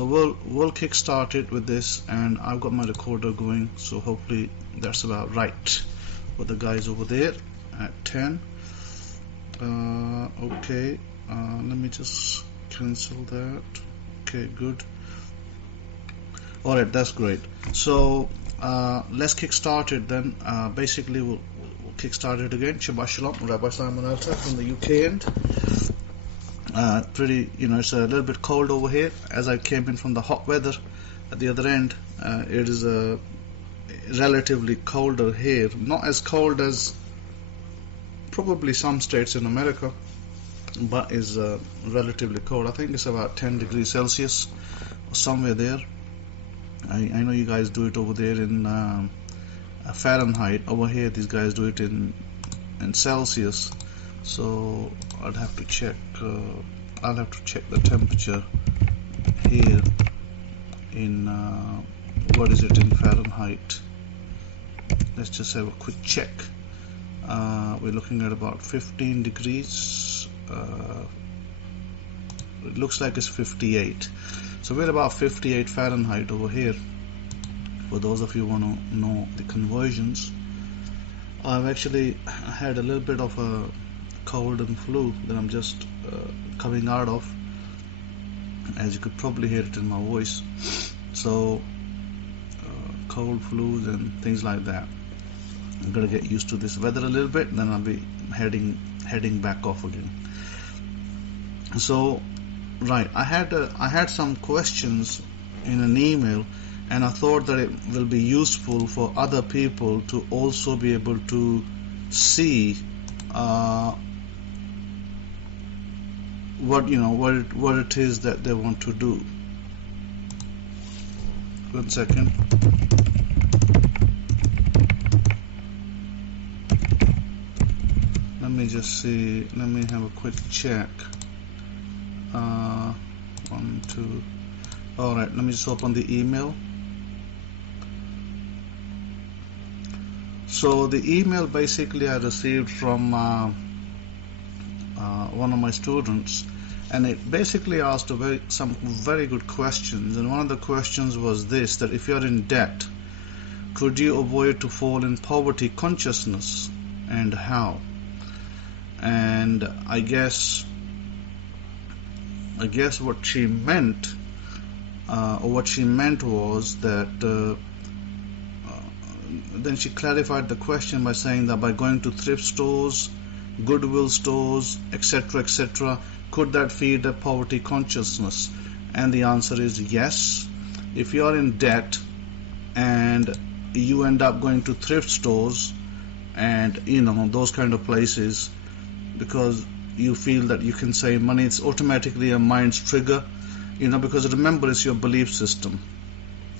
So we'll kickstart it with this, and I've got my recorder going, so hopefully that's about right with the guys over there at 10. Okay, let me just cancel that. Okay, good. Alright, that's great. So let's kickstart it then. Basically we'll kickstart it again. Shabbat Shalom, Rabbi Simon Alta from the UK end. Pretty, it's a little bit cold over here as I came in from the hot weather at the other end. It is a relatively colder here, not as cold as probably some states in America, but is relatively cold. I think it's about 10 degrees Celsius or somewhere there. I know you guys do it over there in Fahrenheit. Over here these guys do it in Celsius, so I'd have to check. I'll have to check the temperature here in what is it in Fahrenheit. Let's just have a quick check. We're looking at about 15 degrees. It looks like it's 58. So we're about 58 Fahrenheit over here. For those of you who want to know the conversions, I've actually had a little bit of a cold and flu that I'm just coming out of, as you could probably hear it in my voice. So cold, flus and things like that. I'm gonna get used to this weather a little bit, then I'll be heading back off again. So right, I had some questions in an email, and I thought that it will be useful for other people to also be able to see what it is that they want to do. 1 second. Let me just see. Let me have a quick check. 1, 2. All right. Let me just open the email. So the email basically I received from one of my students, and it basically asked some very good questions. And one of the questions was this: that if you're in debt, could you avoid to fall in poverty consciousness, and how? And I guess what she meant, was that. Then she clarified the question by saying that by going to thrift stores, goodwill stores, etc., etc., could that feed a poverty consciousness? And the answer is yes. If you are in debt and you end up going to thrift stores and those kind of places because you feel that you can save money, it's automatically a mind's trigger, because remember, it's your belief system.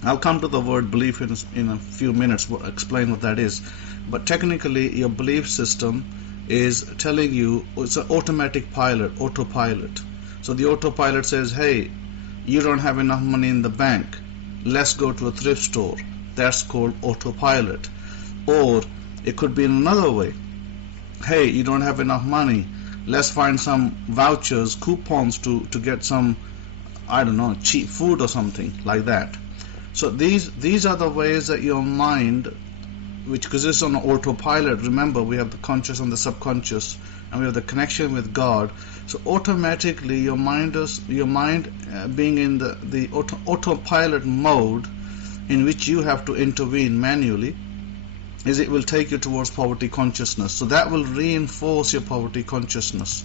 I'll come to the word belief in a few minutes, explain what that is. But technically, your belief system is telling you, it's an automatic pilot, autopilot. So the autopilot says, hey, you don't have enough money in the bank, let's go to a thrift store. That's called autopilot. Or it could be in another way. Hey, you don't have enough money, let's find some vouchers, coupons to get some, I don't know, cheap food or something like that. So these are the ways that your mind, because it's on autopilot, remember we have the conscious and the subconscious, and we have the connection with God. So automatically your mind being in the autopilot mode, in which you have to intervene manually, is it will take you towards poverty consciousness. So that will reinforce your poverty consciousness.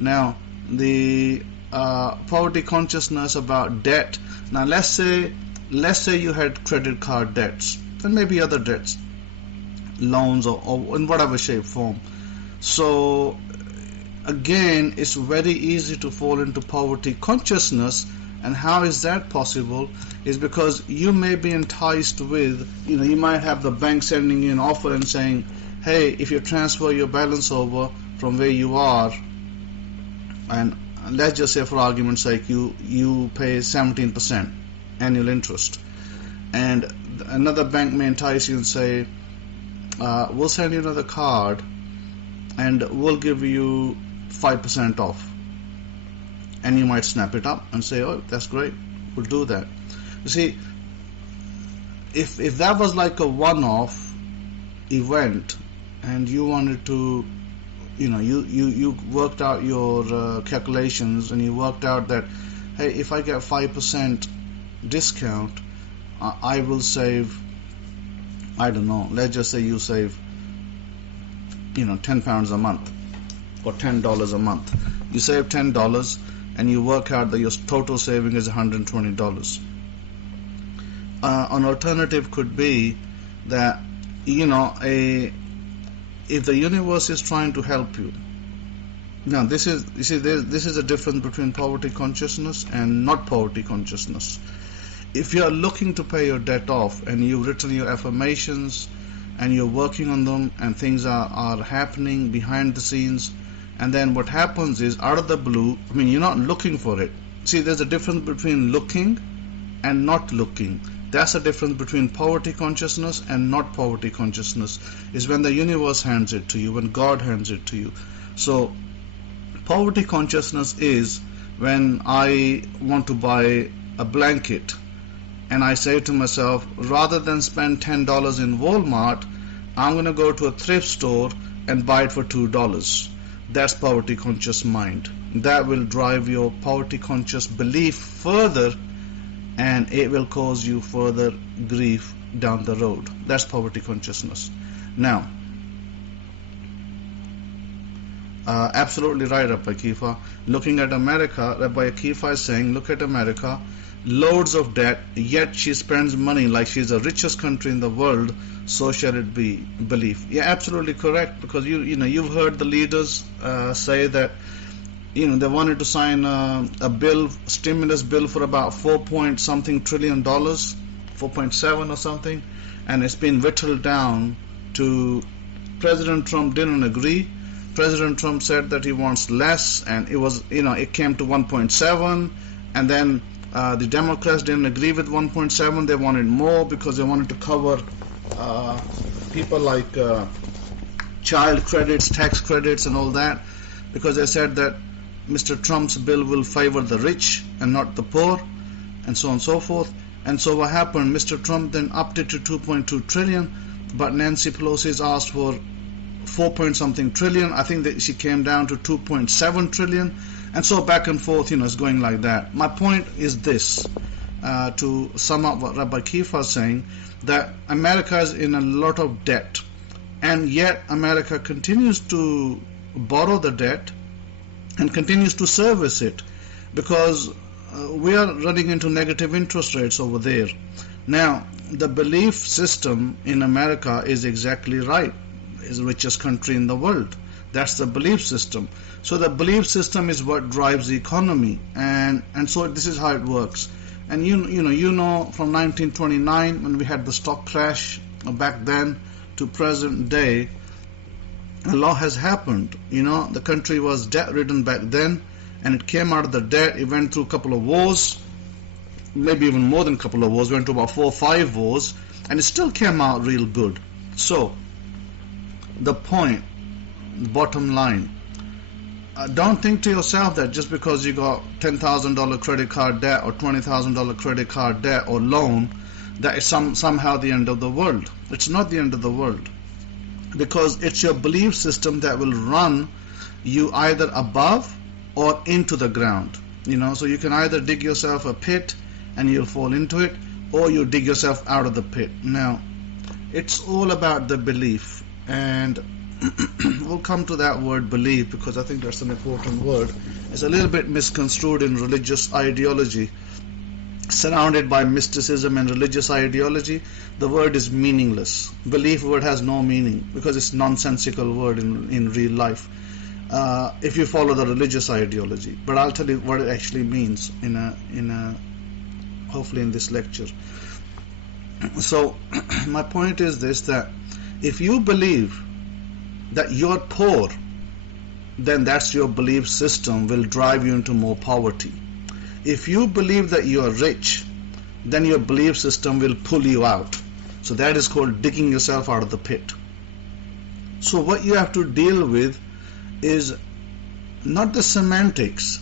Now the poverty consciousness about debt. Now let's say you had credit card debts and maybe other debts, loans or in whatever shape, form. So again, it's very easy to fall into poverty consciousness. And how is that possible? Is because you may be enticed with, you might have the bank sending you an offer and saying, hey, if you transfer your balance over from where you are, and let's just say for argument's sake you pay 17% annual interest, and another bank may entice you and say, we'll send you another card and we'll give you 5% off. And you might snap it up and say, oh, that's great, people do that. You see, if that was like a one-off event, and you wanted to, you worked out your calculations, and you worked out that, hey, if I get 5% discount, I will save, I don't know, let's just say you save, £10 a month or $10 a month. You save $10 and you work out that your total saving is $120. An alternative could be that, if the universe is trying to help you. Now, this is a difference between poverty consciousness and not poverty consciousness. If you are looking to pay your debt off and you've written your affirmations and you're working on them and things are happening behind the scenes, and then what happens is, out of the blue, you're not looking for it. See, there's a difference between looking and not looking. That's the difference between poverty consciousness and not poverty consciousness, is when the universe hands it to you, when God hands it to you. So poverty consciousness is when I want to buy a blanket and I say to myself, rather than spend $10 in Walmart, I'm going to go to a thrift store and buy it for $2. That's poverty conscious mind. That will drive your poverty conscious belief further, and it will cause you further grief down the road. That's poverty consciousness. Now, absolutely right, Rabbi Kefa. Looking at America, Rabbi Kefa is saying, look at America, loads of debt, yet she spends money like she's the richest country in the world. So shall it be belief. Yeah, absolutely correct, because you've heard the leaders say that they wanted to sign a bill, stimulus bill for about 4-point-something trillion dollars, 4.7 or something, and it's been whittled down to, President Trump didn't agree. President Trump said that he wants less, and it came to 1.7, and then the Democrats didn't agree with 1.7. They wanted more because they wanted to cover people like child credits, tax credits, and all that, because they said that Mr. Trump's bill will favor the rich and not the poor, and so on and so forth. And so what happened? Mr. Trump then upped it to 2.2 trillion, but Nancy Pelosi's asked for 4-point-something trillion. I think that she came down to 2.7 trillion, and so back and forth, it's going like that. My point is this, to sum up what Rabbi Kefa is saying, that America is in a lot of debt, and yet America continues to borrow the debt and continues to service it, because we are running into negative interest rates over there. Now, the belief system in America is exactly right. It's the richest country in the world. That's the belief system. So the belief system is what drives the economy, and so this is how it works. And you know from 1929, when we had the stock crash back then, to present day, a lot has happened. The country was debt-ridden back then, and it came out of the debt. It went through a couple of wars, maybe even more than a couple of wars, went to about 4 or 5 wars, and it still came out real good. So the point, bottom line, don't think to yourself that just because you got $10,000 credit card debt or $20,000 credit card debt or loan, that is somehow the end of the world. It's not the end of the world, because it's your belief system that will run you either above or into the ground. So you can either dig yourself a pit and you'll fall into it, or you dig yourself out of the pit. Now, it's all about the belief, and we'll come to that word belief, because I think that's an important word. It's a little bit misconstrued in religious ideology. Surrounded by mysticism and religious ideology, the word is meaningless. Belief word has no meaning, because it's nonsensical word in real life, if you follow the religious ideology. But I'll tell you what it actually means hopefully in this lecture. So my point is this, that if you believe that you're poor, then that's your belief system will drive you into more poverty. If you believe that you are rich, then your belief system will pull you out. So that is called digging yourself out of the pit. So what you have to deal with is not the semantics,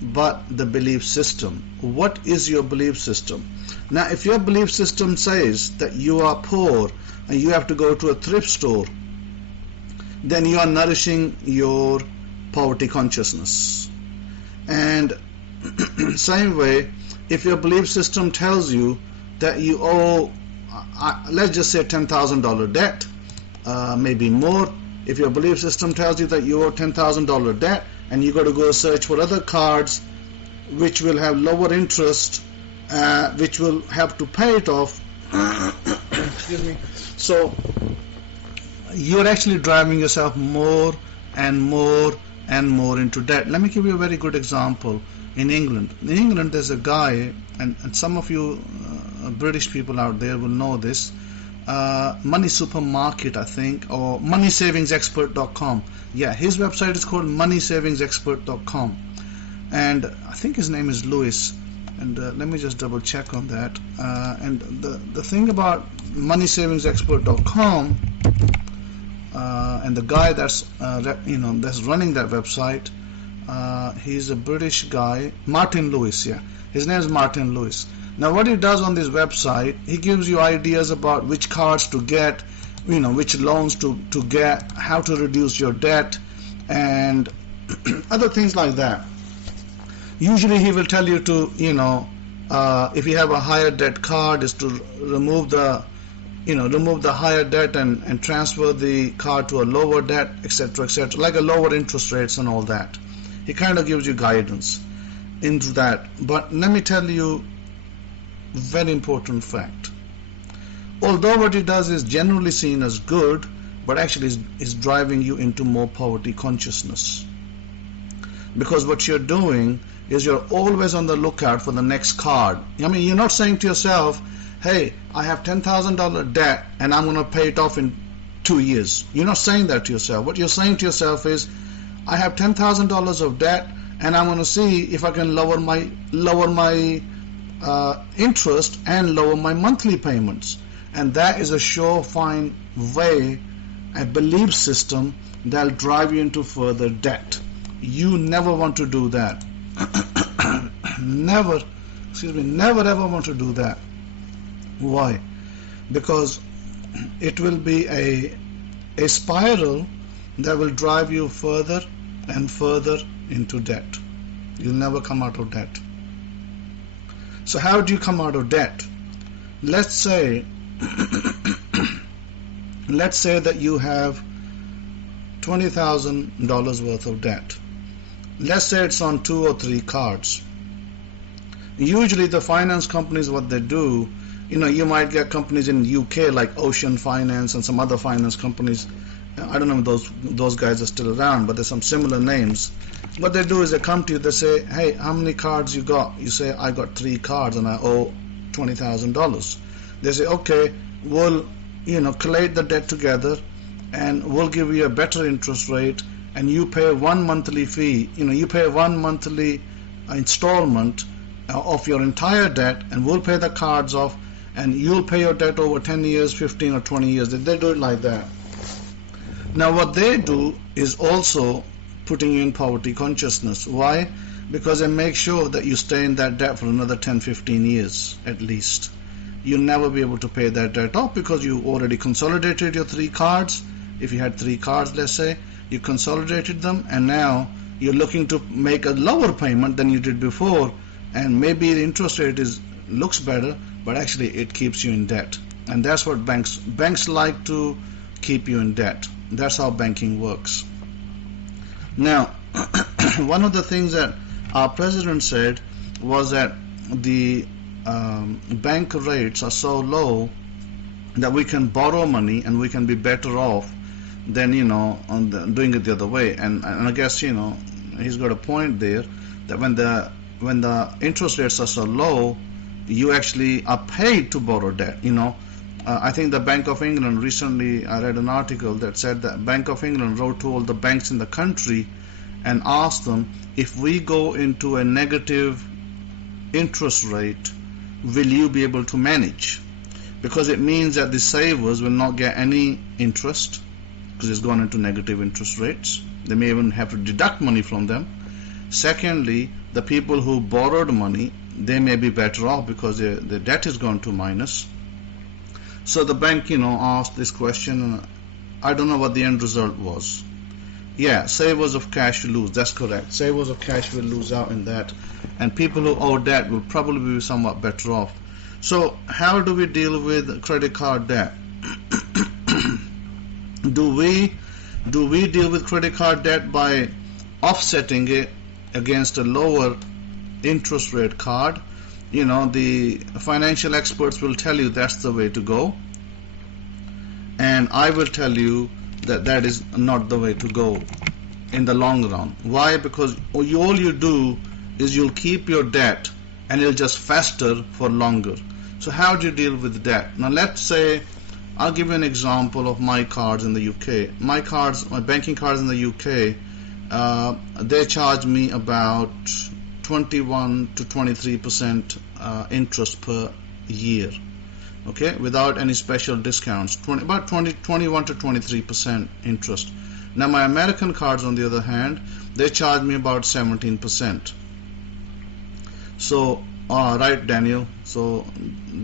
but the belief system. What is your belief system? Now, if your belief system says that you are poor and you have to go to a thrift store, then you are nourishing your poverty consciousness. And same way, if your belief system tells you that you owe, let's just say $10,000 debt, maybe more. If your belief system tells you that you owe $10,000 debt and you got to go search for other cards which will have lower interest, which will have to pay it off, excuse me. So you're actually driving yourself more and more and more into debt. Let me give you a very good example. In England, there's a guy, and some of you British people out there will know this, Money Supermarket, I think, or MoneySavingsExpert.com. Yeah, his website is called MoneySavingsExpert.com, and I think his name is Lewis. And let me just double check on that. And the thing about MoneySavingsExpert.com, and the guy that's that's running that website, he's a British guy, Martin Lewis. Yeah, his name is Martin Lewis. Now, what he does on this website, he gives you ideas about which cards to get, which loans to get, how to reduce your debt, and other things like that. Usually, he will tell you to, if you have a higher debt card, is to remove the higher debt and transfer the card to a lower debt, etc., etc., like a lower interest rates and all that. He kind of gives you guidance into that. But let me tell you a very important fact. Although what he does is generally seen as good, but actually is driving you into more poverty consciousness. Because what you're doing is you're always on the lookout for the next card. I mean, you're not saying to yourself, hey, I have $10,000 debt and I'm going to pay it off in 2 years. You're not saying that to yourself. What you're saying to yourself is, I have $10,000 of debt and I'm going to see if I can lower my interest and lower my monthly payments. And that is a surefire way, a belief system that'll drive you into further debt. You never want to do that. never ever want to do that. Why? Because it will be a spiral that will drive you further and further into debt. You'll never come out of debt. So how do you come out of debt? Let's say that you have $20,000 worth of debt. Let's say it's on 2 or 3 cards. Usually the finance companies, what they do, you might get companies in UK like Ocean Finance and some other finance companies. I don't know if those guys are still around, but there's some similar names. What they do is they come to you, they say, hey, how many cards you got? You say, I got 3 cards and I owe $20,000. They say, okay, we'll collate the debt together and we'll give you a better interest rate, and you pay one monthly fee, you pay one monthly installment of your entire debt, and we'll pay the cards off, and you'll pay your debt over 10 years, 15 or 20 years. They do it like that. Now what they do is also putting you in poverty consciousness. Why? Because they make sure that you stay in that debt for another 10, 15 years at least. You'll never be able to pay that debt off because you already consolidated your 3 cards. If you had 3 cards, let's say, you consolidated them, and now you're looking to make a lower payment than you did before, and maybe the interest rate looks better, but actually it keeps you in debt. And that's what banks like to keep you in debt. That's how banking works. Now, one of the things that our president said was that the bank rates are so low that we can borrow money and we can be better off than doing it the other way. And I guess he's got a point there, that when the interest rates are so low, you actually are paid to borrow debt. I think the Bank of England, recently I read an article that said that Bank of England wrote to all the banks in the country and asked them, if we go into a negative interest rate, will you be able to manage? Because it means that the savers will not get any interest because it's gone into negative interest rates. They may even have to deduct money from them. Secondly, the people who borrowed money, they may be better off because the debt is gone to minus. So the bank, asked this question, and I don't know what the end result was. Yeah, savers of cash lose. That's correct. Savers of cash will lose out in that, and people who owe debt will probably be somewhat better off. So how do we deal with credit card debt? Do we deal with credit card debt by offsetting it against a lower interest rate card? The financial experts will tell you that's the way to go, and I will tell you that is not the way to go in the long run. Why? Because all you do is you'll keep your debt and it'll just fester for longer. So how do you deal with debt? Now let's say, I'll give you an example of my cards in the UK. My banking cards in the UK, they charge me about 21 to 23% interest per year. Okay, without any special discounts, about 21 to 23% interest. Now my American cards, on the other hand, they charge me about 17%. So, right, Daniel. So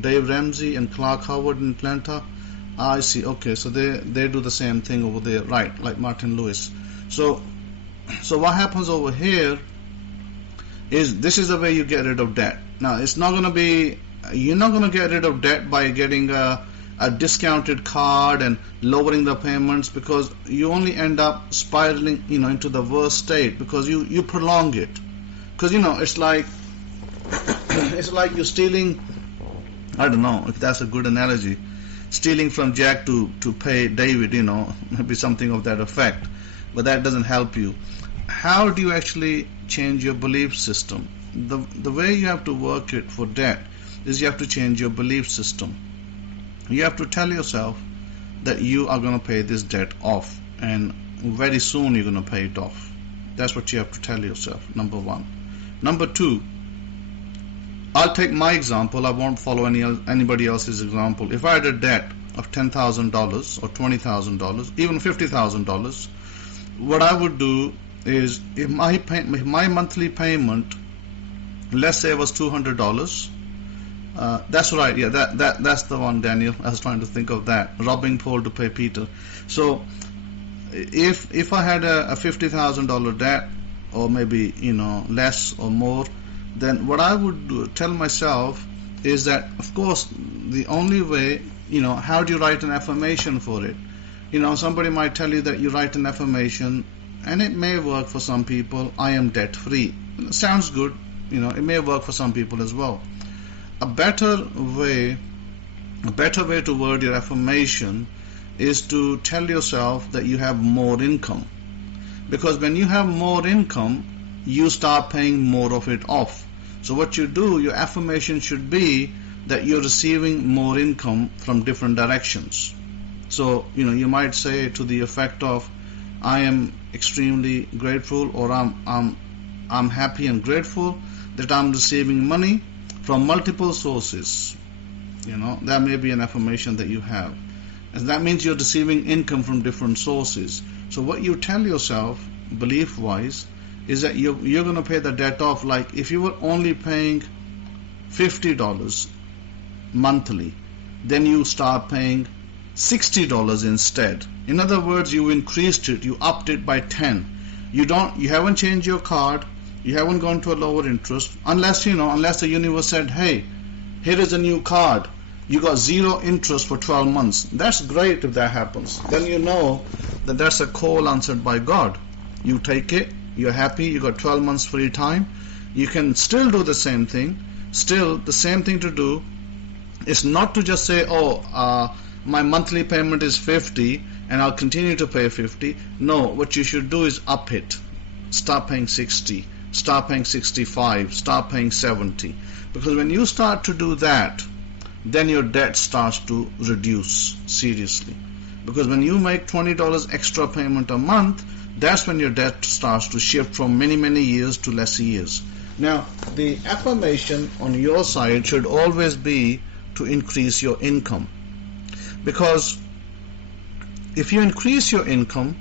Dave Ramsey and Clark Howard in Atlanta. I see. Okay, so they do the same thing over there, right? Like Martin Lewis. So what happens over here is this is the way you get rid of debt. Now it's not going to be. You're not going to get rid of debt by getting a discounted card and lowering the payments, because you only end up spiraling, into the worst state, because you prolong it. Because it's like you're stealing. I don't know if that's a good analogy. Stealing from Jack to pay David, maybe something of that effect. But that doesn't help you. How do you actually change your belief system? The way you have to work it for debt is you have to change your belief system. You have to tell yourself that you are going to pay this debt off, and very soon you're going to pay it off. That's what you have to tell yourself, number one. Number two, I'll take my example. I won't follow anybody else's example. If I had a debt of $10,000 or $20,000, even $50,000, what I would do is, if my monthly payment, let's say, was $200, that's right, yeah, that's the one, Daniel. I was trying to think of that. Robbing Paul to pay Peter. So if I had a $50,000 debt, or maybe less or more, then what I would tell myself is that, of course, the only way, how do you write an affirmation for it? Somebody might tell you that you write an affirmation, and it may work for some people. I am debt free. Sounds good. It may work for some people as well. A better way to word your affirmation is to tell yourself that you have more income. Because when you have more income, you start paying more of it off. So what you do, your affirmation should be that you're receiving more income from different directions. So, you might say to the effect of, I am extremely grateful, or I'm happy and grateful that I'm receiving money from multiple sources. That may be an affirmation that you have. And that means you're receiving income from different sources. So what you tell yourself, belief-wise, is that you're going to pay the debt off. Like if you were only paying $50 monthly, then you start paying $60 instead. In other words, you increased it, you upped it by 10. You haven't changed your card, you haven't gone to a lower interest, unless the universe said, hey, here is a new card, you got 0 interest for 12 months. That's great if that happens. Then you know that that's a call answered by God. You take it, you're happy, you got 12 months free time. You can still do the same thing. Still, the same thing to do is not to just say, my monthly payment is 50 and I'll continue to pay 50. No, what you should do is up it. Start paying 60, start paying 65, start paying 70. Because when you start to do that, then your debt starts to reduce seriously. Because when you make $20 extra payment a month, that's when your debt starts to shift from many, many years to less years. Now, the affirmation on your side should always be to increase your income. Because if you increase your income,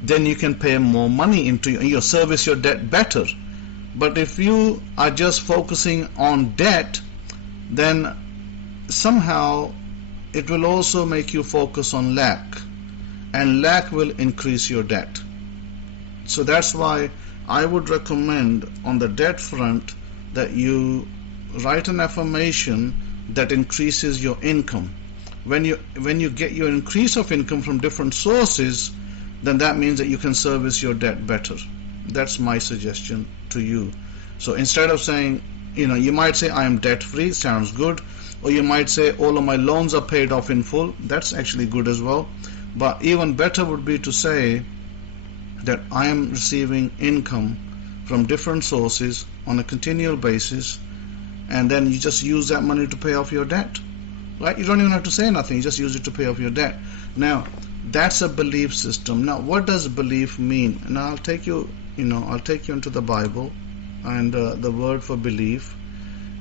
then you can pay more money into your service your debt better. But if you are just focusing on debt, then somehow it will also make you focus on lack, and lack will increase your debt. So that's why I would recommend on the debt front that you write an affirmation that increases your income. When you get your increase of income from different sources, then that means that you can service your debt better. That's my suggestion to you. So instead of saying, you might say I am debt free, sounds good, or you might say all of my loans are paid off in full. That's actually good as well. But even better would be to say that I am receiving income from different sources on a continual basis, and then you just use that money to pay off your debt. Right? You don't even have to say nothing, you just use it to pay off your debt. Now, that's a belief system. Now, what does belief mean? And I'll take you into the Bible, and the word for belief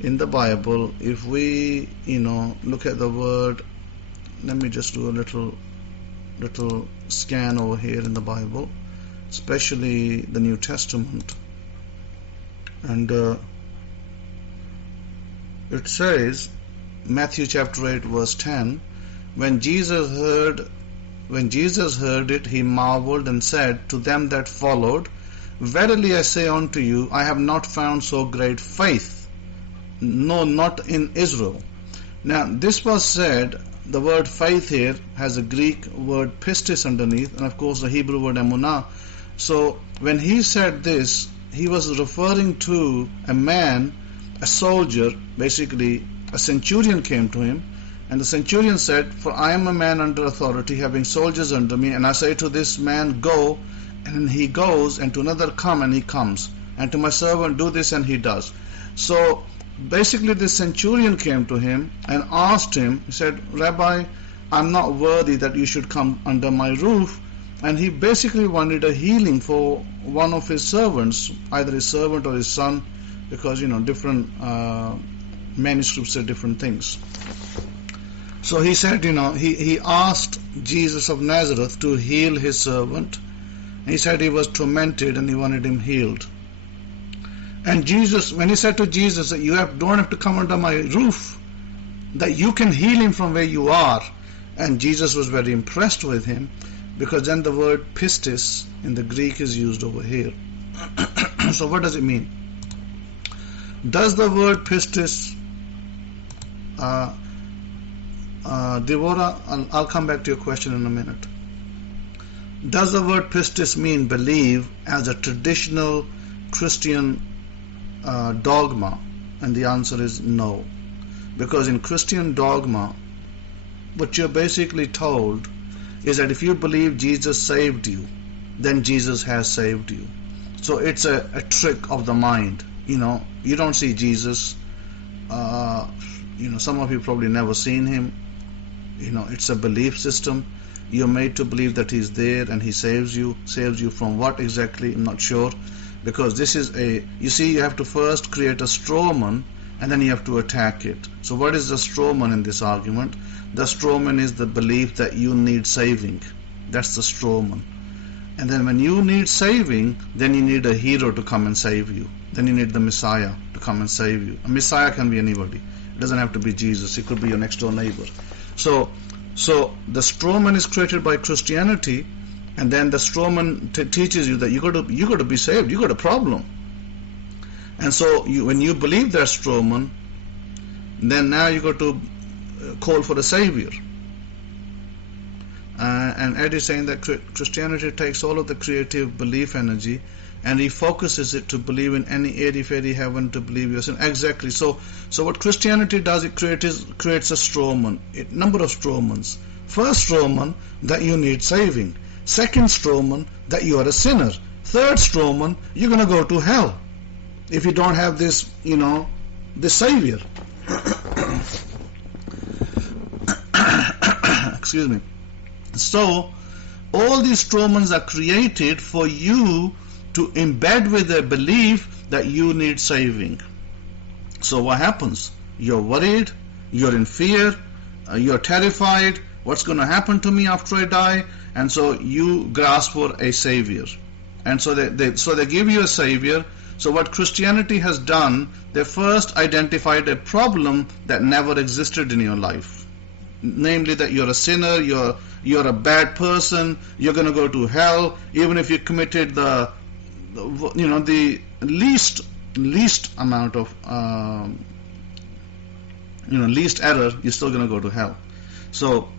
in the Bible, if we look at the word, let me just do a little scan over here in the Bible, especially the New Testament, and it says, Matthew chapter 8 verse 10, when Jesus heard it, he marveled and said to them that followed, verily I say unto you, I have not found so great faith, no, not in Israel. Now this was said, the word faith here has a Greek word pistis underneath, and of course the Hebrew word emunah. So when he said this, he was referring to a man, a soldier, basically a centurion came to him, and the centurion said, for I am a man under authority, having soldiers under me, and I say to this man, go, and he goes, and to another, come, and he comes, and to my servant, do this, and he does. So basically this centurion came to him and asked him, he said, Rabbi, I'm not worthy that you should come under my roof, and he basically wanted a healing for one of his servants, either his servant or his son, because different manuscripts say different things. So he said, he asked Jesus of Nazareth to heal his servant. He said he was tormented and he wanted him healed. And Jesus, when he said to Jesus that you don't have to come under my roof, that you can heal him from where you are, and Jesus was very impressed with him, because then the word pistis in the Greek is used over here. So what does it mean? Does the word pistis, Devora, I'll come back to your question in a minute. Does the word pistis mean believe as a traditional Christian dogma? And the answer is no. Because in Christian dogma, what you're basically told is that if you believe Jesus saved you, then Jesus has saved you. So it's a trick of the mind. You don't see Jesus. Some of you probably never seen him. It's a belief system. You're made to believe that he's there and he saves you. Saves you from what exactly? I'm not sure. Because this is you have to first create a straw man, and then you have to attack it. So what is the straw man in this argument? The straw man is the belief that you need saving. That's the straw man. And then when you need saving, then you need a hero to come and save you. Then you need the Messiah to come and save you. A Messiah can be anybody. It doesn't have to be Jesus. It could be your next door neighbor. So the straw man is created by Christianity, and then the straw man teaches you that you got to be saved. You got a problem. And so when you believe that straw man, then now you got to call for a savior. And Ed is saying that Christianity takes all of the creative belief energy and refocuses it to believe in any airy-fairy heaven, to believe your sin. Exactly. So what Christianity does, it creates a straw man, a number of straw mans. First straw man, that you need saving. Second straw man, that you are a sinner. Third straw man, you're going to go to hell if you don't have this, this savior. Excuse me. So all these straw mans are created for you to embed with a belief that you need saving. So what happens? You're worried, you're in fear, you're terrified, what's going to happen to me after I die? And so you grasp for a savior. And so they give you a savior So what Christianity has done, they first identified a problem that never existed in your life. Namely that you're a sinner, you're a bad person, you're going to go to hell, even if you committed the least amount of least error, you're still going to go to hell. So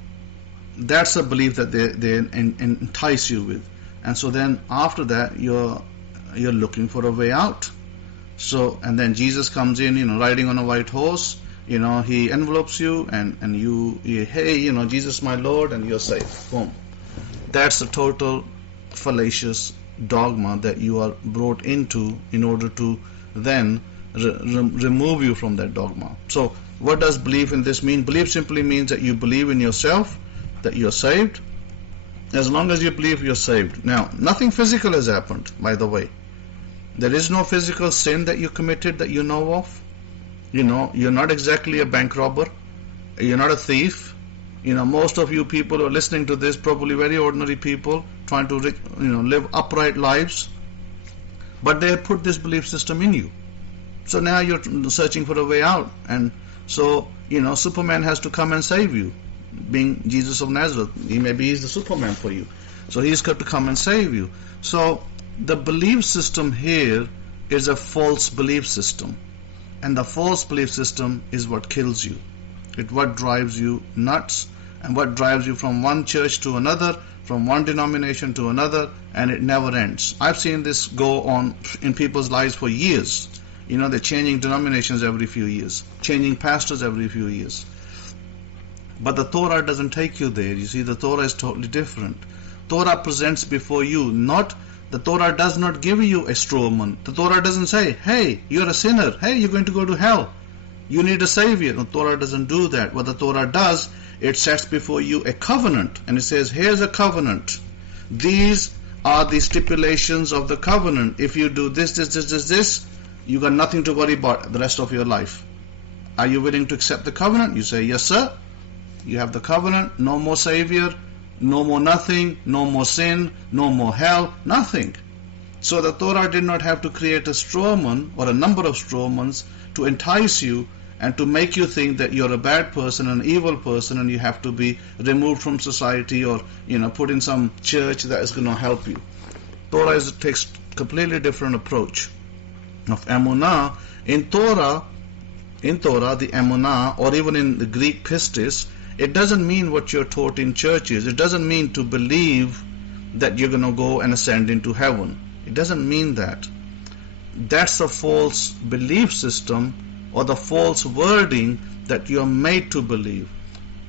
that's a belief that they entice you with, and so then after that you're looking for a way out. So and then Jesus comes in, riding on a white horse. He envelopes you and you hey, Jesus my Lord, and you're safe. Boom. That's a total fallacious dogma that you are brought into in order to then remove you from that dogma. So what does belief in this mean? Belief simply means that you believe in yourself, that you're saved. As long as you believe, you're saved. Now, nothing physical has happened, by the way. There is no physical sin that you committed that you know of. You're not exactly a bank robber. You're not a thief. Most of you people who are listening to this, probably very ordinary people, trying to live upright lives. But they have put this belief system in you. So now you're searching for a way out. And so, Superman has to come and save you. Being Jesus of Nazareth, he's the Superman for you. So he's got to come and save you. So the belief system here is a false belief system. And the false belief system is what kills you. It's what drives you nuts, and what drives you from one church to another, from one denomination to another, and it never ends. I've seen this go on in people's lives for years. They're changing denominations every few years, changing pastors every few years. But the Torah doesn't take you there. You see, the Torah is totally different. Torah presents before you the Torah does not give you a straw man. The Torah doesn't say, hey, you're a sinner. Hey, you're going to go to hell. You need a savior. The Torah doesn't do that. What the Torah does, it sets before you a covenant. And it says, here's a covenant. These are the stipulations of the covenant. If you do this, you got nothing to worry about the rest of your life. Are you willing to accept the covenant? You say, yes, sir. You have the covenant. No more savior. No more nothing, no more sin, no more hell, nothing. So the Torah did not have to create a straw man or a number of straw mans to entice you and to make you think that you're a bad person, an evil person, and you have to be removed from society or put in some church that is going to help you. Torah takes completely different approach of emunah. In Torah, the emunah, or even in the Greek pistis, it doesn't mean what you're taught in churches. It doesn't mean to believe that you're going to go and ascend into heaven. It doesn't mean that. That's a false belief system or the false wording that you're made to believe.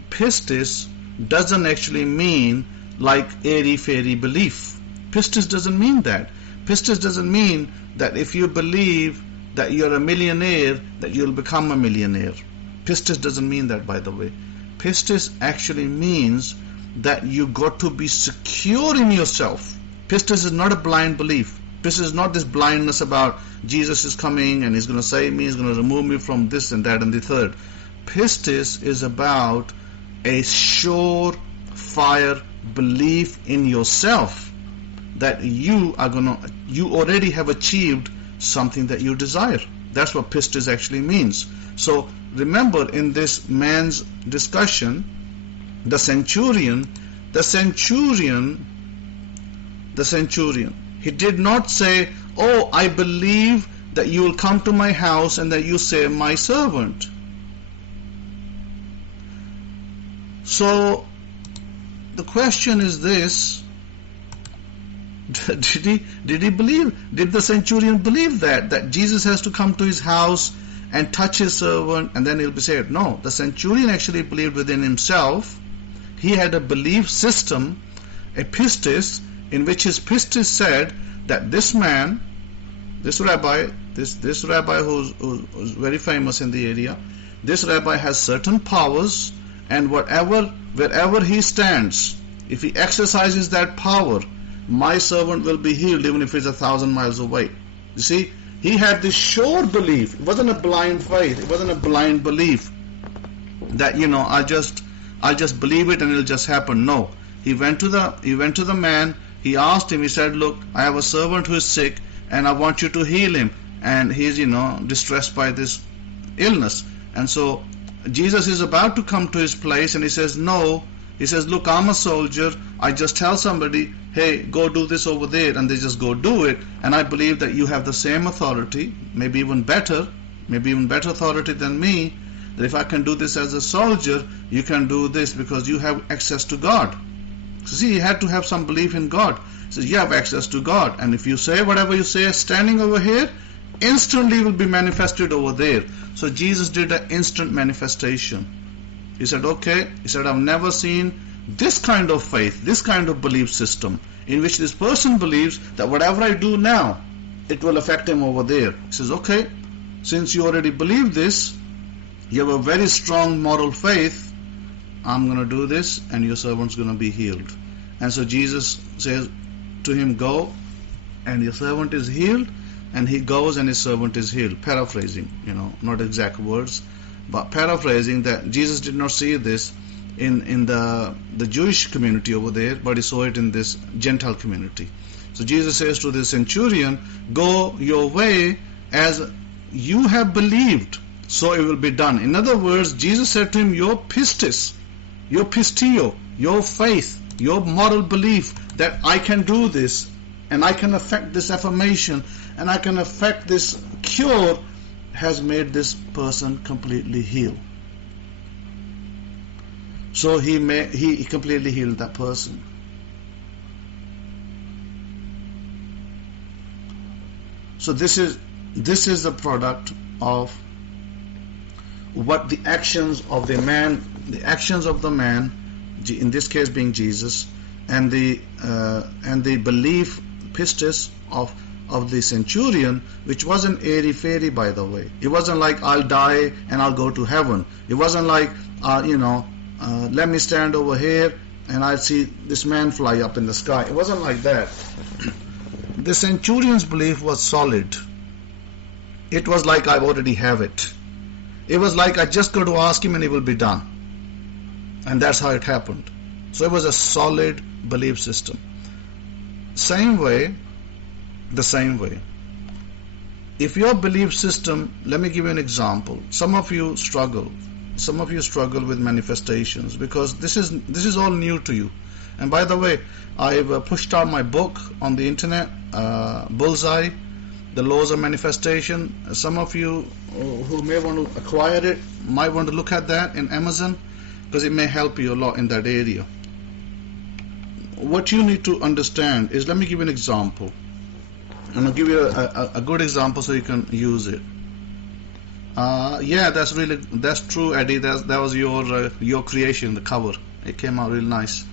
Pistis doesn't actually mean like airy-fairy belief. Pistis doesn't mean that. Pistis doesn't mean that if you believe that you're a millionaire, that you'll become a millionaire. Pistis doesn't mean that, by the way. Pistis actually means that you got to be secure in yourself. Pistis is not a blind belief. Pistis is not this blindness about Jesus is coming and he's going to save me, he's going to remove me from this and that and the third. Pistis is about a sure fire belief in yourself that you already have achieved something that you desire. That's what pistis actually means. So remember, in this man's discussion, the centurion, he did not say, oh, I believe that you will come to my house and that you save my servant. So the question is this: did he believe? Did the centurion believe that Jesus has to come to his house and touch his servant and then he'll be saved? No, the centurion actually believed within himself. He had a belief system, a pistis, in which his pistis said that this man, this rabbi who's very famous in the area, this rabbi has certain powers, and wherever he stands, if he exercises that power, my servant will be healed even if he's 1,000 miles away. You see, he had this sure belief. It wasn't a blind faith. It wasn't a blind belief that I just believe it and it'll just happen. No, he went to the man. He asked him. He said, "Look, I have a servant who is sick. and I want you to heal him. And he's, distressed by this illness. And so Jesus is about to come to his place, and he says, no. He says, look, I'm a soldier. I just tell somebody, hey, go do this over there, and they just go do it. And I believe that you have the same authority, maybe even better authority than me, that if I can do this as a soldier, you can do this because you have access to God. So see, he had to have some belief in God. He says, you have access to God, and if you say whatever you say standing over here, instantly will be manifested over there. So Jesus did an instant manifestation. He said, okay, he said, I've never seen this kind of faith, this kind of belief system, in which this person believes that whatever I do now, it will affect him over there. He says, okay, since you already believe this, you have a very strong moral faith, I'm going to do this, and your servant's going to be healed. And so Jesus says to him, go, and your servant is healed. And he goes and his servant is healed. Paraphrasing, not exact words, but paraphrasing that Jesus did not see this in the Jewish community over there, but he saw it in this Gentile community. So Jesus says to the centurion, go your way as you have believed, so it will be done. In other words, Jesus said to him, your pistis, your pistio, your faith, your moral belief that I can do this, and I can affect this affirmation, and I can affect this cure, has made this person completely healed. So he completely healed that person. So this is the product of what the actions of the man, in this case being Jesus, and the belief pistis of the centurion, which wasn't airy-fairy, by the way. It wasn't like I'll die and I'll go to heaven. It wasn't like let me stand over here and I'll see this man fly up in the sky. It wasn't like that. The centurion's belief was solid. It was like I already have it. It was like I just got to ask him and it will be done. And that's how it happened. So it was a solid belief system. The same way. If your belief system, let me give you an example. Some of you struggle with manifestations because this is all new to you. And by the way, I've pushed out my book on the internet, Bullseye, The Laws of Manifestation. Some of you who may want to acquire it might want to look at that in Amazon because it may help you a lot in that area. What you need to understand is, let me give you an example. And I'll give you a good example so you can use it. Yeah, that's true, Eddie. That was your creation, the cover. It came out really nice.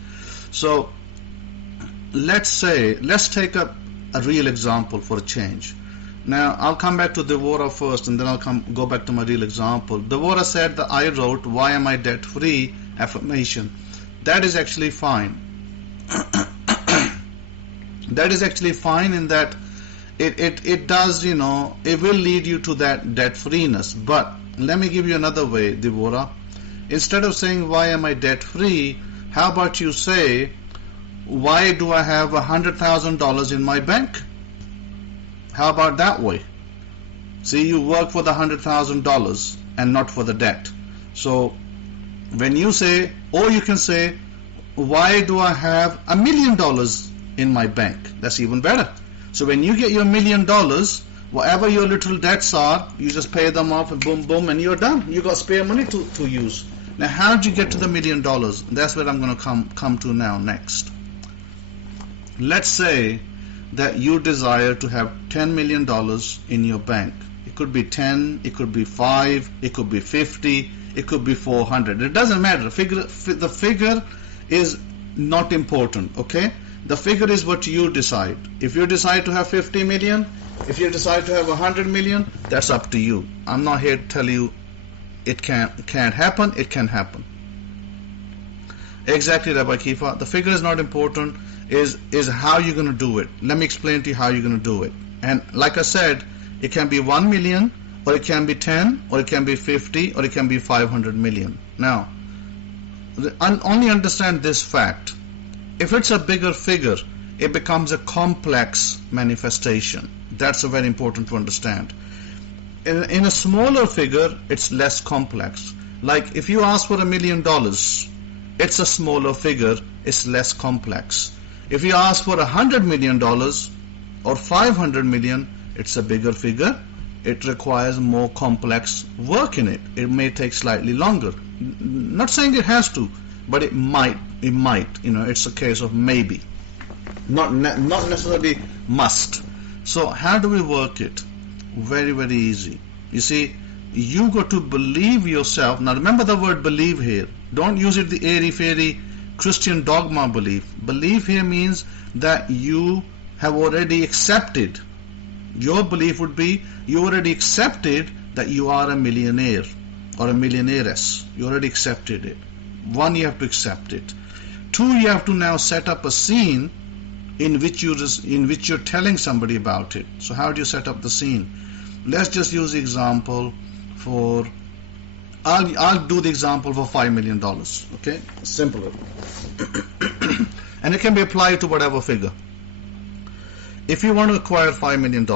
So let's take a real example for a change. Now I'll come back to Devorah first, and then I'll go back to my real example. Devorah said that I wrote, "Why am I debt free?" affirmation. That is actually fine. That is actually fine in that it does, it will lead you to that debt freeness. But let me give you another way, Devorah. Instead of saying, "Why am I debt free?" how about you say, "Why do I have $100,000 in my bank?" How about that way? See, you work for the $100,000 and not for the debt. So when you say, or you can say, "Why do I have $1 million in my bank?" That's even better. So when you get your $1 million, whatever your little debts are, you just pay them off and boom, boom, and you're done. You got spare money to use. Now, how did you get to the $1 million? That's what I'm going to come to now next. Let's say that you desire to have $10 million in your bank. It could be 10, it could be 5, it could be 50, it could be 400. It doesn't matter. The figure is not important, okay? The figure is what you decide. If you decide to have 50 million, if you decide to have 100 million, that's up to you. I'm not here to tell you it can't happen. It can happen. Exactly, Rabbi Kefa. The figure is not important. Is how you're going to do it. Let me explain to you how you're going to do it. And like I said, it can be 1 million, or it can be 10, or it can be 50, or it can be 500 million. Now, only understand this fact. If it's a bigger figure, it becomes a complex manifestation. That's very important to understand. In a smaller figure, it's less complex. Like if you ask for $1 million, it's a smaller figure, it's less complex. If you ask for $100 million or 500 million, it's a bigger figure. It requires more complex work in it. It may take slightly longer. Not saying it has to, but it might. It's a case of maybe. Not necessarily must. So how do we work it? Very, very easy. You see, you got to believe yourself. Now remember the word believe here. Don't use it the airy-fairy Christian dogma belief. Belief here means that you have already accepted. Your belief would be you already accepted that you are a millionaire or a millionairess. You already accepted it. One, you have to accept it. Two, you have to now set up a scene in which you're telling somebody about it. So how do you set up the scene? Let's just use the example for I'll do the example for $5 million. Okay, simpler. And it can be applied to whatever figure. If you want to acquire $5 million,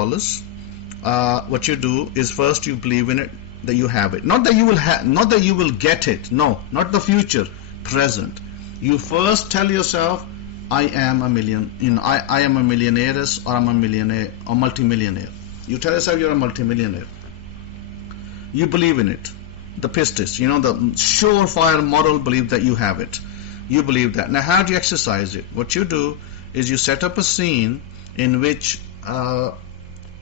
what you do is first you believe in it, that you have it. Not that you will get it. No, not the future, present. You first tell yourself, I am a millionairess, or I'm a millionaire or multimillionaire. You tell yourself you're a multimillionaire. You believe in it. The pistis, the surefire moral belief that you have it. You believe that. Now how do you exercise it? What you do is you set up a scene in which, let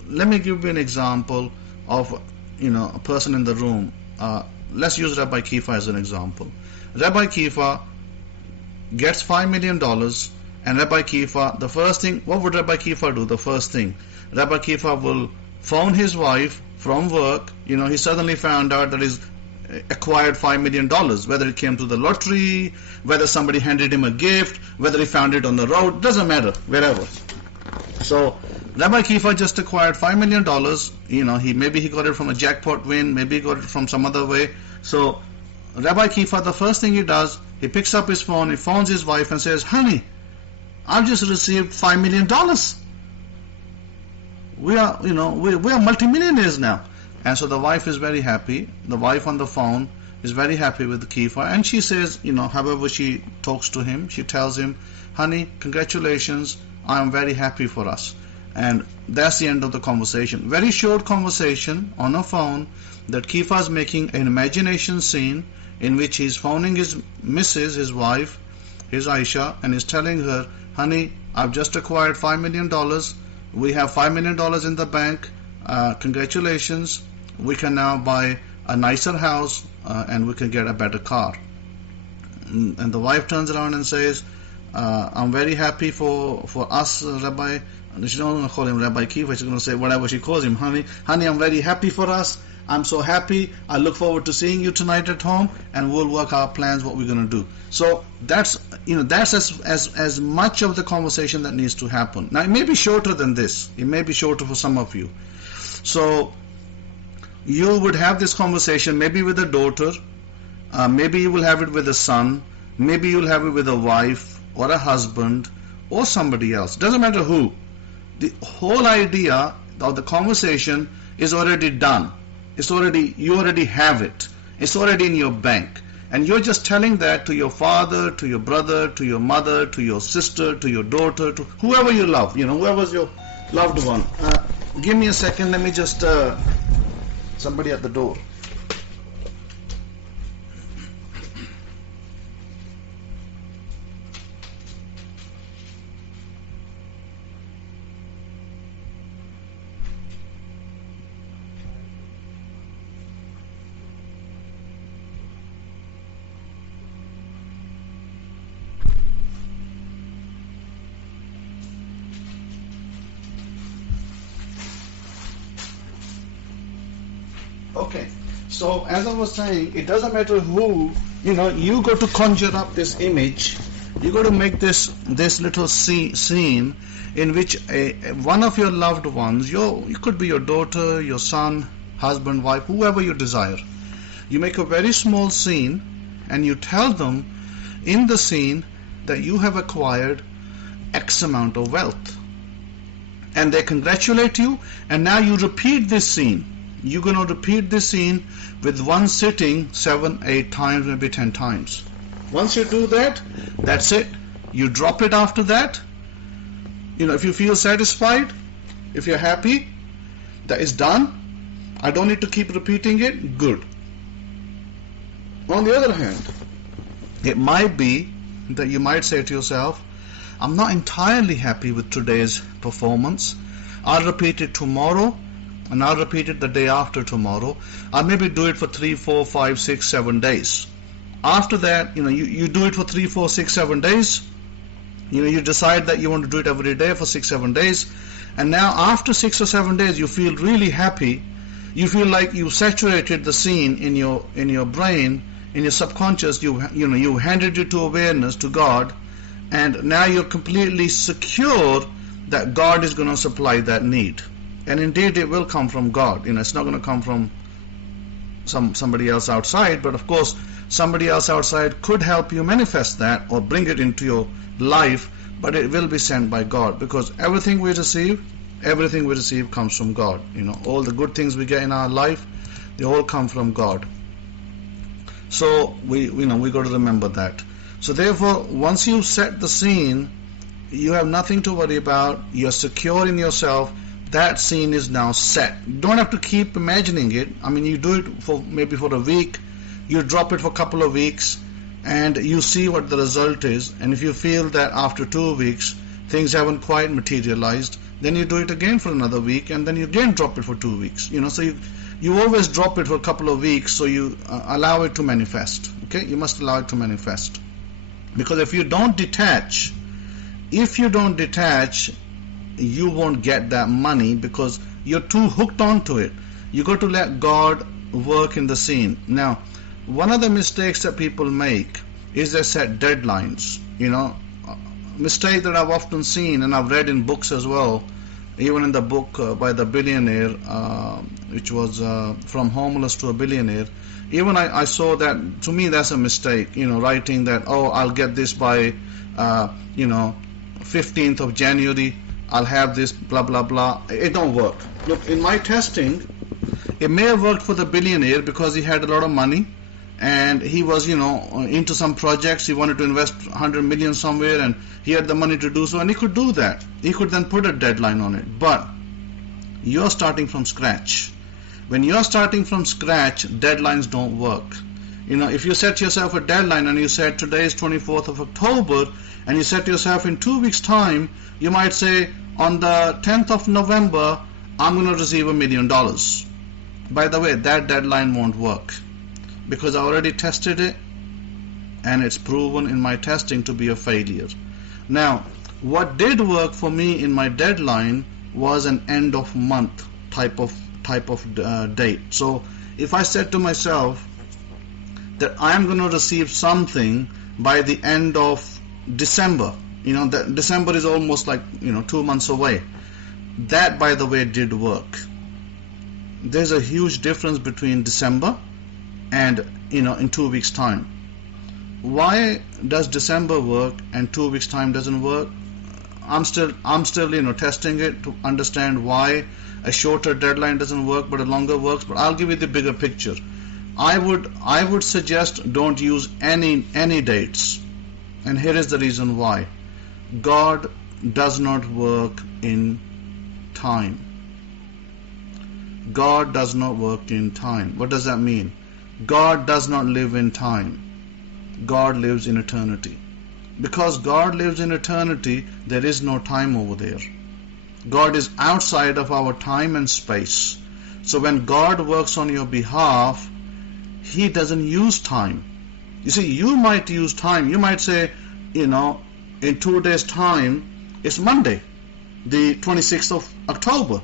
me give you an example of a person in the room. Let's use Rabbi Kefa as an example. Rabbi Kefa gets $5 million, and Rabbi Kefa, the first thing, what would Rabbi Kefa do? The first thing, Rabbi Kefa will phone his wife from work. He suddenly found out that he's acquired $5 million, whether it came to the lottery, whether somebody handed him a gift, whether he found it on the road, doesn't matter, wherever. So Rabbi Kefa just acquired $5 million. Maybe he got it from a jackpot win, maybe he got it from some other way. So Rabbi Kefa, the first thing he does, he picks up his phone, he phones his wife and says, honey, I've just received $5 million. We are multimillionaires now. And so the wife is very happy. The wife on the phone is very happy with the Kefa, and she says, however she talks to him, she tells him, honey, congratulations, I am very happy for us. And that's the end of the conversation. Very short conversation on a phone that Kefa is making an imagination scene in which he's phoning his missus, his wife, his Aisha, and is telling her, honey, I've just acquired $5 million. We have $5 million in the bank. Congratulations. We can now buy a nicer house and we can get a better car. And the wife turns around and says, I'm very happy for us, Rabbi. And she's not going to call him Rabbi Kefa. She's going to say whatever she calls him. Honey, I'm very happy for us. I'm so happy. I look forward to seeing you tonight at home, and we'll work our plans, what we're going to do. So that's as much of the conversation that needs to happen. Now it may be shorter than this. It may be shorter for some of you. So you would have this conversation maybe with a daughter, maybe you will have it with a son, maybe you'll have it with a wife or a husband or somebody else. Doesn't matter who. The whole idea of the conversation is already done. You already have it. It's already in your bank. And you're just telling that to your father, to your brother, to your mother, to your sister, to your daughter, to whoever you love, whoever's your loved one. Give me a second, let me just, somebody at the door. Okay, so as I was saying, it doesn't matter who, you got to conjure up this image. You got to make this little scene in which one of your loved ones, it could be your daughter, your son, husband, wife, whoever you desire. You make a very small scene and you tell them in the scene that you have acquired X amount of wealth. and they congratulate you, and now you repeat this scene. You're going to repeat this scene with one sitting 7, 8 times, maybe 10 times. Once you do that, that's it. You drop it after that. If you feel satisfied, if you're happy, that is done. I don't need to keep repeating it. Good. On the other hand, it might be that you might say to yourself, I'm not entirely happy with today's performance. I'll repeat it tomorrow, and I'll repeat it the day after tomorrow. I'll maybe do it for 3, 4, 5, 6, 7 days. After that, you do it for 3, 4, 6, 7 days. You decide that you want to do it every day for 6, 7 days. And now after 6 or 7 days, you feel really happy. You feel like you saturated the scene in your brain, in your subconscious. You handed it to awareness, to God, and now you're completely secure that God is going to supply that need. And indeed, it will come from God. It's not going to come from somebody else outside. But of course, somebody else outside could help you manifest that or bring it into your life. But it will be sent by God, because everything we receive comes from God. All the good things we get in our life, they all come from God. So we got to remember that. So therefore, once you set the scene, you have nothing to worry about. You're secure in yourself. That scene is now set. You don't have to keep imagining it. You do it maybe for a week. You drop it for a couple of weeks, and you see what the result is. And if you feel that after 2 weeks things haven't quite materialized, then you do it again for another week, and then you again drop it for 2 weeks. So you always drop it for a couple of weeks, so you allow it to manifest. Okay, you must allow it to manifest, because if you don't detach, you won't get that money, because you're too hooked onto it. You got to let God work in the scene. Now, one of the mistakes that people make is they set deadlines. Mistake that I've often seen, and I've read in books as well, even in the book by the billionaire, which was From Homeless to a Billionaire. Even I saw that. To me, that's a mistake. Writing that, I'll get this by 15th of January. I'll have this, blah blah blah. It don't work. Look, in my testing, it may have worked for the billionaire because he had a lot of money, and he was into some projects. He wanted to invest 100 million somewhere, and he had the money to do so, and he could do that. He could then put a deadline on it. But you're starting from scratch. When you're starting from scratch, deadlines don't work. If you set yourself a deadline and you said today is 24th of October, and you set yourself in 2 weeks time, you might say on the 10th of November I'm going to receive $1 million. By the way, that deadline won't work, because I already tested it, and it's proven in my testing to be a failure. Now, what did work for me in my deadline was an end of month type of date. So if I said to myself that I am going to receive something by the end of December, that December is almost like 2 months away. That, by the way, did work. There's a huge difference between December and in 2 weeks time. Why does December work and 2 weeks time doesn't work? I'm still testing it to understand why a shorter deadline doesn't work but a longer works. But I'll give you the bigger picture. I would suggest don't use any dates, and here is the reason why. God does not work in time. God does not work in time. What does that mean? God does not live in time. God lives in eternity. Because God lives in eternity, there is no time over there. God is outside of our time and space. So when God works on your behalf, He doesn't use time. You see, you might use time. You might say, in 2 days' time, it's Monday, the 26th of October.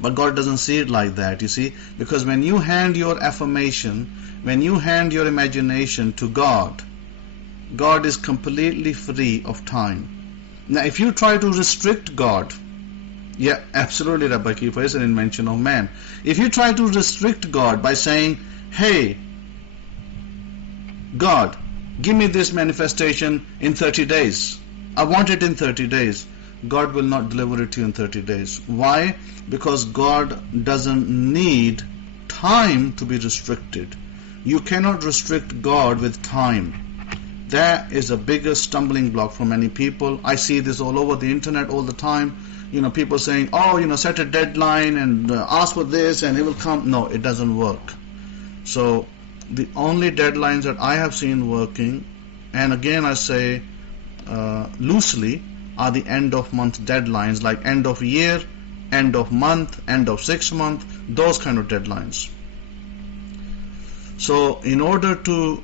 But God doesn't see it like that, you see, because when you hand your affirmation, when you hand your imagination to God, God is completely free of time. Now, if you try to restrict God, yeah, absolutely, Rabbi Kefa, is an invention of man. If you try to restrict God by saying, hey, God, give me this manifestation in 30 days. I want it in 30 days. God will not deliver it to you in 30 days. Why? Because God doesn't need time to be restricted. You cannot restrict God with time. That is a biggest stumbling block for many people. I see this all over the internet all the time. People saying, set a deadline and ask for this and it will come. No, it doesn't work. So the only deadlines that I have seen working, and again I say loosely, are the end of month deadlines, like end of year, end of month, end of 6 month, those kind of deadlines. So in order to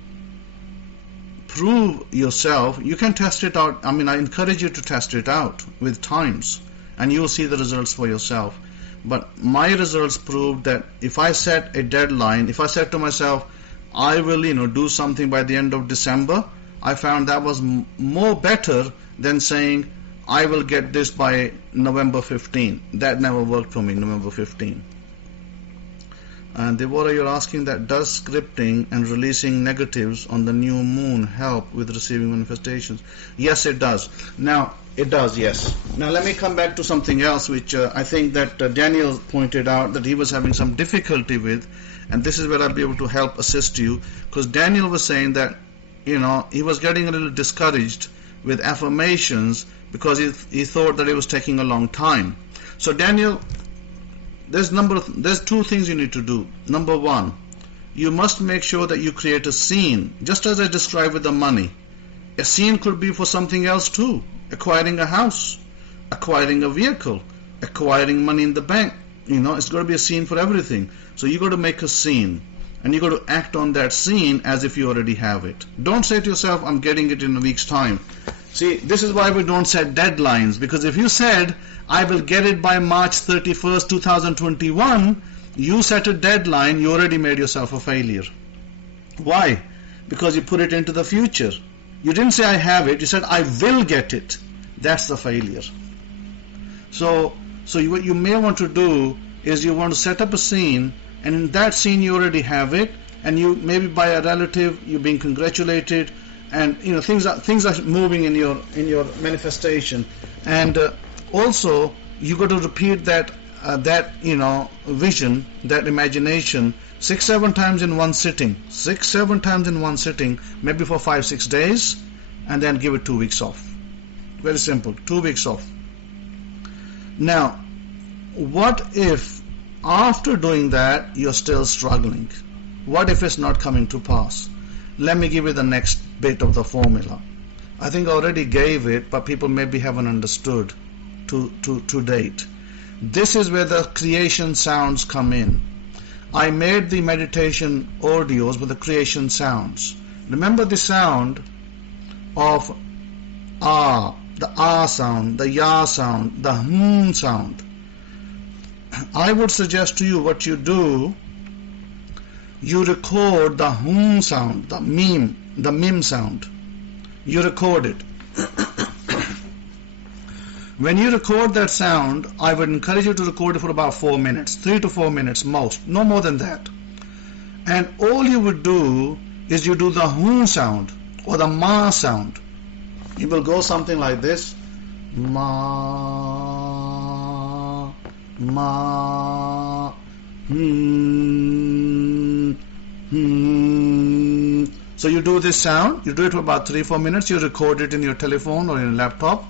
prove yourself, you can test it out. I encourage you to test it out with times, and you'll see the results for yourself. But my results proved that if I set a deadline, if I said to myself, I will do something by the end of December, I found that was more better than saying I will get this by November 15. That never worked for me, November 15. And Deborah, you're asking that does scripting and releasing negatives on the new moon help with receiving manifestations? Yes, it does. Now, it does, yes. Now, let me come back to something else which I think that Daniel pointed out that he was having some difficulty with, and this is where I'll be able to help assist you, because Daniel was saying that, he was getting a little discouraged with affirmations because he thought that it was taking a long time. So, Daniel, there's two things you need to do. Number one, you must make sure that you create a scene, just as I described with the money. A scene could be for something else too. Acquiring a house, acquiring a vehicle, acquiring money in the bank. It's got to be a scene for everything. So you got to make a scene, and you got to act on that scene as if you already have it. Don't say to yourself, I'm getting it in a week's time. See, this is why we don't set deadlines, because if you said, I will get it by March 31st, 2021, you set a deadline, you already made yourself a failure. Why? Because you put it into the future. You didn't say, I have it, you said, I will get it. That's the failure. So what you may want to do is you want to set up a scene, and in that scene you already have it, and you maybe by a relative, you're being congratulated, and things are moving in your manifestation. And also you got to repeat that vision, that imagination 6-7 times in one sitting. 6-7 times in one sitting, maybe for 5-6 days, and then give it 2 weeks off. Very simple, 2 weeks off. Now, what if after doing that you're still struggling? What if it's not coming to pass? Let me give you the next bit of the formula. I think I already gave it, but people maybe haven't understood to date. This is where the creation sounds come in. I made the meditation audios with the creation sounds. Remember the sound of ah, the ah sound, the ya sound, the sound. I would suggest to you what you do, you record the sound, the mim sound. You record it. When you record that sound, I would encourage you to record it for about 4 minutes, 3 to 4 minutes most, no more than that. And all you would do is you do the sound or the ma sound. It will go something like this. Ma, ma, So you do this sound, you do it for about 3-4 minutes, you record it in your telephone or in your laptop.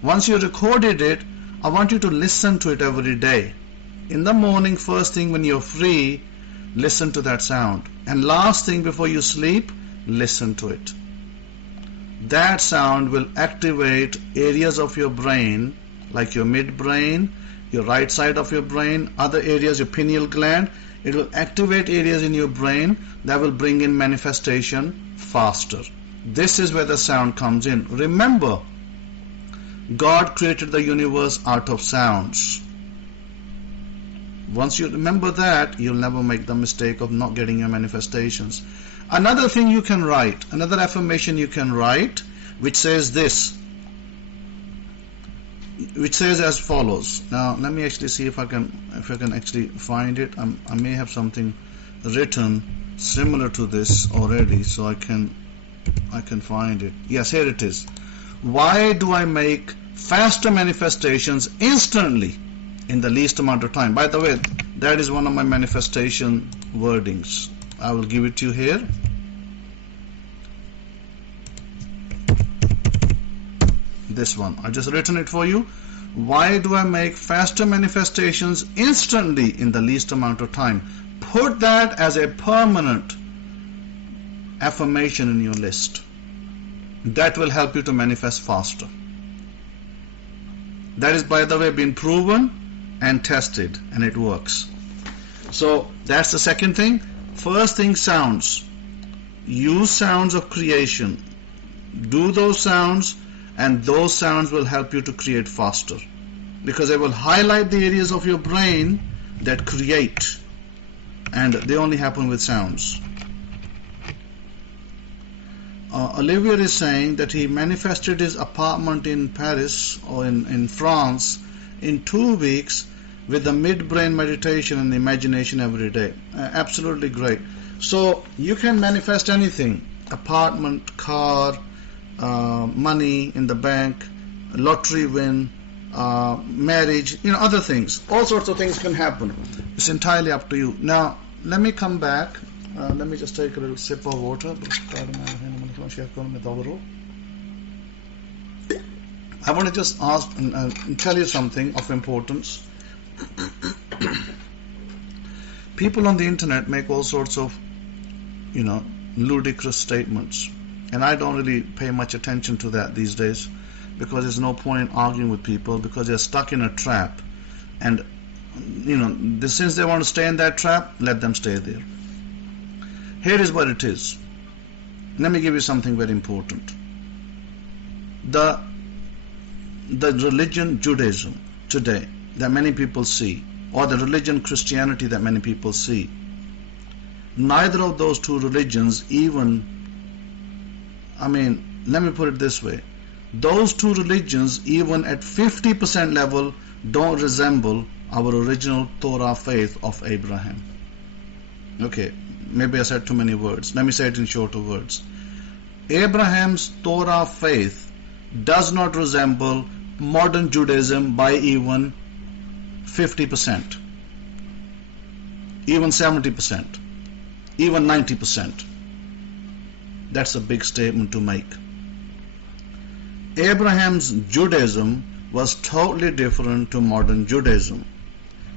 Once you recorded it, I want you to listen to it every day. In the morning, first thing when you're free, listen to that sound. And last thing before you sleep, listen to it. That sound will activate areas of your brain, like your midbrain, your right side of your brain, other areas, your pineal gland. It will activate areas in your brain that will bring in manifestation faster. This is where the sound comes in. Remember, God created the universe out of sounds. Once you remember that, you'll never make the mistake of not getting your manifestations. Another thing you can write, another affirmation you can write, which says this, which says as follows. Now let me actually see if I can actually find it. I may have something written similar to this already, so I can find it. Yes, here it is. Why do I make faster manifestations instantly in the least amount of time. By the way, that is one of my manifestation wordings. I will give it to you here. This one, I just written it for you. Why do I make faster manifestations instantly in the least amount of time? Put that as a permanent affirmation in your list. That will help you to manifest faster. That is, by the way, been proven and tested, and it works. So that's the second thing. First thing, sounds. Use sounds of creation. Do those sounds, and those sounds will help you to create faster, because they will highlight the areas of your brain that create, and they only happen with sounds. Olivier is saying that he manifested his apartment in Paris or in France in 2 weeks with the midbrain meditation and imagination every day. Absolutely great. So you can manifest anything: apartment, car, money in the bank, lottery win, marriage, other things. All sorts of things can happen. It's entirely up to you. Now, let me come back. Let me just take a little sip of water. I want to just ask and tell you something of importance. People on the internet make all sorts of, ludicrous statements. And I don't really pay much attention to that these days, because there's no point in arguing with people, because they're stuck in a trap. And, since they want to stay in that trap, let them stay there. Here is what it is. Let me give you something very important. The religion Judaism today that many people see, or the religion Christianity that many people see, neither of those two religions even, let me put it this way. Those two religions, even at 50% level, don't resemble our original Torah faith of Abraham. Okay, maybe I said too many words. Let me say it in shorter words. Abraham's Torah faith does not resemble modern Judaism by even 50%, even 70%, even 90%. That's a big statement to make. Abraham's Judaism was totally different to modern Judaism.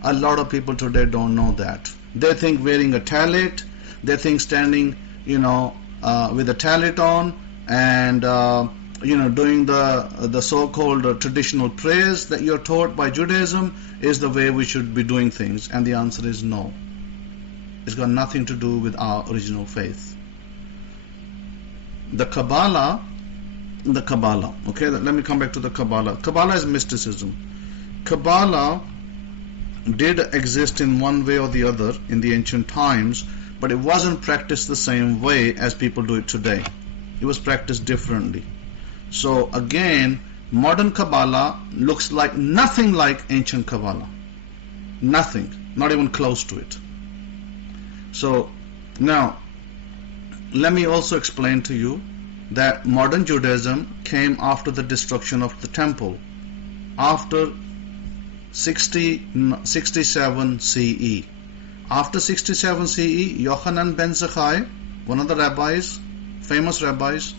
A lot of people today don't know that. They think wearing a tallit, they think standing, with a tallit on, and doing the so-called traditional prayers that you're taught by Judaism is the way we should be doing things. And the answer is no. It's got nothing to do with our original faith. The Kabbalah, okay, let me come back to the Kabbalah. Kabbalah is mysticism. Kabbalah did exist in one way or the other in the ancient times, but it wasn't practiced the same way as people do it today. It was practiced differently. So again, modern Kabbalah looks like nothing like ancient Kabbalah. Nothing, not even close to it. So now, let me also explain to you that modern Judaism came after the destruction of the temple, after 67 CE. After 67 CE, Yochanan ben Zakkai, one of the rabbis, famous rabbis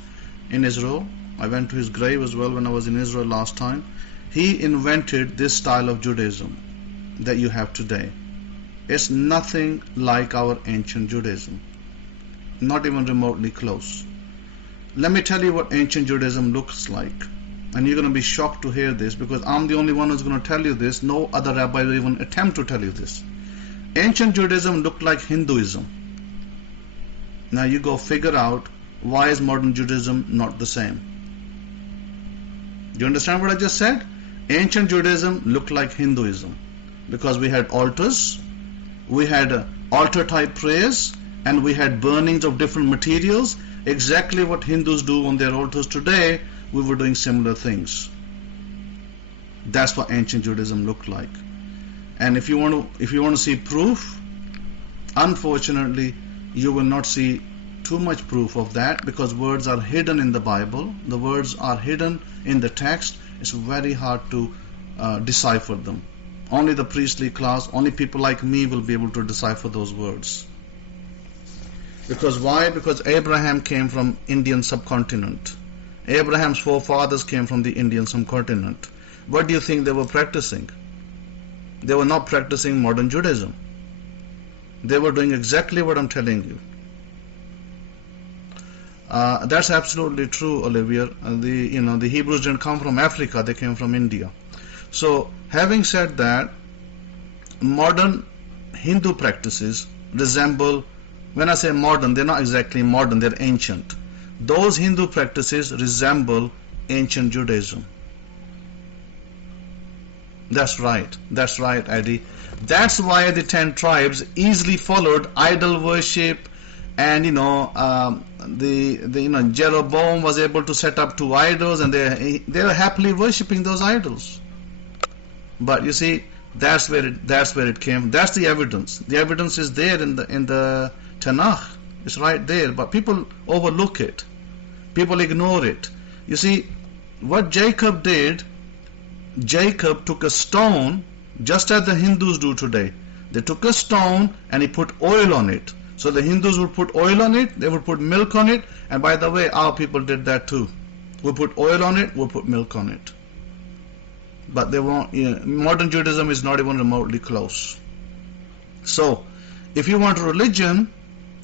in Israel, I went to his grave as well when I was in Israel last time, he invented this style of Judaism that you have today. It's nothing like our ancient Judaism, not even remotely close. Let me tell you what ancient Judaism looks like. And you're going to be shocked to hear this, because I'm the only one who's going to tell you this. No other rabbi will even attempt to tell you this. Ancient Judaism looked like Hinduism. Now you go figure out, why is modern Judaism not the same? Do you understand what I just said? Ancient Judaism looked like Hinduism, because we had altars, we had altar type prayers, and we had burnings of different materials. Exactly what Hindus do on their altars today, we were doing similar things. That's what ancient Judaism looked like. And if you want to see proof, unfortunately, you will not see too much proof of that, because words are hidden in the Bible. The words are hidden in the text. It's very hard to decipher them. Only the priestly class, only people like me will be able to decipher those words. Because why? Because Abraham came from Indian subcontinent. Abraham's forefathers came from the Indian subcontinent. What do you think they were practicing? They were not practicing modern Judaism. They were doing exactly what I'm telling you. That's absolutely true, Olivia. The Hebrews didn't come from Africa; they came from India. So, having said that, modern Hindu practices resemble. When I say modern, they're not exactly modern; they're ancient. Those Hindu practices resemble ancient Judaism. That's right, Eddie. That's why the 10 tribes easily followed idol worship, and Jeroboam was able to set up 2 idols, and they were happily worshipping those idols. But you see, that's where it came. That's the evidence. The evidence is there in the Tanakh. It's right there, but people overlook it. People ignore it. You see, what Jacob did, Jacob took a stone, just as the Hindus do today. They took a stone and he put oil on it. So the Hindus would put oil on it, they would put milk on it, and by the way, our people did that too. We put oil on it, we put milk on it. But they won't. Modern Judaism is not even remotely close. So, if you want religion,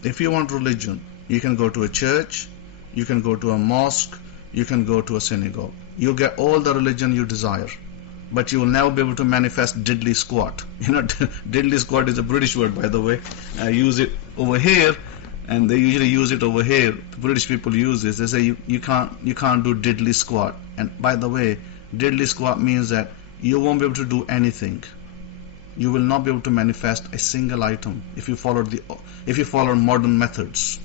you can go to a church, you can go to a mosque, you can go to a synagogue. You get all the religion you desire, but you will never be able to manifest diddly squat. Diddly squat is a British word, by the way. I use it over here, and they usually use it over here. The British people use this. They say you can't do diddly squat. And by the way, diddly squat means that you won't be able to do anything. You will not be able to manifest a single item if you follow modern methods.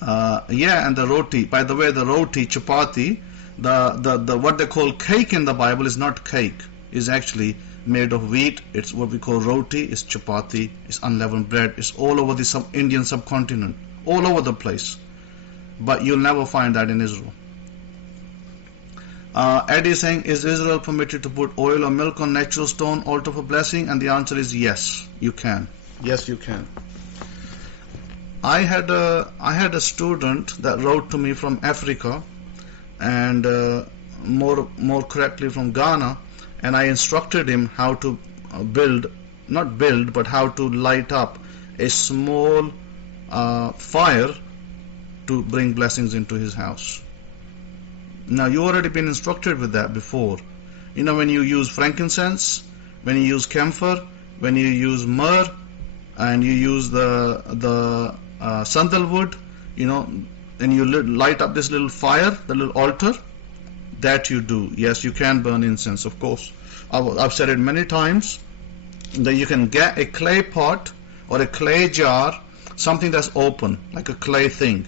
And the roti. By the way, the roti, chapati, the what they call cake in the Bible is not cake. It's actually made of wheat. It's what we call roti. It's chapati. It's unleavened bread. It's all over the Indian subcontinent, all over the place. But you'll never find that in Israel. Eddie is saying, is Israel permitted to put oil or milk on natural stone altar for blessing? And the answer is yes, you can. Yes, you can. I had a student that wrote to me from Africa, and more correctly from Ghana, and I instructed him how to how to light up a small fire to bring blessings into his house. Now, you already been instructed with that before. When you use frankincense, when you use camphor, when you use myrrh, and you use the sandalwood, and you light up this little fire, the little altar, that you do. Yes, you can burn incense, of course. I've said it many times, that you can get a clay pot or a clay jar, something that's open, like a clay thing,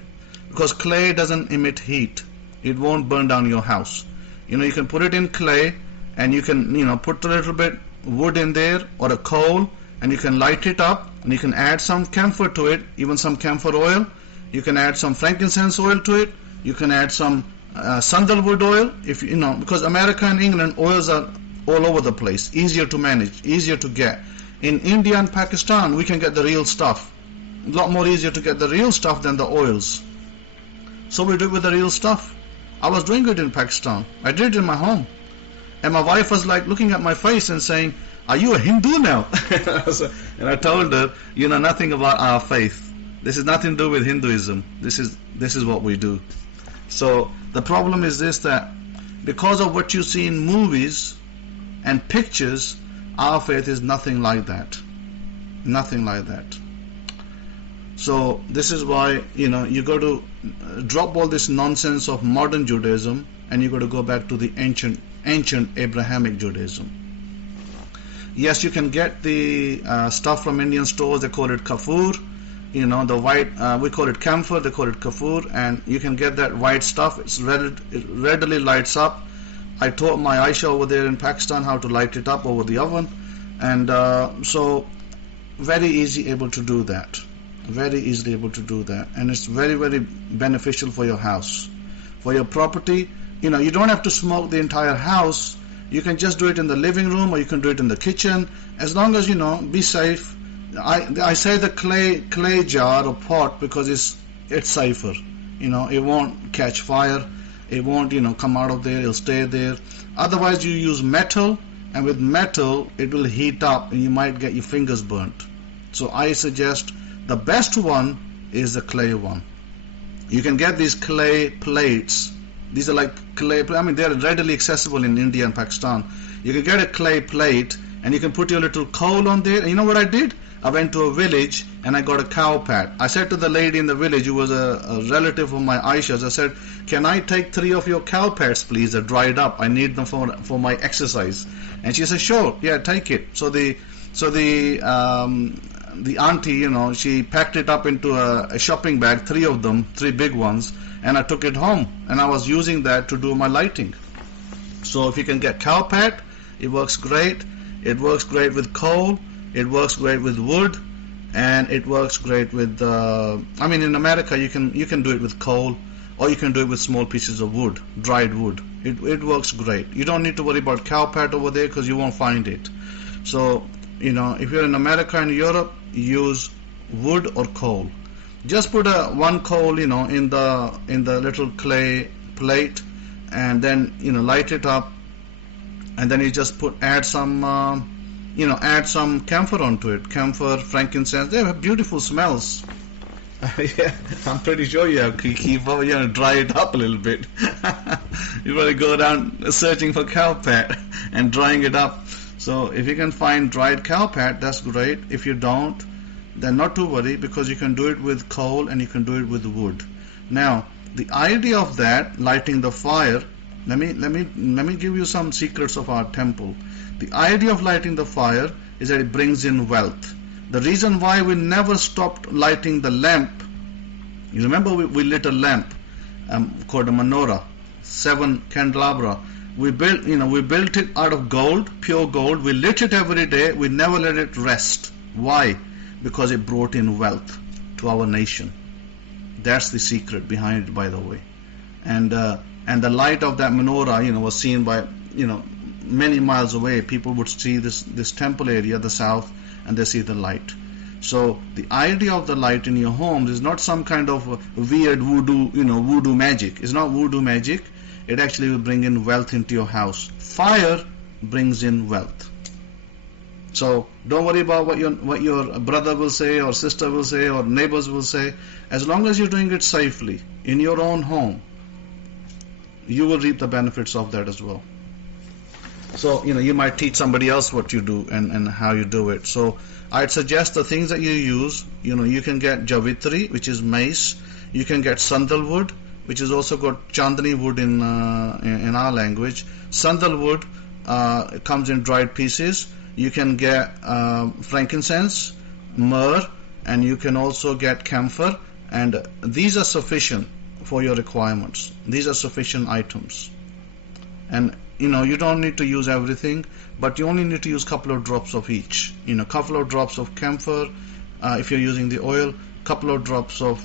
because clay doesn't emit heat. It won't burn down your house. You can put it in clay, and you can, put a little bit wood in there or a coal, and you can light it up, and you can add some camphor to it, even some camphor oil. You can add some frankincense oil to it. You can add some sandalwood oil, because America and England, oils are all over the place, easier to manage, easier to get. In India and Pakistan, we can get the real stuff. A lot more easier to get the real stuff than the oils. So we do it with the real stuff. I was doing it in Pakistan. I did it in my home. And my wife was like looking at my face and saying, "Are you a Hindu now?" And I told her, nothing about our faith. This is nothing to do with Hinduism. This is what we do. So the problem is this, that because of what you see in movies and pictures, our faith is nothing like that. Nothing like that. So this is why, you got to drop all this nonsense of modern Judaism, and you got to go back to the ancient Abrahamic Judaism. Yes, you can get the stuff from Indian stores. They call it kafur. The white, we call it camphor, they call it kafur, and you can get that white stuff. It readily lights up. I taught my Aisha over there in Pakistan how to light it up over the oven, and so very easy able to do that. Very easily able to do that, and it's very, very beneficial for your house. For your property, you don't have to smoke the entire house. You can just do it in the living room, or you can do it in the kitchen, as long as be safe. I say the clay jar or pot because it's safer. It won't catch fire. It won't come out of there. It'll stay there. Otherwise, you use metal, and with metal it will heat up, and you might get your fingers burnt. So I suggest the best one is the clay one. You can get these clay plates. These are like clay. They're readily accessible in India and Pakistan. You can get a clay plate, and you can put your little coal on there. And you know what I did? I went to a village and I got a cow pat. I said to the lady in the village, who was a relative of my Aisha's, I said, "Can I take 3 of your cow pats, please? They're dried up. I need them for my exercise." And she said, "Sure, yeah, take it." So the auntie, she packed it up into a shopping bag, 3 of them, 3 big ones, and I took it home, and I was using that to do my lighting. So if you can get cow pat, it works great. It works great with coal. It works great with wood, and it works great with. In America, you can do it with coal, or you can do it with small pieces of wood, dried wood. It works great. You don't need to worry about cow pat over there because you won't find it. So if you're in America and Europe, use wood or coal. Just put one coal in the little clay plate, and then light it up, and then you just add some camphor onto it. Camphor, frankincense, they have beautiful smells. Yeah, I'm pretty sure you have Kefa. Dry it up a little bit. You better go down searching for cow pat and drying it up. So if you can find dried cow pat, that's great. If you don't, then not to worry, because you can do it with coal and you can do it with wood. Now, the idea of that, lighting the fire, let me give you some secrets of our temple. The idea of lighting the fire is that it brings in wealth. The reason why we never stopped lighting the lamp, you remember we lit a lamp called a menorah, 7 candelabra. We built it out of gold, pure gold. We lit it every day. We never let it rest. Why? Because it brought in wealth to our nation. That's the secret behind it, by the way. And the light of that menorah, was seen by, many miles away. People would see this temple area, the south, and they see the light. So the idea of the light in your homes is not some kind of weird voodoo magic. It's not voodoo magic. It actually will bring in wealth into your house. Fire brings in wealth. So don't worry about what your brother will say, or sister will say, or neighbors will say. As long as you're doing it safely in your own home, you will reap the benefits of that as well. So you might teach somebody else what you do and how you do it. So I'd suggest the things that you use. You can get javitri, which is mace. You can get sandalwood, which is also got chandani wood in our language. Sandalwood comes in dried pieces. You can get frankincense, myrrh, and you can also get camphor, and these are sufficient for your requirements. These are sufficient items. And you don't need to use everything, but you only need to use a couple of drops of each. Couple of drops of camphor if you're using the oil, couple of drops of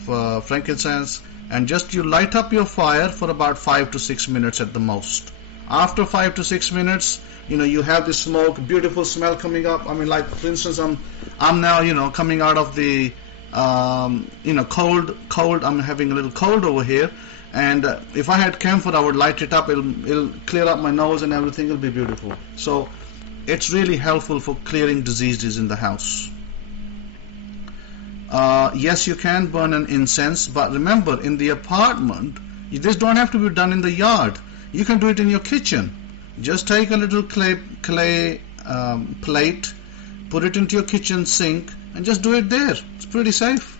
frankincense, and just you light up your fire for about 5 to 6 minutes at the most. After 5 to 6 minutes, you have this smoke, beautiful smell coming up. Like for instance, I'm now coming out of the cold. I'm having a little cold over here, and if I had camphor, I would light it up. It'll clear up my nose and everything. It'll be beautiful. So it's really helpful for clearing diseases in the house. Yes, you can burn an incense, but remember, in the apartment, this don't have to be done in the yard. You can do it in your kitchen. Just take a little clay plate, put it into your kitchen sink, and just do it there. It's pretty safe.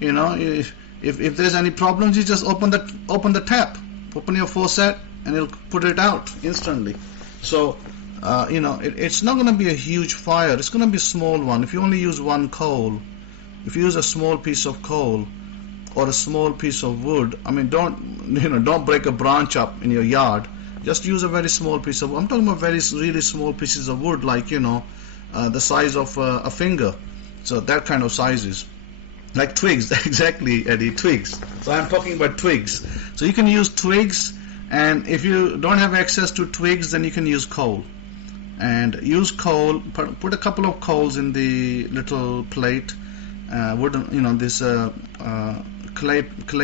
If there's any problems, you just open the tap, open your faucet, and it'll put it out instantly. So it's not going to be a huge fire. It's going to be a small one. If you only use one coal, if you use a small piece of coal or a small piece of wood, don't break a branch up in your yard. Just use a very small piece of wood. I'm talking about really small pieces of wood, like the size of a finger. So that kind of sizes, like twigs. Exactly, Eddie, twigs. So I'm talking about twigs. So you can use twigs, And if you don't have access to twigs, then you can use coal. And use coal. Put a couple of coals in the little plate, wooden, this clay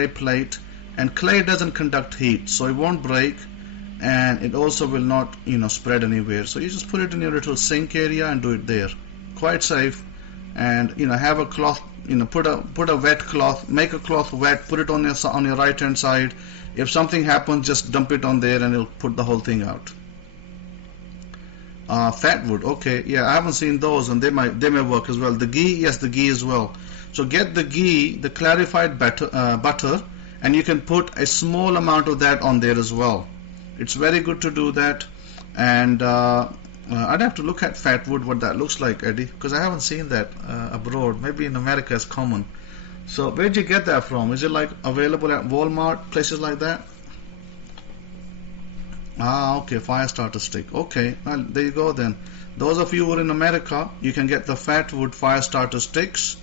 plate. And clay doesn't conduct heat, so it won't break, and it also will not, spread anywhere. So you just put it in your little sink area and do it there. Quite safe. And have a cloth. Put a wet cloth. Make a cloth wet. Put it on your right hand side. If something happens, just dump it on there, and it'll put the whole thing out. Fat wood, okay, yeah, I haven't seen those, and they may work as well. The ghee, yes, the ghee as well. So get the ghee, the clarified butter, and you can put a small amount of that on there as well. It's very good to do that. And I'd have to look at fat wood, what that looks like, Eddie, because I haven't seen that abroad. Maybe in America it's common. So where'd you get that from? Is it like available at Walmart, places like that? Okay, fire starter stick. Okay, well, there you go then. Those of you who are in America, you can get the fat wood fire starter sticks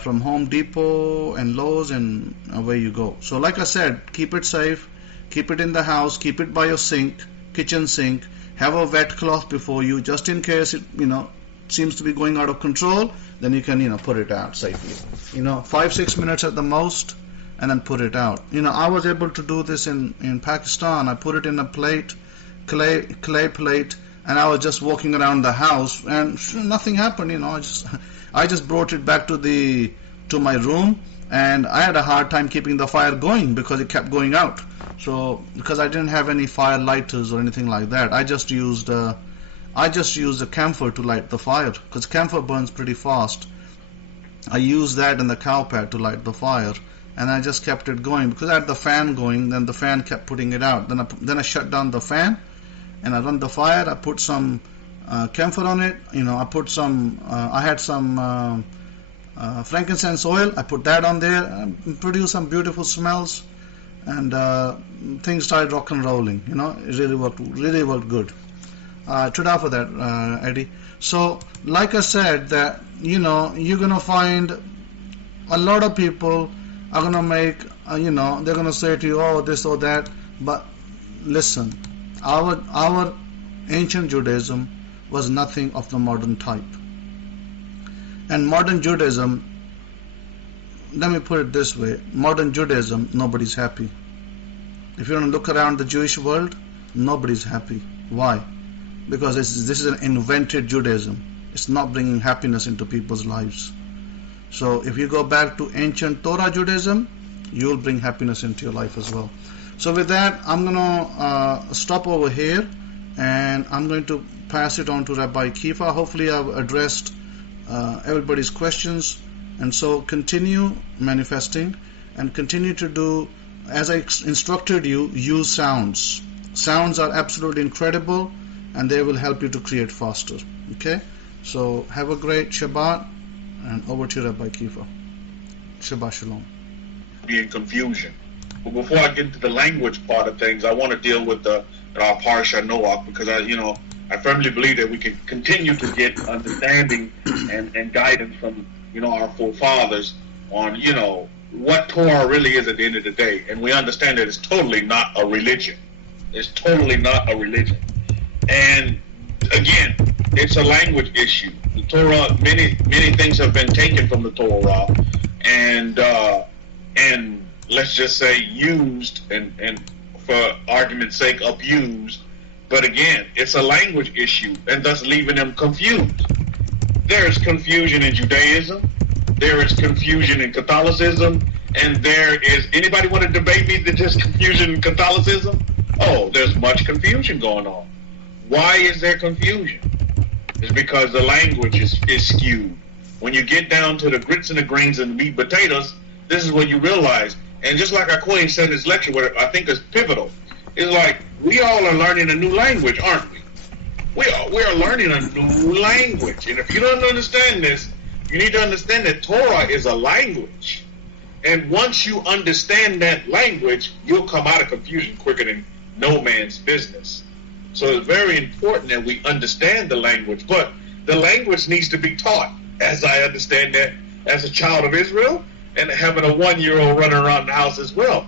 from Home Depot and Lowe's, and away you go. So like I said, keep it safe, keep it in the house, keep it by your sink, kitchen sink. Have a wet cloth before you, just in case it seems to be going out of control. Then you can put it out safely. 5-6 minutes at the most, and then put it out. I was able to do this in Pakistan. I put it in a plate, clay plate, and I was just walking around the house, and nothing happened. I just brought it back to my room, and I had a hard time keeping the fire going because it kept going out. So because I didn't have any fire lighters or anything like that, I just used a camphor to light the fire, because camphor burns pretty fast. I used that and the cow pad to light the fire, and I just kept it going because I had the fan going. Then the fan kept putting it out. Then I shut down the fan, and I run the fire. I put some camphor on it. I put some. I had some frankincense oil. I put that on there and produced some beautiful smells, and things started rock and rolling. It really worked good. Today for that, Eddie. So, like I said, that you're gonna find a lot of people are gonna make, they're gonna say to you, oh, this or that. But listen, our ancient Judaism was nothing of the modern type. And modern Judaism, let me put it this way: modern Judaism, nobody's happy. If you want to look around the Jewish world, nobody's happy. Why? Because this is an invented Judaism. It's not bringing happiness into people's lives. So if you go back to ancient Torah Judaism, you'll bring happiness into your life as well. So with that, I'm going to stop over here, and I'm going to pass it on to Rabbi Kefa. Hopefully I've addressed everybody's questions. And so continue manifesting, and continue to do as I instructed you. Use sounds. Sounds are absolutely incredible, and they will help you to create faster. Okay? So have a great Shabbat, and over to Rabbi Kefa. Shabbat Shalom. Be in confusion. But before I get to the language part of things, I want to deal with our Parsha Noach, because I firmly believe that we can continue to get understanding and guidance from our forefathers on what Torah really is at the end of the day, and we understand that it's totally not a religion. It's totally not a religion. And again, it's a language issue. The Torah, many things have been taken from the Torah, and let's just say used, and for argument's sake abused. But again, it's a language issue, and thus leaving them confused. There is confusion in Judaism. There is confusion in Catholicism, and there is. Anybody want to debate me that there's confusion in Catholicism? Oh, there's much confusion going on. Why is there confusion? It's because the language is skewed. When you get down to the grits and the grains and the meat and potatoes, this is what you realize. And just like our Queen said in his lecture, what I think is pivotal, is like we all are learning a new language, aren't we? We are learning a new language. And if you don't understand this, you need to understand that Torah is a language. And once you understand that language, you'll come out of confusion quicker than no man's business. So it's very important that we understand the language, but the language needs to be taught, as I understand that as a child of Israel, and having a 1-year-old running around the house as well.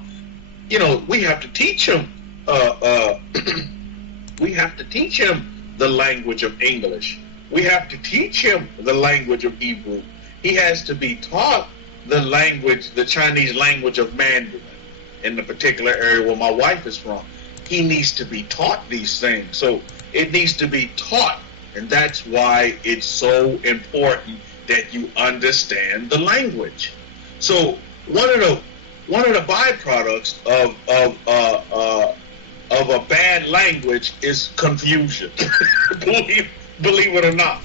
We have to teach them we have to teach him the language of English. We have to teach him the language of Hebrew. He has to be taught the language, the Chinese language of Mandarin in the particular area where my wife is from. He needs to be taught these things. So it needs to be taught, and that's why it's so important that you understand the language. So one of the byproducts of a bad language is confusion. believe it or not,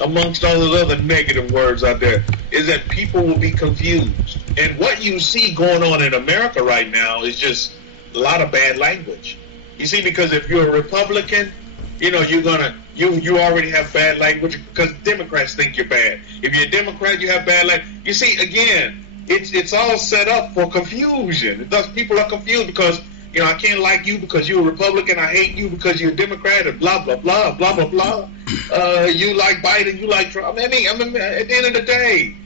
amongst all those other negative words out there, is that people will be confused. And what you see going on in America right now is just a lot of bad language. You see, because if you're a Republican, you already have bad language because Democrats think you're bad. If you're a Democrat, you have bad language. You see, again, it's all set up for confusion. Thus, people are confused because, I can't like you because you're a Republican. I hate you because you're a Democrat, and blah, blah, blah, blah, blah, blah. You like Biden, you like Trump. I mean, at the end of the day,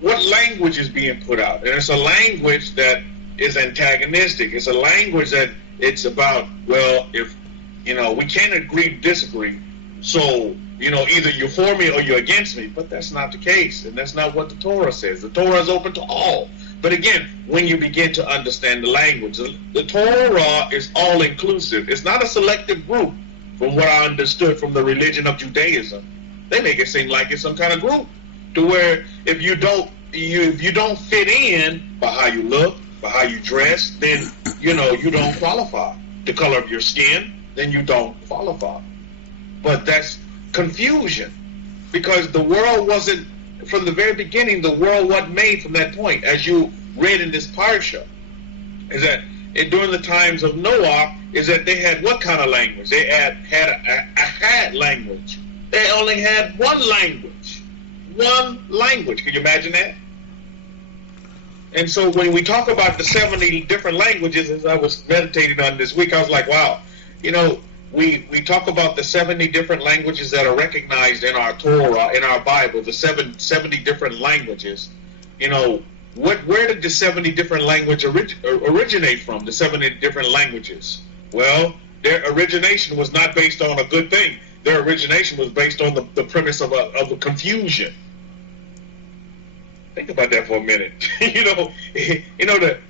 what language is being put out? And it's a language that is antagonistic. It's a language that it's about, well, if, we can't agree to disagree. So, either you're for me or you're against me. But that's not the case. And that's not what the Torah says. The Torah is open to all. But again, when you begin to understand the language, the Torah is all-inclusive. It's not a selective group, from what I understood from the religion of Judaism. They make it seem like it's some kind of group, to where if you don't fit in by how you look, by how you dress, then you don't qualify. The color of your skin, then you don't qualify. But that's confusion, because the world wasn't, from the very beginning, the world wasn't made from that point. As you read in this parsha, is that during the times of Noah, is that they had what kind of language? They had a language. They only had one language. One language. Can you imagine that? And so when we talk about the 70 different languages, as I was meditating on this week, I was like, wow, we talk about the 70 different languages that are recognized in our Torah, in our Bible, the 70 different languages. Where did the 70 different language originate from, the 70 different languages? Well, their origination was not based on a good thing. Their origination was based on the premise of a confusion. Think about that for a minute.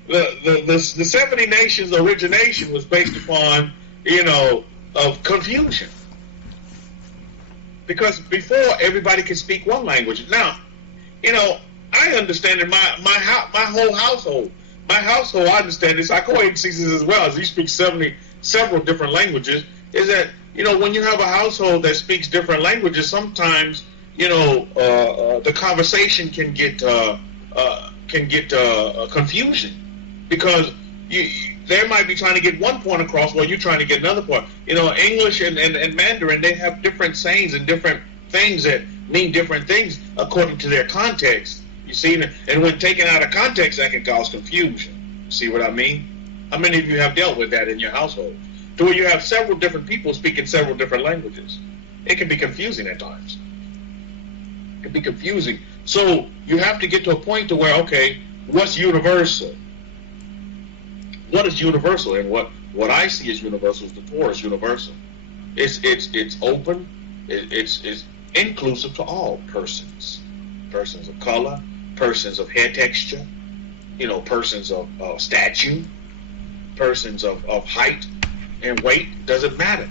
The 70 nations' origination was based upon, of confusion. Because before, everybody could speak one language. Now, I understand in my whole household. My household, I understand this. I go ahead and see this as well. As you speak several different languages, is that, when you have a household that speaks different languages, sometimes, the conversation can get confusing, because they might be trying to get one point across while you're trying to get another point. English and Mandarin, they have different sayings and different things that mean different things according to their context. You see, and when taken out of context, that can cause confusion. See what I mean? How many of you have dealt with that in your household? To where you have several different people speaking several different languages. It can be confusing at times. It can be confusing. So you have to get to a point to where, okay, what's universal? What is universal? And what I see as universal is the Torah is universal. It's open. It's inclusive to all persons. Persons of color, persons of hair texture, persons of stature, persons of height and weight. Doesn't matter.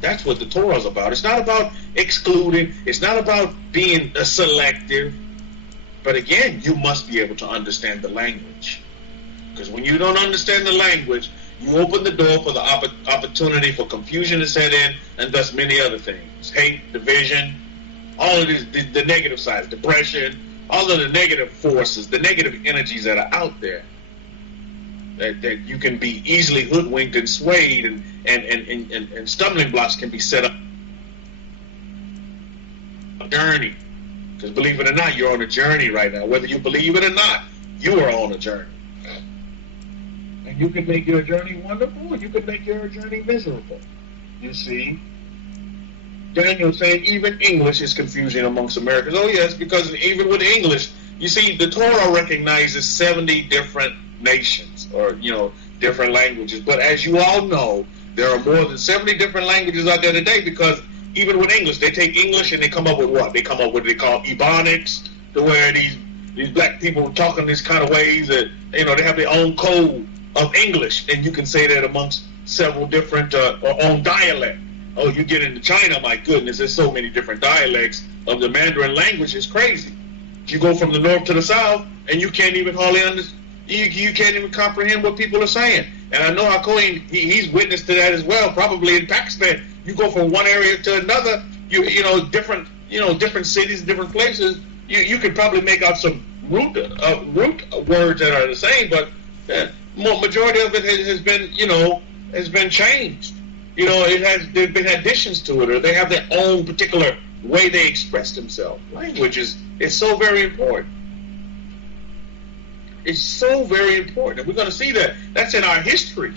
That's what the Torah is about. It's not about excluding. It's not about being selective. But again, you must be able to understand the language. Because when you don't understand the language, you open the door for the opportunity for confusion to set in, and thus many other things. Hate, division, all of these, the negative sides, depression, all of the negative forces, the negative energies that are out there. That you can be easily hoodwinked and swayed, and stumbling blocks can be set up. A journey. Because believe it or not, you're on a journey right now. Whether you believe it or not, you are on a journey. And you can make your journey wonderful, or you can make your journey miserable. You see? Daniel saying even English is confusing amongst Americans. Oh yes, because even with English, you see, the Torah recognizes 70 different nations or, different languages. But as you all know, there are more than 70 different languages out there today, because even with English, they take English and they come up with what? They come up with what they call Ebonics, to where these black people talk in these kind of ways that, they have their own code of English, and you can say that amongst several different or own dialect. Oh, you get into China, my goodness, there's so many different dialects of the Mandarin language. It's crazy. You go from the north to the south, and you can't even hardly understand. You can't even comprehend what people are saying. And I know Hakoin, he's witness to that as well. Probably in Pakistan, you go from one area to another. Different cities, different places. You could probably make out some root words that are the same, but majority of it has been changed. There've been additions to it, or they have their own particular way they express themselves. Language is so very important. It's so very important. And we're going to see that. That's in our history.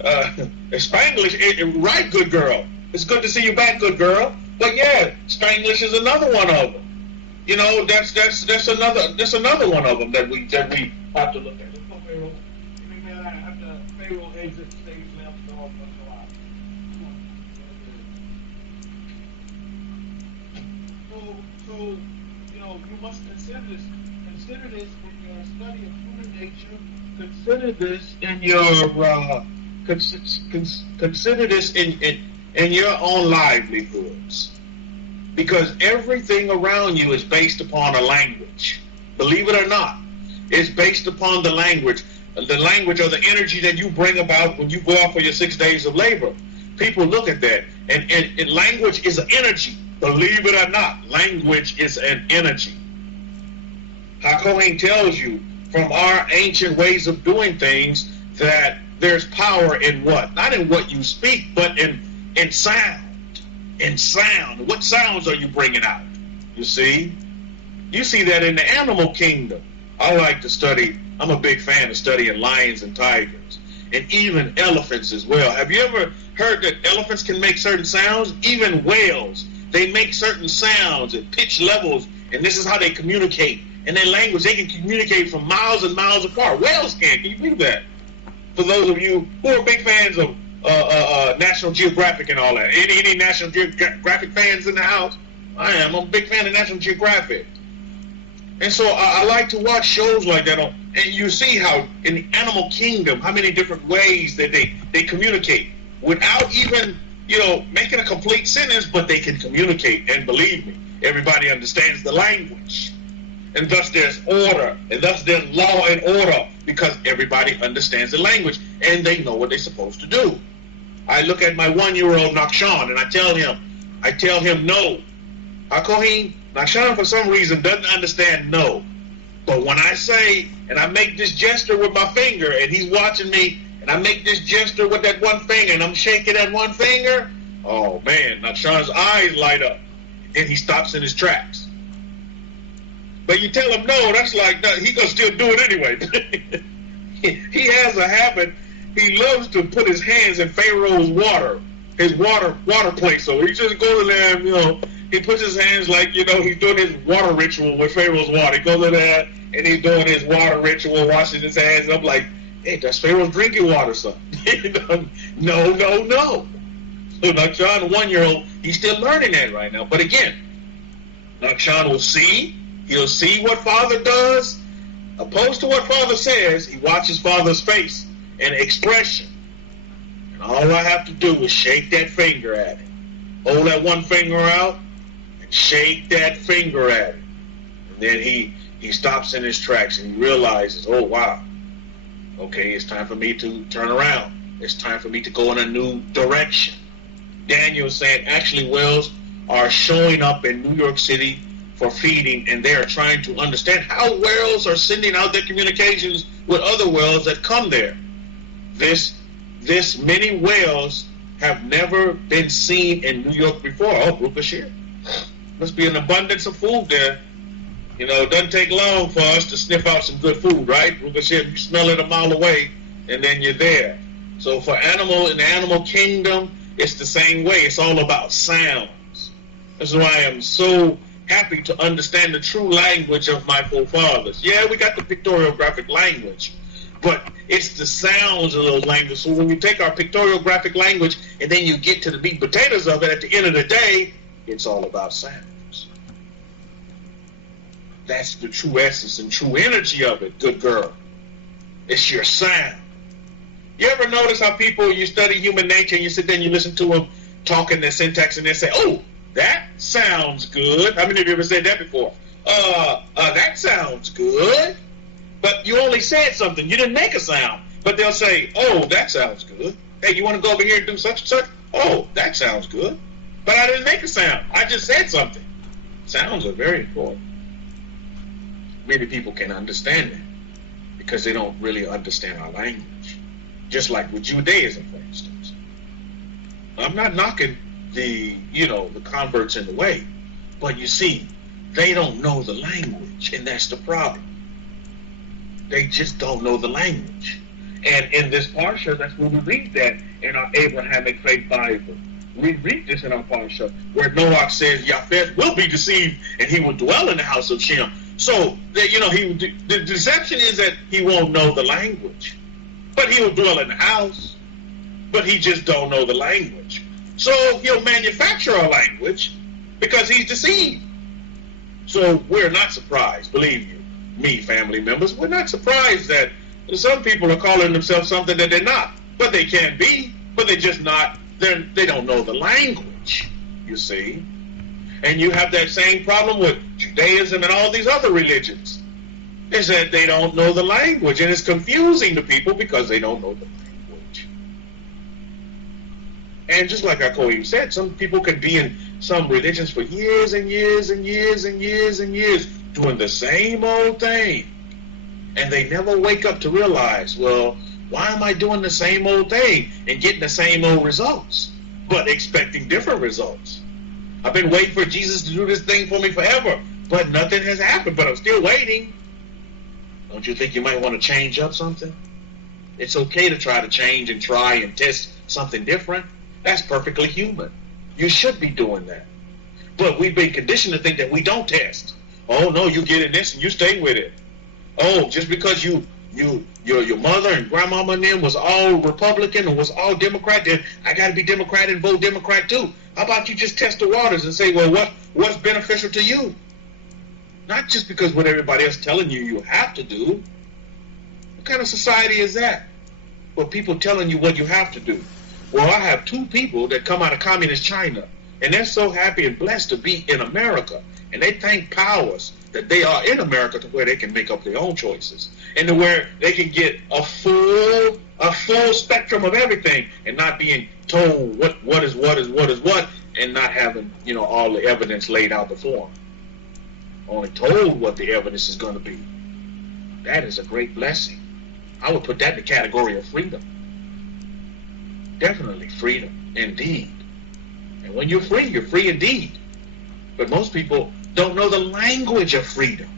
Spanglish, right, good girl. It's good to see you back, good girl. But yeah, Spanglish is another one of them. That's another one of them that we have to look at. Let's go, Pharaoh. I have the Pharaoh exit stage left. So you must consider this. Consider this in your study of human nature. Consider this in your consider this in your own livelihoods, because everything around you is based upon a language. Believe it or not, it's based upon the language or the energy that you bring about when you go out for your 6 days of labor. People look at that, and language is an energy. Believe it or not, language is an energy. HaKohen tells you from our ancient ways of doing things that there's power in what? Not in what you speak, but in sound. In sound. What sounds are you bringing out? You see? You see that in the animal kingdom. I like to study, I'm a big fan of studying lions and tigers, and even elephants as well. Have you ever heard that elephants can make certain sounds? Even whales, they make certain sounds at pitch levels, and this is how they communicate. In their language, they can communicate from miles and miles apart. Whales can you believe that? For those of you who are big fans of National Geographic and all that. Any National Geographic fans in the house? I am. I'm a big fan of National Geographic. And so I like to watch shows like that. And you see how in the animal kingdom, how many different ways that they communicate without even, making a complete sentence, but they can communicate. And believe me, everybody understands the language. And thus there's order. And thus there's law and order, because everybody understands the language and they know what they're supposed to do. I look at my 1-year-old Nakshan and I tell him no. Hakohen, Nakshan for some reason doesn't understand no. But when I say, and I make this gesture with my finger, and he's watching me, and I make this gesture with that one finger, and I'm shaking that one finger, oh man, Nakshan's eyes light up. Then he stops in his tracks. But you tell him no, that's like, no, he gonna still do it anyway. He has a habit. He loves to put his hands in Pharaoh's water, his water plate. So he just goes in there and, he puts his hands like, he's doing his water ritual with Pharaoh's water. He goes in there and he's doing his water ritual, washing his hands. I'm like, hey, that's Pharaoh's drinking water, son. No. So Nakshan, 1-year-old, he's still learning that right now. But again, Nakshan will see. He'll see what Father does. Opposed to what Father says, he watches Father's face and expression. And all I have to do is shake that finger at it. Hold that one finger out and shake that finger at it. And then he stops in his tracks and he realizes, oh, wow. Okay, it's time for me to turn around. It's time for me to go in a new direction. Daniel is saying, actually, whales are showing up in New York City for feeding, and they are trying to understand how whales are sending out their communications with other whales that come there. This many whales have never been seen in New York before. Oh, Rupashir. Must be an abundance of food there. It doesn't take long for us to sniff out some good food, right? Rupashir, you smell it a mile away, and then you're there. So for in the animal kingdom, it's the same way. It's all about sounds. That's why I am so happy to understand the true language of my forefathers. Yeah, we got the pictorial graphic language, But it's the sounds of those languages. So when you take our pictorial graphic language and then you get to the meat and potatoes of it, at the end of the day, it's all about sounds. That's the true essence and true energy of it, good girl. It's your sound. You ever notice how people, you study human nature and you sit there and you listen to them talking their syntax and they say, oh, that sounds good. How many of you ever said that before? That sounds good. But you only said something. You didn't make a sound. But they'll say, oh, that sounds good. Hey, you want to go over here and do such and such? Oh, that sounds good. But I didn't make a sound. I just said something. Sounds are very important. Many people can understand that because they don't really understand our language. Just like with Judaism, for instance. I'm not knocking the converts in the way. But you see, they don't know the language, and that's the problem. They just don't know the language. And in this parsha, that's where we read that in our Abrahamic-Faith Bible. We read this in our parsha, where Noah says, Japheth will be deceived, and he will dwell in the house of Shem. So, the deception is that he won't know the language. But he will dwell in the house. But he just don't know the language. So, he'll manufacture a language because he's deceived. So, we're not surprised, believe you. Me, family members, we're not surprised that some people are calling themselves something that they're not. But they can be, but they're just not. They don't know the language, you see. And you have that same problem with Judaism and all these other religions. Is that they don't know the language, and it's confusing to people because they don't know the language. And just like Akoim said, some people can be in some religions for years and years and years and years and years, doing the same old thing. And they never wake up to realize, well, why am I doing the same old thing and getting the same old results, but expecting different results? I've been waiting for Jesus to do this thing for me forever, but nothing has happened, but I'm still waiting. Don't you think you might want to change up something? It's okay to try to change and try and test something different. That's perfectly human. You should be doing that. But we've been conditioned to think that we don't test. Oh, no, you get in this and you stay with it. Oh, just because your mother and grandmama and them was all Republican or was all Democrat, then I got to be Democrat and vote Democrat too. How about you just test the waters and say, well, what's beneficial to you? Not just because what everybody else is telling you have to do. What kind of society is that? Well, people telling you what you have to do. Well, I have two people that come out of communist China, and they're so happy and blessed to be in America. And they thank powers that they are in America to where they can make up their own choices. And to where they can get a full spectrum of everything and not being told what is what and not having, all the evidence laid out before them. Only told what the evidence is going to be. That is a great blessing. I would put that in the category of freedom. Definitely freedom, indeed. And when you're free indeed. But most people don't know the language of freedom.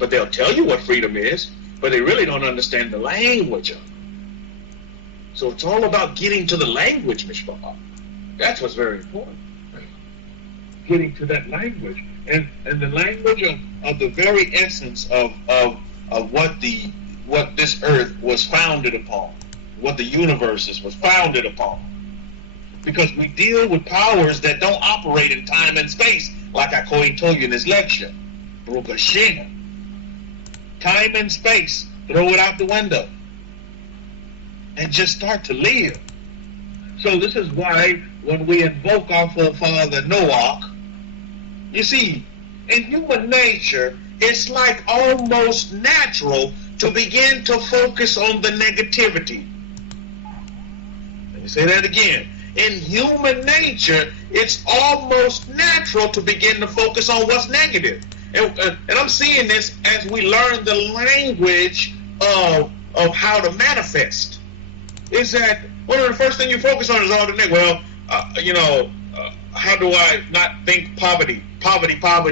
But they'll tell you what freedom is, but they really don't understand the language of it. So it's all about getting to the language, Mishpachah. That's what's very important. Getting to that language. And the language of the very essence of what this earth was founded upon, what the universe was founded upon. Because we deal with powers that don't operate in time and space, like I told you in this lecture. Baruch Hashem. Time and space, throw it out the window. And just start to live. So this is why when we invoke our forefather Noah, you see, in human nature, it's like almost natural to begin to focus on the negativity. Let me say that again. In human nature, it's almost natural to begin to focus on what's negative. And I'm seeing this as we learn the language of how to manifest. Is that one of the first things you focus on is all the negative. Well, how do I not think poverty? Poverty. How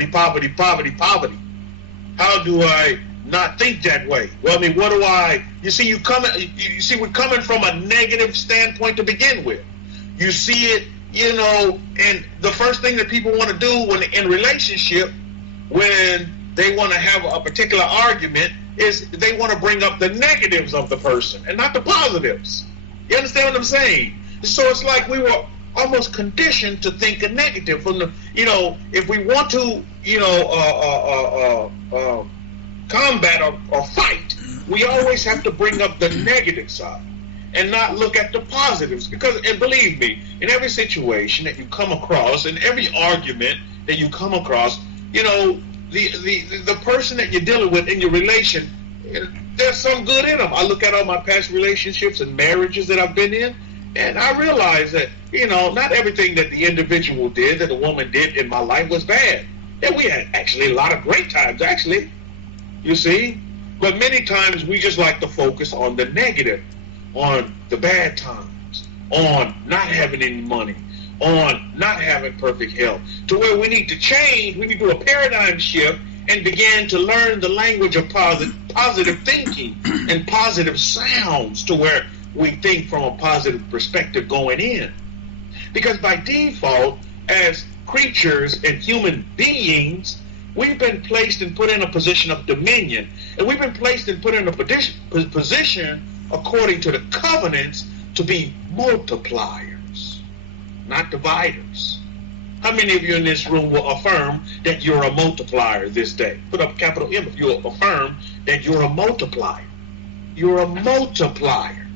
do I not think that way? Well, I mean, what do I... You see, we're coming from a negative standpoint to begin with. You see it, and the first thing that people want to do when in relationship, when they want to have a particular argument, is they want to bring up the negatives of the person and not the positives. You understand what I'm saying? So it's like we were almost conditioned to think a negative. From the, if we want to, combat or fight, we always have to bring up the negative side and not look at the positives. Because, and believe me, in every situation that you come across, in every argument that you come across, the person that you're dealing with in your relation, there's some good in them. I look at all my past relationships and marriages that I've been in, and I realize that, not everything that the individual did, that the woman did in my life was bad. And we had actually a lot of great times, actually, you see. But many times we just like to focus on the negative, on the bad times, on not having any money, on not having perfect health, to where we need to change, we need to do a paradigm shift and begin to learn the language of positive thinking and positive sounds, to where we think from a positive perspective going in. Because by default, as creatures and human beings, we've been placed and put in a position of dominion. And we've been placed and put in a position according to the covenants to be multipliers, not dividers. How many of you in this room will affirm that you're a multiplier this day? Put up capital M if you'll affirm that you're a multiplier. You're a multiplier.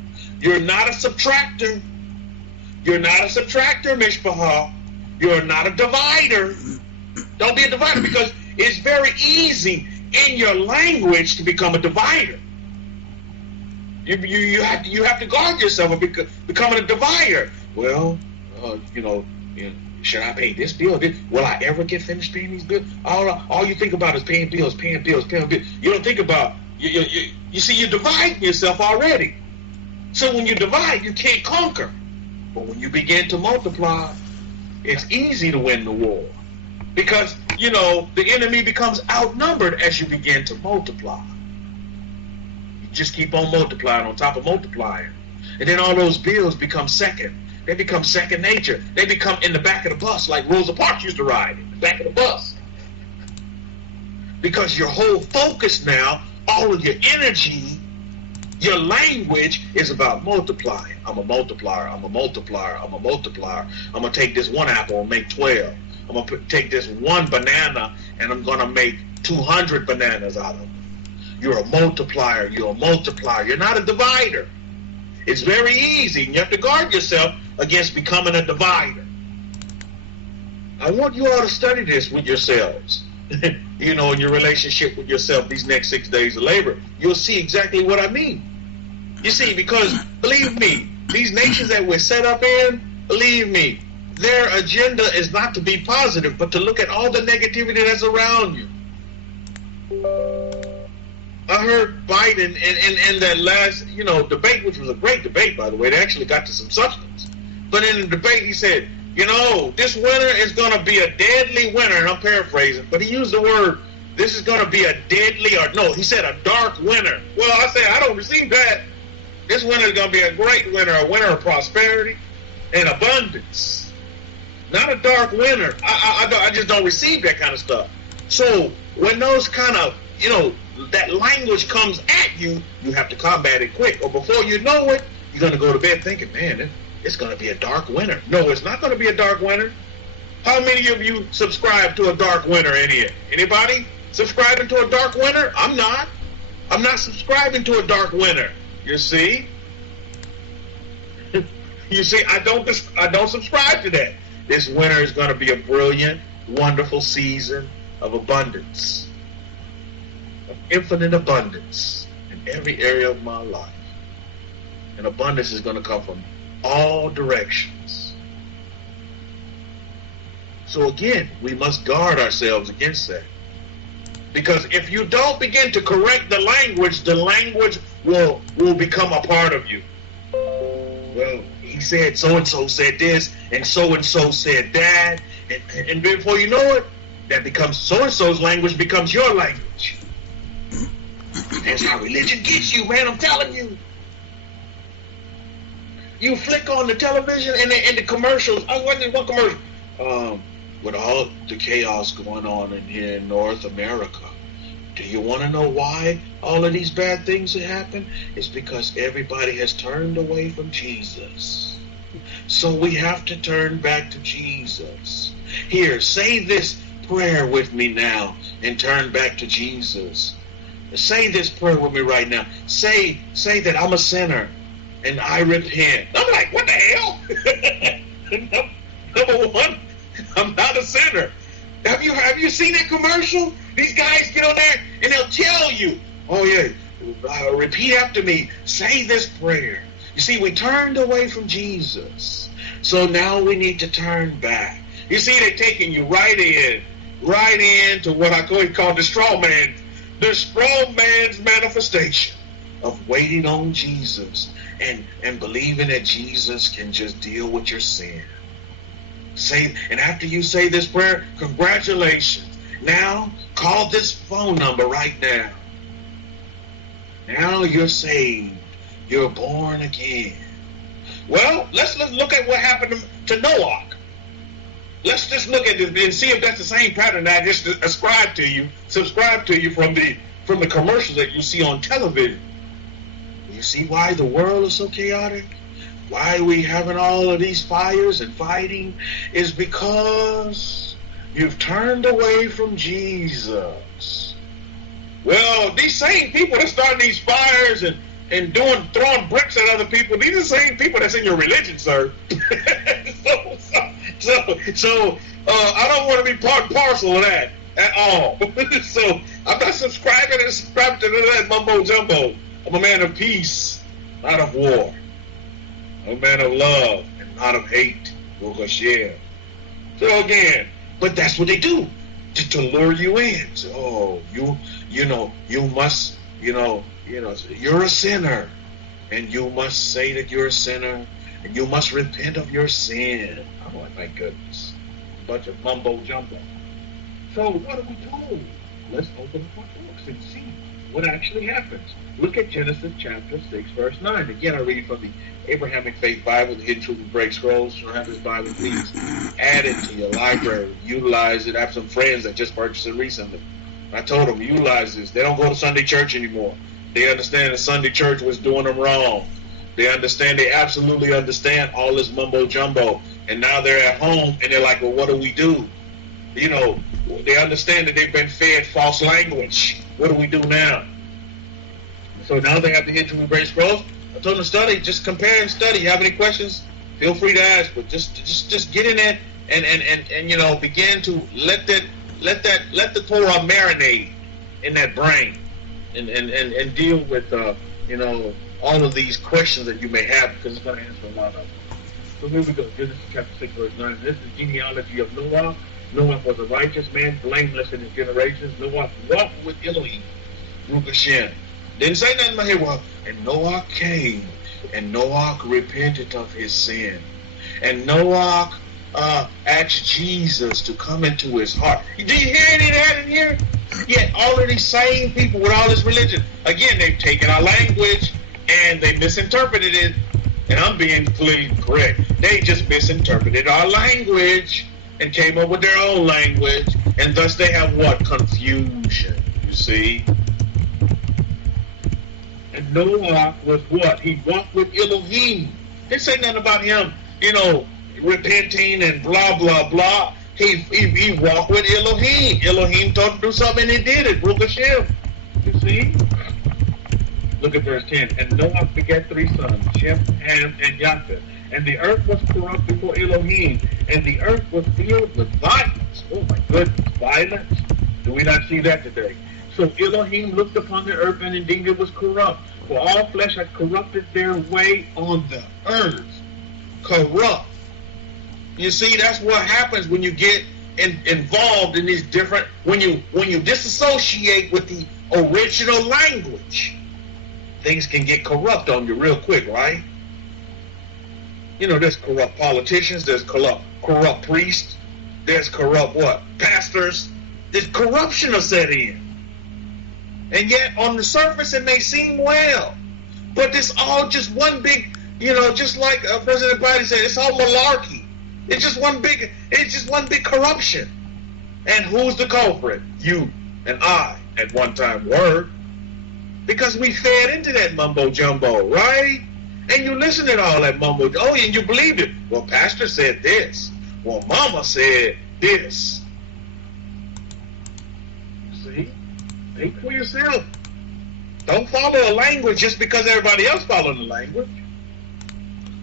You're not a subtractor. You're not a subtractor, Mishpahah. You're not a divider. Don't be a divider, because it's very easy in your language to become a divider. You have to guard yourself of becoming a divider. Well, should I pay this bill? Will I ever get finished paying these bills? All you think about is paying bills. You don't think about, you see, you're dividing yourself already. So when you divide, you can't conquer. But when you begin to multiply, it's easy to win the war. Because, the enemy becomes outnumbered as you begin to multiply. You just keep on multiplying on top of multiplying. And then all those bills become second. They become second nature. They become in the back of the bus, like Rosa Parks used to ride in the back of the bus. Because your whole focus now, all of your energy, your language is about multiplying. I'm a multiplier. I'm a multiplier. I'm a multiplier. I'm going to take this one apple and make 12. I'm going to take this one banana and I'm going to make 200 bananas out of it. You're a multiplier. You're a multiplier. You're not a divider. It's very easy, and you have to guard yourself against becoming a divider. I want you all to study this with yourselves. In your relationship with yourself these next 6 days of labor. You'll see exactly what I mean. You see, because, believe me, these nations that we're set up in, believe me, their agenda is not to be positive, but to look at all the negativity that's around you. I heard Biden in that last, debate, which was a great debate, by the way. They actually got to some substance. But in the debate, he said, this winter is going to be a deadly winter. And I'm paraphrasing, but he used the word, this is going to be a deadly, he said a dark winter. Well, I say, I don't receive that. This winter is going to be a great winter, a winter of prosperity and abundance. Not a dark winter. I just don't receive that kind of stuff. So when those kind of, that language comes at you, you have to combat it quick. Or before you know it, you're going to go to bed thinking, man, it's going to be a dark winter. No, it's not going to be a dark winter. How many of you subscribe to a dark winter in here? Anybody subscribing to a dark winter? I'm not. I'm not subscribing to a dark winter. You see? You see, I don't subscribe to that. This winter is going to be a brilliant, wonderful season of abundance. Of infinite abundance in every area of my life. And abundance is going to come from all directions. So again, we must guard ourselves against that. Because if you don't begin to correct the language will become a part of you. Well, he said so-and-so said this, and so-and-so said that, and before you know it, that becomes so-and-so's language becomes your language. That's how religion gets you, man, I'm telling you. You flick on the television and the commercials. I wasn't one commercial. With all the chaos going on in here in North America, do you want to know why all of these bad things that happen? It's because everybody has turned away from Jesus. So we have to turn back to Jesus. Here, say this prayer with me now and turn back to Jesus. Say this prayer with me right now. Say that I'm a sinner and I repent. I'm like, what the hell? Number one, I'm not a sinner. Have you seen that commercial? These guys get on there and they'll tell you, oh yeah, repeat after me. Say this prayer. You see, we turned away from Jesus. So now we need to turn back. You see, they're taking you right into what I call the straw man's manifestation of waiting on Jesus and believing that Jesus can just deal with your sin. And after you say this prayer, congratulations. Now call this phone number right now. Now you're saved. You're born again. Well, let's look at what happened to Noah. Let's just look at this and see if that's the same pattern that I just subscribe to you from the commercials that you see on television. You see why the world is so chaotic? Why we having all of these fires and fighting is because you've turned away from Jesus. Well, these same people that starting these fires and throwing bricks at other people, these are the same people that's in your religion, sir. So I don't want to be part and parcel of that at all. So I'm not subscribing to that mumbo jumbo. I'm a man of peace, not of war. I'm a man of love and not of hate. So again, but that's what they do to lure you in. So, oh, you must, you're a sinner, and you must say that you're a sinner, and you must repent of your sin. Oh my goodness, a bunch of mumbo jumbo. So what are we told? Let's open up our books and see what actually happens. Look at Genesis chapter 6, verse 9. Again, I read from the Abrahamic-Faith Bible, the Hidden Truth and Break Scrolls. If you don't have this Bible, please add it to your library. Utilize it. I have some friends that just purchased it recently. I told them, utilize this. They don't go to Sunday church anymore. They understand the Sunday church was doing them wrong. They absolutely understand all this mumbo jumbo. And now they're at home and they're like, well, what do we do? They understand that they've been fed false language. What do we do now? So now they have the Hidden Truth and Break Scrolls. I told them to study. Just compare and study. You have any questions? Feel free to ask. But just get in there and begin to let the Torah marinate in that brain and deal with all of these questions that you may have, because it's going to answer a lot of them. So here we go. Genesis chapter 6, verse 9. This is the genealogy of Noah. Noah was a righteous man, blameless in his generations. Noah walked with Elohim, Baruch Hashem. Didn't say nothing about here. Well, and Noah came, and Noah repented of his sin. And Noah asked Jesus to come into his heart. Do you hear any of that in here? Yet all of these same people with all this religion, again, they've taken our language and they misinterpreted it. And I'm being completely correct. They just misinterpreted our language and came up with their own language, and thus they have what? Confusion, you see? And Noah was what? He walked with Elohim. They say nothing about him, repenting and blah, blah, blah. He walked with Elohim. Elohim told him to do something and he did it. Baruch Hashem. You see? Look at verse 10. And Noah begat 3 sons, Shem, Ham, and Japheth. And the earth was corrupt before Elohim, and the earth was filled with violence. Oh my goodness, violence? Do we not see that today? So Elohim looked upon the earth, and indeed it was corrupt. For all flesh had corrupted their way on the earth. Corrupt. You see, that's what happens when you get involved in these different, when you disassociate with the original language. Things can get corrupt on you real quick, right? There's corrupt politicians, there's corrupt priests, there's corrupt what? Pastors. There's corruption will set in. And yet, on the surface, it may seem well. But it's all just one big, just like President Biden said, it's all malarkey. It's just one big corruption. And who's the culprit? You and I, at one time, were. because we fed into that mumbo jumbo, right? And you listen to all that mumbo, oh, and you believed it. Well, pastor said this. Well, mama said this. See? Think for yourself. Don't follow a language just because everybody else follows the language.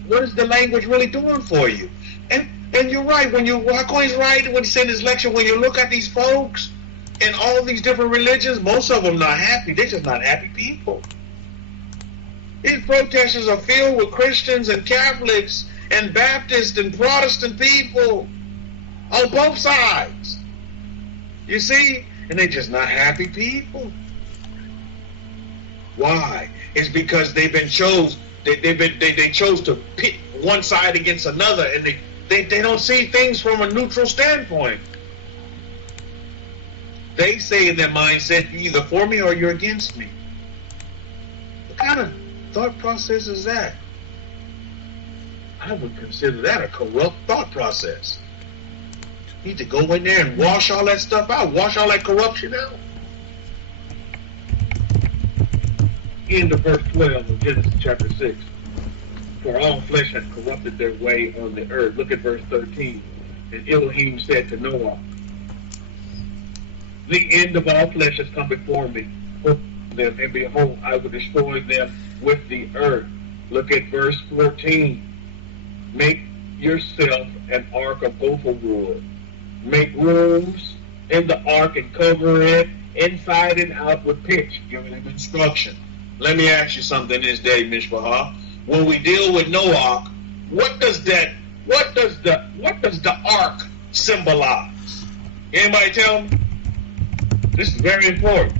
What is the language really doing for you? And you're right, Wacoin's right when he said in his lecture, when you look at these folks in all these different religions, most of them not happy. They're just not happy people. These protesters are filled with Christians and Catholics and Baptist and Protestant people on both sides. You see? And they're just not happy people. Why? It's because they've been chose. They chose to pit one side against another, and they don't see things from a neutral standpoint. They say in their mindset, you're either for me or you're against me. What kind of thought process is that? I would consider that a corrupt thought process. You need to go in there and wash all that stuff out, wash all that corruption out. End of verse 12 of Genesis chapter 6. For all flesh hath corrupted their way on the earth. Look at verse 13. And Elohim said to Noah, the end of all flesh has come before me. Them, and behold, I will destroy them with the earth. Look at verse 14. Make yourself an ark of gopher wood. Make rooms in the ark and cover it inside and out with pitch. Giving them instruction. Let me ask you something this day, Mishpahah. When we deal with Noah, what does the ark symbolize? Anybody tell me? This is very important.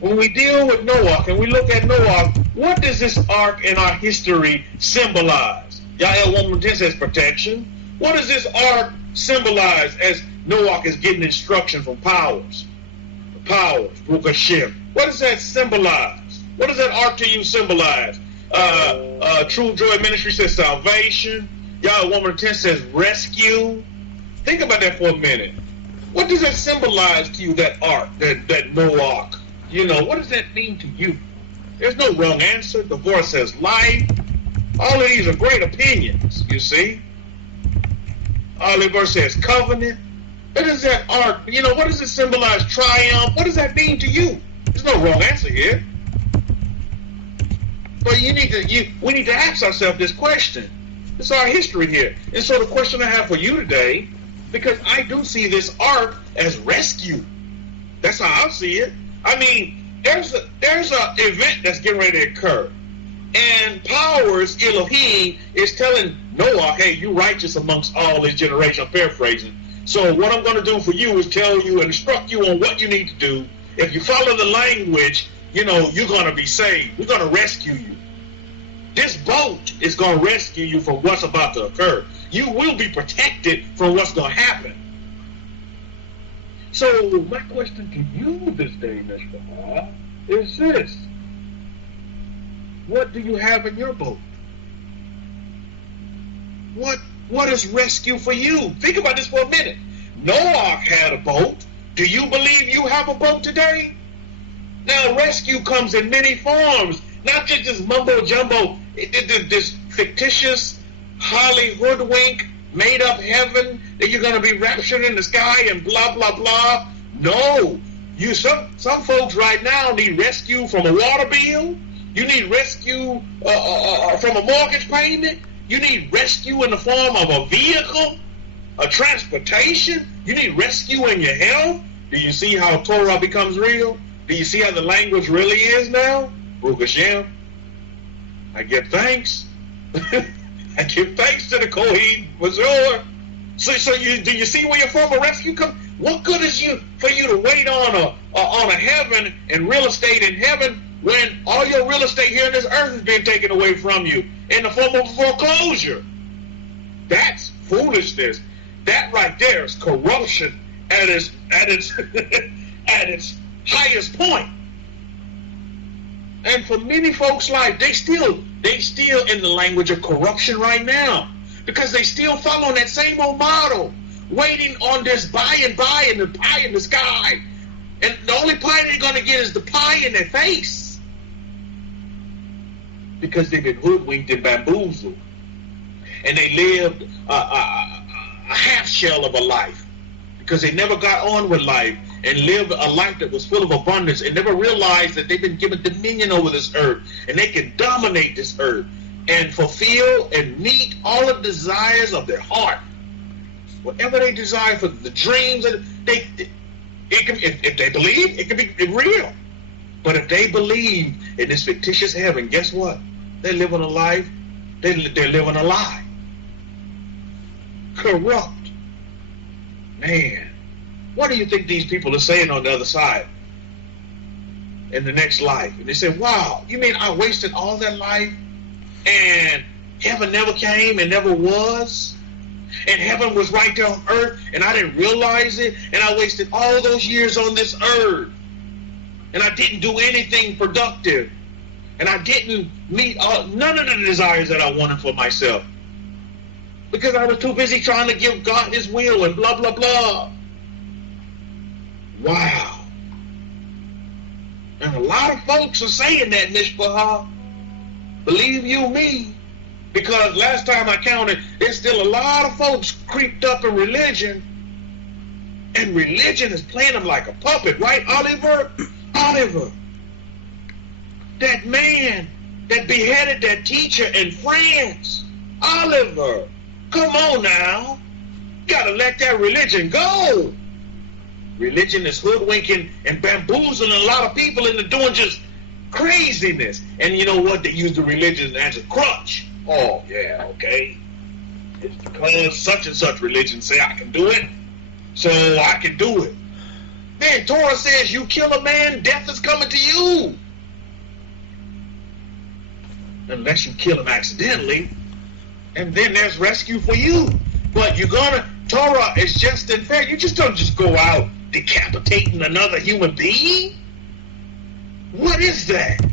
When we deal with Noah and we look at Noah, what does this ark in our history symbolize? Yael 1:10 says protection. What does this ark symbolize as Noah is getting instruction from powers? The powers, Baruch Hashem. What does that symbolize? What does that ark to you symbolize? True Joy Ministry says salvation. Yael 1:10 says rescue. Think about that for a minute. What does that symbolize to you, that ark, that Noah? You know, what does that mean to you? There's no wrong answer. The verse says life. All of these are great opinions, you see. All the verse says covenant. What is that ark? You know, what does it symbolize? Triumph. What does that mean to you? There's no wrong answer here. But we need to ask ourselves this question. It's our history here. And so the question I have for you today, because I do see this ark as rescue. That's how I see it. I mean, there's a event that's getting ready to occur. And powers, Elohim, is telling Noah, hey, you righteous amongst all this generation. I'm paraphrasing. So what I'm going to do for you is tell you and instruct you on what you need to do. If you follow the language, you know, you're going to be saved. We're going to rescue you. This boat is going to rescue you from what's about to occur. You will be protected from what's going to happen. So my question to you this day, Mr. is this. What do you have in your boat? What is rescue for you? Think about this for a minute. Noah had a boat. Do you believe you have a boat today? Now rescue comes in many forms. Not just this mumbo jumbo, this fictitious Hollywood wink, made up heaven that you're going to be raptured in the sky and blah blah blah. No, some folks right now need rescue from a water bill. You need rescue from a mortgage payment. You need rescue in the form of a vehicle, a transportation. You need rescue in your health. Do you see how Torah becomes real? Do you see how the language really is now? Baruch Hashem. I give thanks. I give thanks to the Kohen Mazor. So do you see where your form of rescue comes? What good is for you to wait on a heaven and real estate in heaven when all your real estate here on this earth is being taken away from you in the form of foreclosure? That's foolishness. That right there is corruption at its at its highest point. And for many folks' life, they still in the language of corruption right now, because they still following that same old model, waiting on this by and by and the pie in the sky. And the only pie they're going to get is the pie in their face. Because they've been hoodwinked and bamboozled. And they lived a half shell of a life. Because they never got on with life and lived a life that was full of abundance and never realized that they've been given dominion over this earth. And they can dominate this earth and fulfill and meet all the desires of their heart. Whatever they desire for the dreams, if they believe, it can be real. But if they believe in this fictitious heaven, guess what? They're living a life. They're living a lie. Corrupt. Man, what do you think these people are saying on the other side? In the next life. And they say, wow, you mean I wasted all that life and heaven never came and never was? And heaven was right there on earth and I didn't realize it, and I wasted all those years on this earth and I didn't do anything productive, and I didn't meet none of the desires that I wanted for myself because I was too busy trying to give God his will and blah, blah, blah. Wow. And a lot of folks are saying that, Mishpah. Believe you me. Because last time I counted, there's still a lot of folks creeped up in religion. And religion is playing them like a puppet, right, Oliver? Oliver. That man that beheaded that teacher in France. Oliver. Come on now. You gotta let that religion go. Religion is hoodwinking and bamboozling a lot of people into doing just craziness. And you know what? They use the religion as a crutch. Oh, yeah, okay. It's because such and such religion say I can do it, so I can do it. Man, Torah says you kill a man, death is coming to you. Unless you kill him accidentally, and then there's rescue for you. But Torah is just and fair. You just don't just go out decapitating another human being. What is that?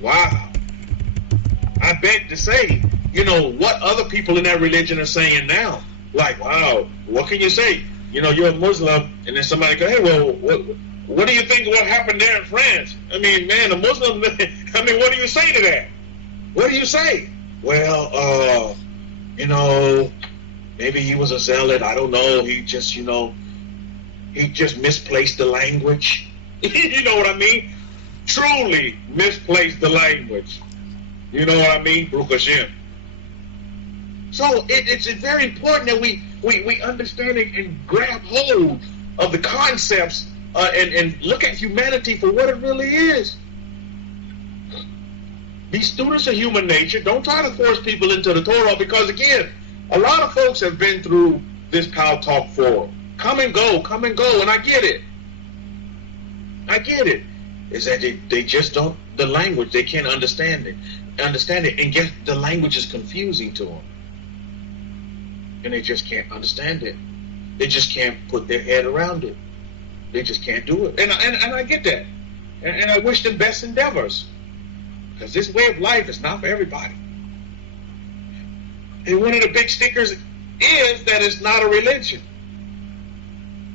Wow. I beg to say, what other people in that religion are saying now. Like, wow, what can you say? You're a Muslim, and then somebody goes, hey, well, what do you think what happened there in France? I mean, man, a Muslim, what do you say to that? What do you say? Well, maybe he was a zealot. I don't know. He just misplaced the language. You know what I mean? Truly misplaced the language. You know what I mean? Baruch Hashem. So it's very important that we understand and grab hold of the concepts and look at humanity for what it really is. Be students of human nature. Don't try to force people into the Torah because, again, a lot of folks have been through this Power Talk forum. Come and go, and I get it. Is that they just don't, the language, they can't understand it, and get the language is confusing to them. And they just can't understand it. They just can't put their head around it. They just can't do it. And I get that. And I wish them best endeavors. Because this way of life is not for everybody. And one of the big stickers is that it's not a religion.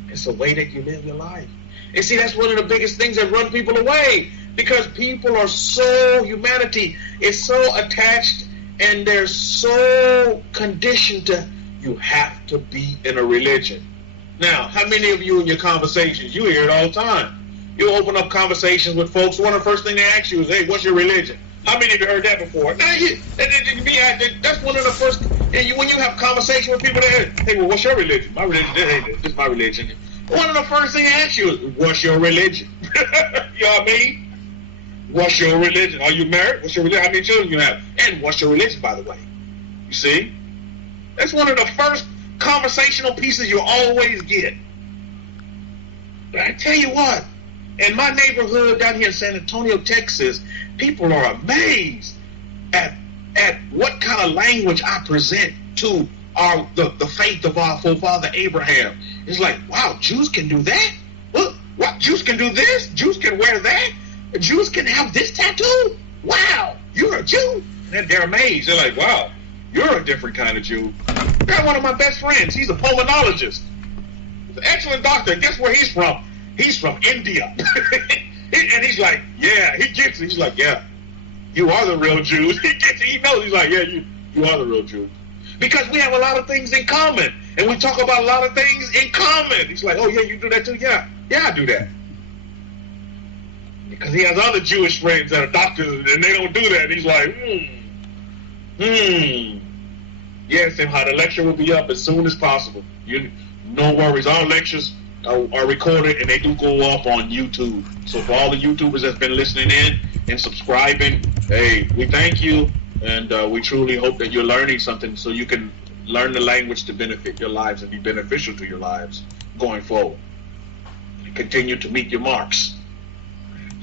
It's a way that you live your life. And see, that's one of the biggest things that run people away. Because people are humanity is so attached and they're so conditioned to, you have to be in a religion. Now, how many of you in your conversations, you hear it all the time. You open up conversations with folks, one of the first things they ask you is, hey, what's your religion? How many of you heard that before? Now, that's one of the first, and when you have conversation with people, hey, well, what's your religion? My religion, this is my religion. One of the first things they ask you is, what's your religion? You know what I mean? What's your religion? Are you married? What's your religion? How many children you have? And what's your religion, by the way? You see? That's one of the first conversational pieces you always get. But I tell you what, in my neighborhood down here in San Antonio, Texas, people are amazed at what kind of language I present to the faith of our forefather Abraham. It's like, wow, Jews can do that? What? Jews can do this? Jews can wear that? Jews can have this tattoo? Wow, you're a Jew? And they're amazed. They're like, wow, you're a different kind of Jew. You're one of my best friends. He's a pulmonologist. He's an excellent doctor. And guess where he's from? He's from India. And he's like, yeah, he gets it. He's like, yeah, you are the real Jews. He gets it. He knows. He's like, yeah, you are the real Jews. Because we have a lot of things in common. And we talk about a lot of things in common. He's like, oh, yeah, you do that too? Yeah, I do that. Because he has other Jewish friends that are doctors, and they don't do that. And he's like, Yes, and how the lecture will be up as soon as possible. No worries. Our lectures are recorded, and they do go up on YouTube. So for all the YouTubers that's been listening in and subscribing, hey, we thank you, and we truly hope that you're learning something so you can learn the language to benefit your lives and be beneficial to your lives going forward. And continue to meet your marks.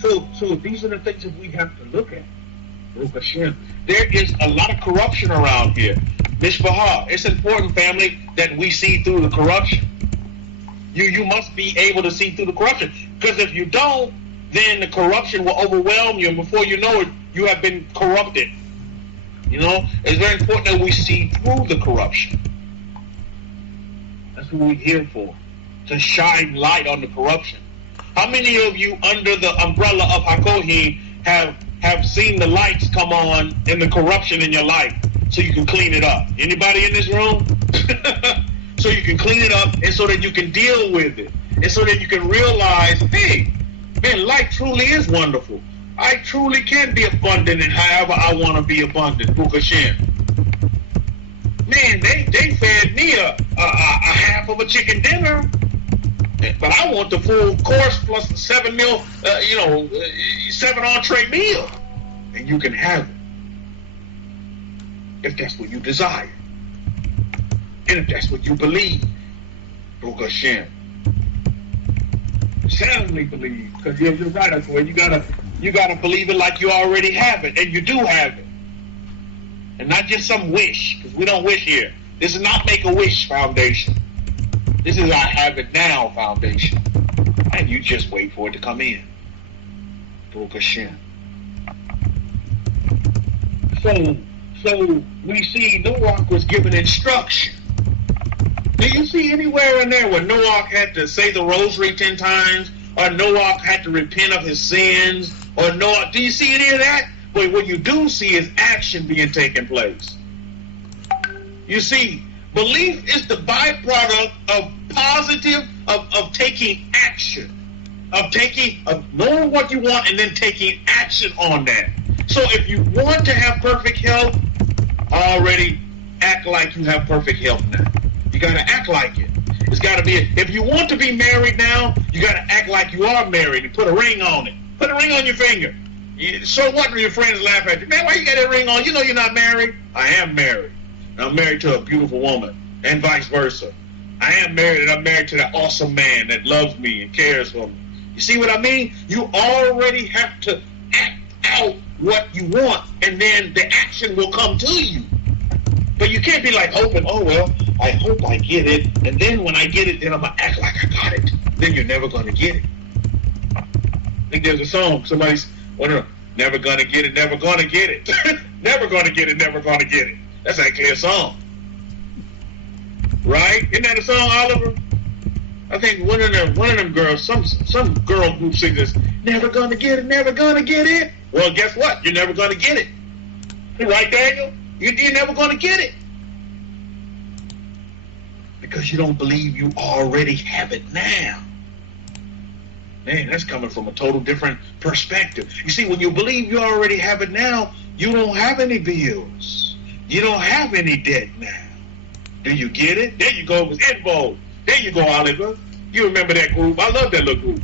So these are the things that we have to look at. Baruch Hashem. There is a lot of corruption around here. Mishpahah, it's important, family, that we see through the corruption. You must be able to see through the corruption. Because if you don't, then the corruption will overwhelm you, and before you know it, you have been corrupted. You know, it's very important that we see through the corruption. That's what we're here for, to shine light on the corruption. How many of you under the umbrella of Hakohim have seen the lights come on in the corruption in your life so you can clean it up? Anybody in this room? So you can clean it up and so that you can deal with it. And so that you can realize, hey, man, life truly is wonderful. I truly can be abundant in however I want to be abundant. Baruch Hashem. Man, they fed me a half of a chicken dinner. But I want the full course plus the 7 entree meal. And you can have it. If that's what you desire. And if that's what you believe. Baruch Hashem. Soundly believe. Because you're right, that's where you gotta believe it like you already have it. And you do have it. And not just some wish. Because we don't wish here. This is not Make-A-Wish Foundation. This is our Have It Now Foundation. And you just wait for it to come in. Baruch Hashem. So we see Noah was given instruction. Do you see anywhere in there where Noah had to say the rosary 10 times? Or Noah had to repent of his sins? Or Noah, do you see any of that? But what you do see is action being taken place. You see, belief is the byproduct of of taking action, of knowing what you want and then taking action on that. So if you want to have perfect health, already act like you have perfect health now. You got to act like it. It's got to be, if you want to be married now, you got to act like you are married and put a ring on it. Put a ring on your finger. So what do your friends laugh at you? Man, why you got that ring on? You know you're not married. I am married. I'm married to a beautiful woman, and vice versa. I am married, and I'm married to that awesome man that loves me and cares for me. You see what I mean? You already have to act out what you want, and then the action will come to you. But you can't be like hoping, oh, well, I hope I get it, and then when I get it, then I'm going to act like I got it. Then you're never going to get it. I think there's a song, somebody's, never going to get it, never going to get it. Never going to get it, never going to get it. That's actually a song. Right? Isn't that a song, Oliver? I think one of them girls, some girl group sings this, never gonna get it, never gonna get it. Well, guess what? You're never gonna get it. Right, Daniel? You're never gonna get it. Because you don't believe you already have it now. Man, that's coming from a total different perspective. You see, when you believe you already have it now, you don't have any bills. You don't have any debt now. Do you get it? There you go. It was involved. There you go, Oliver. You remember that group? I love that little group.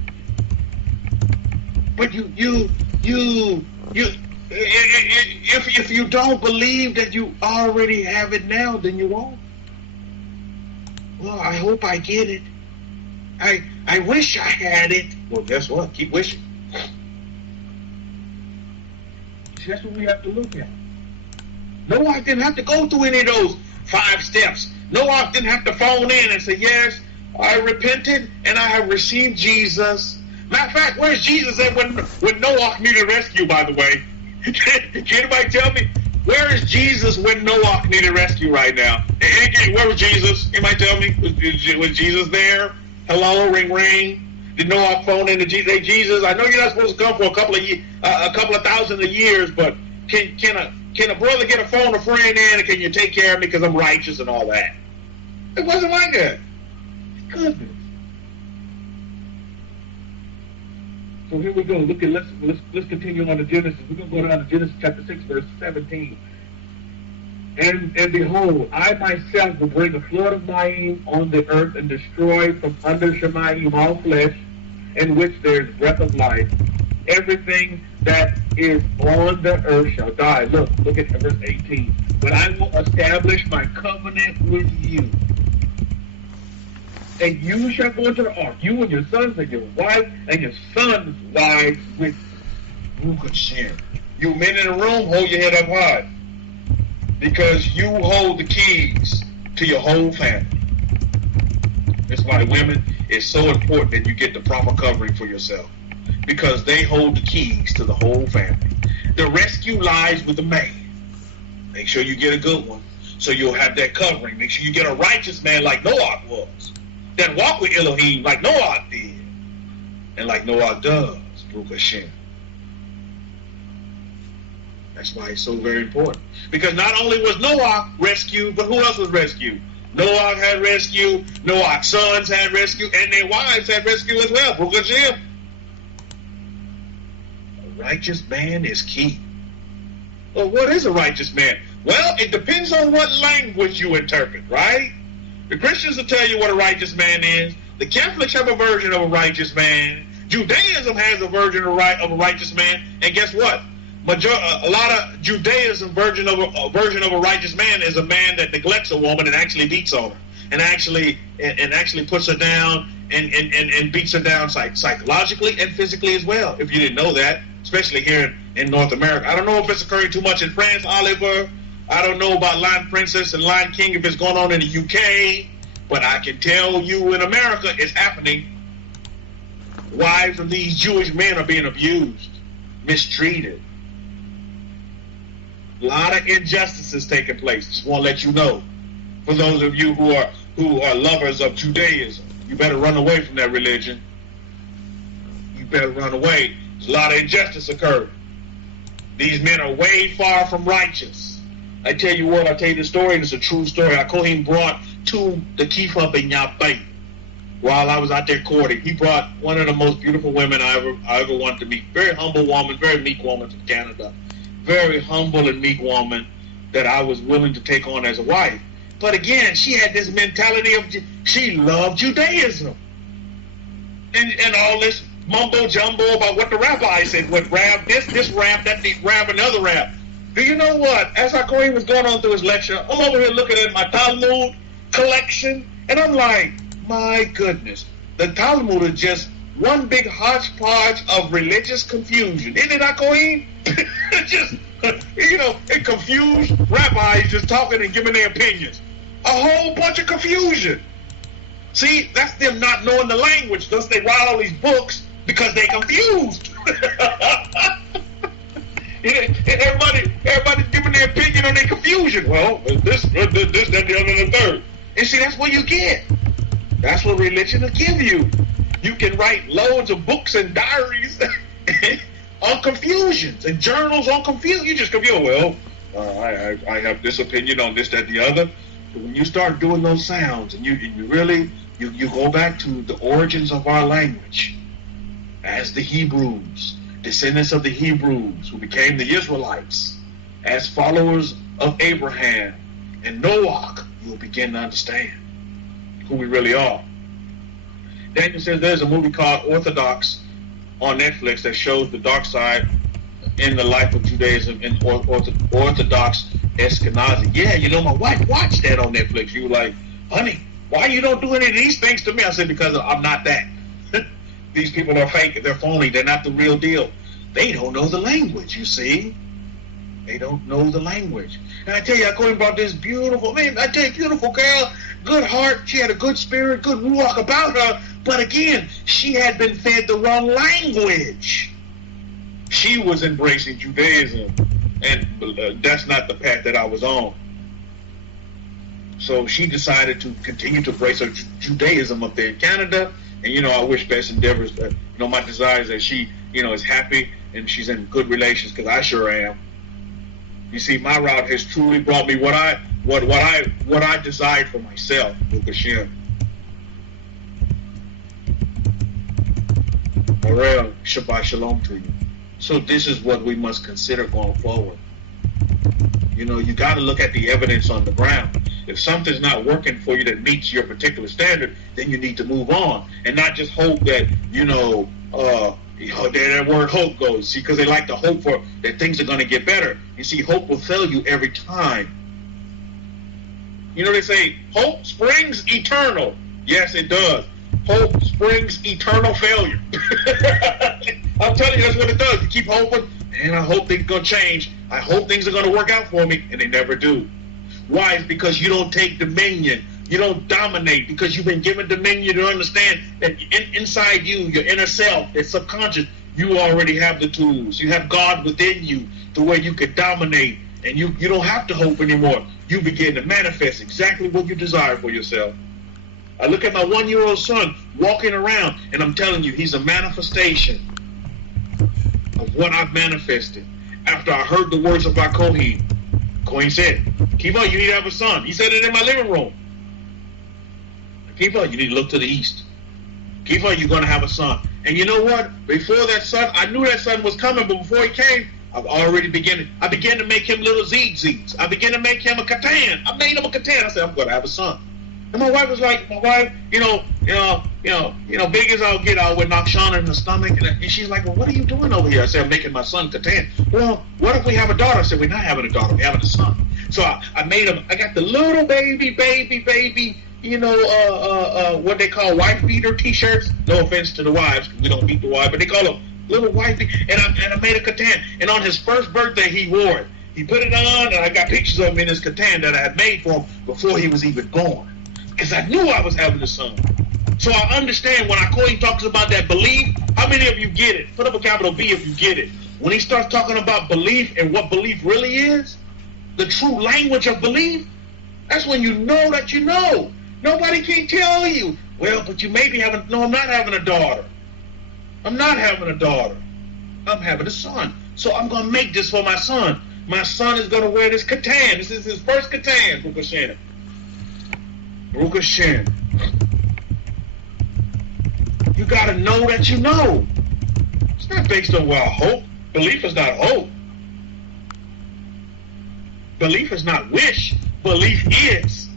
But if you don't believe that you already have it now, then you won't. Well, I hope I get it. I wish I had it. Well, guess what? Keep wishing. That's what we have to look at. Noah didn't have to go through any of those 5 steps. Noah didn't have to phone in and say, yes, I repented and I have received Jesus. Matter of fact, where's Jesus at when Noah needed rescue, by the way? Can anybody tell me? Where is Jesus when Noah needed rescue right now? Where was Jesus? Anybody tell me? Was Jesus there? Hello, ring ring. Did Noah phone in to Jesus? I know you're not supposed to come for a couple of thousand of years, but can a brother get a phone a friend in, and can you take care of me because I'm righteous and all that? It wasn't like that. Goodness. So here we go. Look at let's continue on to Genesis. We're gonna go down to Genesis chapter 6, verse 17. And behold, I myself will bring a flood of Mayim on the earth and destroy from under Shemayim all flesh, in which there is breath of life. Everything that is on the earth shall die. Look at verse 18. But I will establish my covenant with you. And you shall go into the ark, you and your sons and your wife and your sons' wives with you. You men in the room, hold your head up high. Because you hold the keys to your whole family. That's why women, it's so important that you get the proper covering for yourself. Because they hold the keys to the whole family. The rescue lies with the man. Make sure you get a good one, so you'll have that covering. Make sure you get a righteous man like Noah was. That walk with Elohim like Noah did. And like Noah does. Baruch Hashem. That's why it's so very important. Because not only was Noah rescued, but who else was rescued? Noah had rescue, Noah's sons had rescue, and their wives had rescue as well. Baruch Hashem. A righteous man is key. Well, what is a righteous man? Well, it depends on what language you interpret, right? The Christians will tell you what a righteous man is. The Catholics have a version of a righteous man. Judaism has a version of a righteous man. And guess what? A lot of Judaism version of a righteous man is a man that neglects a woman and actually beats on her, and actually puts her down and beats her down psychologically and physically as well. If you didn't know that, especially here in North America, I don't know if it's occurring too much in France, Oliver. I don't know about Lion Princess and Lion King if it's going on in the UK, but I can tell you in America it's happening. Wives of these Jewish men are being abused, mistreated. A lot of injustices taking place. Just want to let you know. For those of you who are lovers of Judaism, you better run away from that religion. You better run away. There's a lot of injustice occurring. These men are way far from righteous. I tell you the story, and it's a true story. Kohen brought to the Kefa Benyabai while I was out there courting. He brought one of the most beautiful women I ever wanted to meet. Very humble woman, very meek woman from Canada. Very humble and meek woman that I was willing to take on as a wife. But again, she had this mentality of she loved Judaism. And all this mumbo jumbo about what the rabbi said, what rab this rab, that rab, another rab. Do you know what? As Kohen was going on through his lecture, I'm over here looking at my Talmud collection, and I'm like, my goodness, the Talmud is just one big hodgepodge of religious confusion. Isn't it, Kohen? Just, it confused rabbis just talking and giving their opinions. A whole bunch of confusion. See, that's them not knowing the language. Thus they write all these books because they confused. Everybody's giving their opinion on their confusion. Well, this, that, the other, and the third. And see, that's what you get. That's what religion will give you. You can write loads of books and diaries on confusions and journals on confusion. You just confuse. Well, I have this opinion on this, that, the other. But when you start doing those sounds and you really go back to the origins of our language, as the Hebrews, descendants of the Hebrews who became the Israelites, as followers of Abraham and Noah, you'll begin to understand who we really are. Daniel says there's a movie called Orthodox on Netflix that shows the dark side in the life of Judaism in Orthodox Ashkenazi. Yeah, my wife watched that on Netflix. You were like, honey, why you don't do any of these things to me? I said, because I'm not that. These people are fake. They're phony. They're not the real deal. They don't know the language, you see. They don't know the language. And I tell you, I go about this beautiful girl, good heart. She had a good spirit, good ruach about her. But again, she had been fed the wrong language. She was embracing Judaism, and that's not the path that I was on. So she decided to continue to embrace her Judaism up there in Canada. And, I wish best endeavors. My desire is that she, is happy and she's in good relations, because I sure am. You see, my route has truly brought me what I desired for myself, with Hashem. Morel, Shabbat Shalom to you. So this is what we must consider going forward. You got to look at the evidence on the ground. If something's not working for you that meets your particular standard, then you need to move on, and not just hope that, there that word hope goes. See, because they like to hope for that things are going to get better. You see, hope will fail you every time. They say, hope springs eternal. Yes, it does. Hope springs eternal failure. I'm telling you, that's what it does. You keep hoping, and I hope things are going to change. I hope things are going to work out for me, and they never do. Why? It's because you don't take dominion. You don't dominate, because you've been given dominion to understand that inside you, your inner self, it's subconscious, you already have the tools. You have God within you to where you can dominate, and you don't have to hope anymore. You begin to manifest exactly what you desire for yourself. I look at my 1-year-old son walking around, and I'm telling you, he's a manifestation of what I've manifested. After I heard the words of our Kohen said, Kefa, you need to have a son. He said it in my living room. Kefa, you need to look to the east. Kefa, you're going to have a son. And you know what? Before that son, I knew that son was coming, but before he came, I began to make him little zits. I began to make him a katan. I made him a katan. I said, I'm going to have a son. And my wife was like, big as I'll get, I would knock Shauna in the stomach. And she's like, well, what are you doing over here? I said, I'm making my son katan. Well, what if we have a daughter? I said, we're not having a daughter. We're having a son. So I made him, I got the little baby, what they call wife beater t-shirts. No offense to the wives, we don't beat the wife, but they call them little wife beater. And I made a katan. And on his first birthday, he wore it. He put it on, and I got pictures of him in his katan that I had made for him before he was even born. Because I knew I was having a son. So I understand when Kohen talks about that belief. How many of you get it? Put up a capital B if you get it. When he starts talking about belief and what belief really is, the true language of belief, that's when you know that you know. Nobody can tell you, well, but you may be having, no, I'm not having a daughter. I'm not having a daughter. I'm having a son. So I'm going to make this for my son. My son is going to wear this katan. This is his first katan, Baruch Hashem. Baruch Hashem. You got to know that you know. It's not based on, well, hope. Belief is not hope. Belief is not wish. Belief is.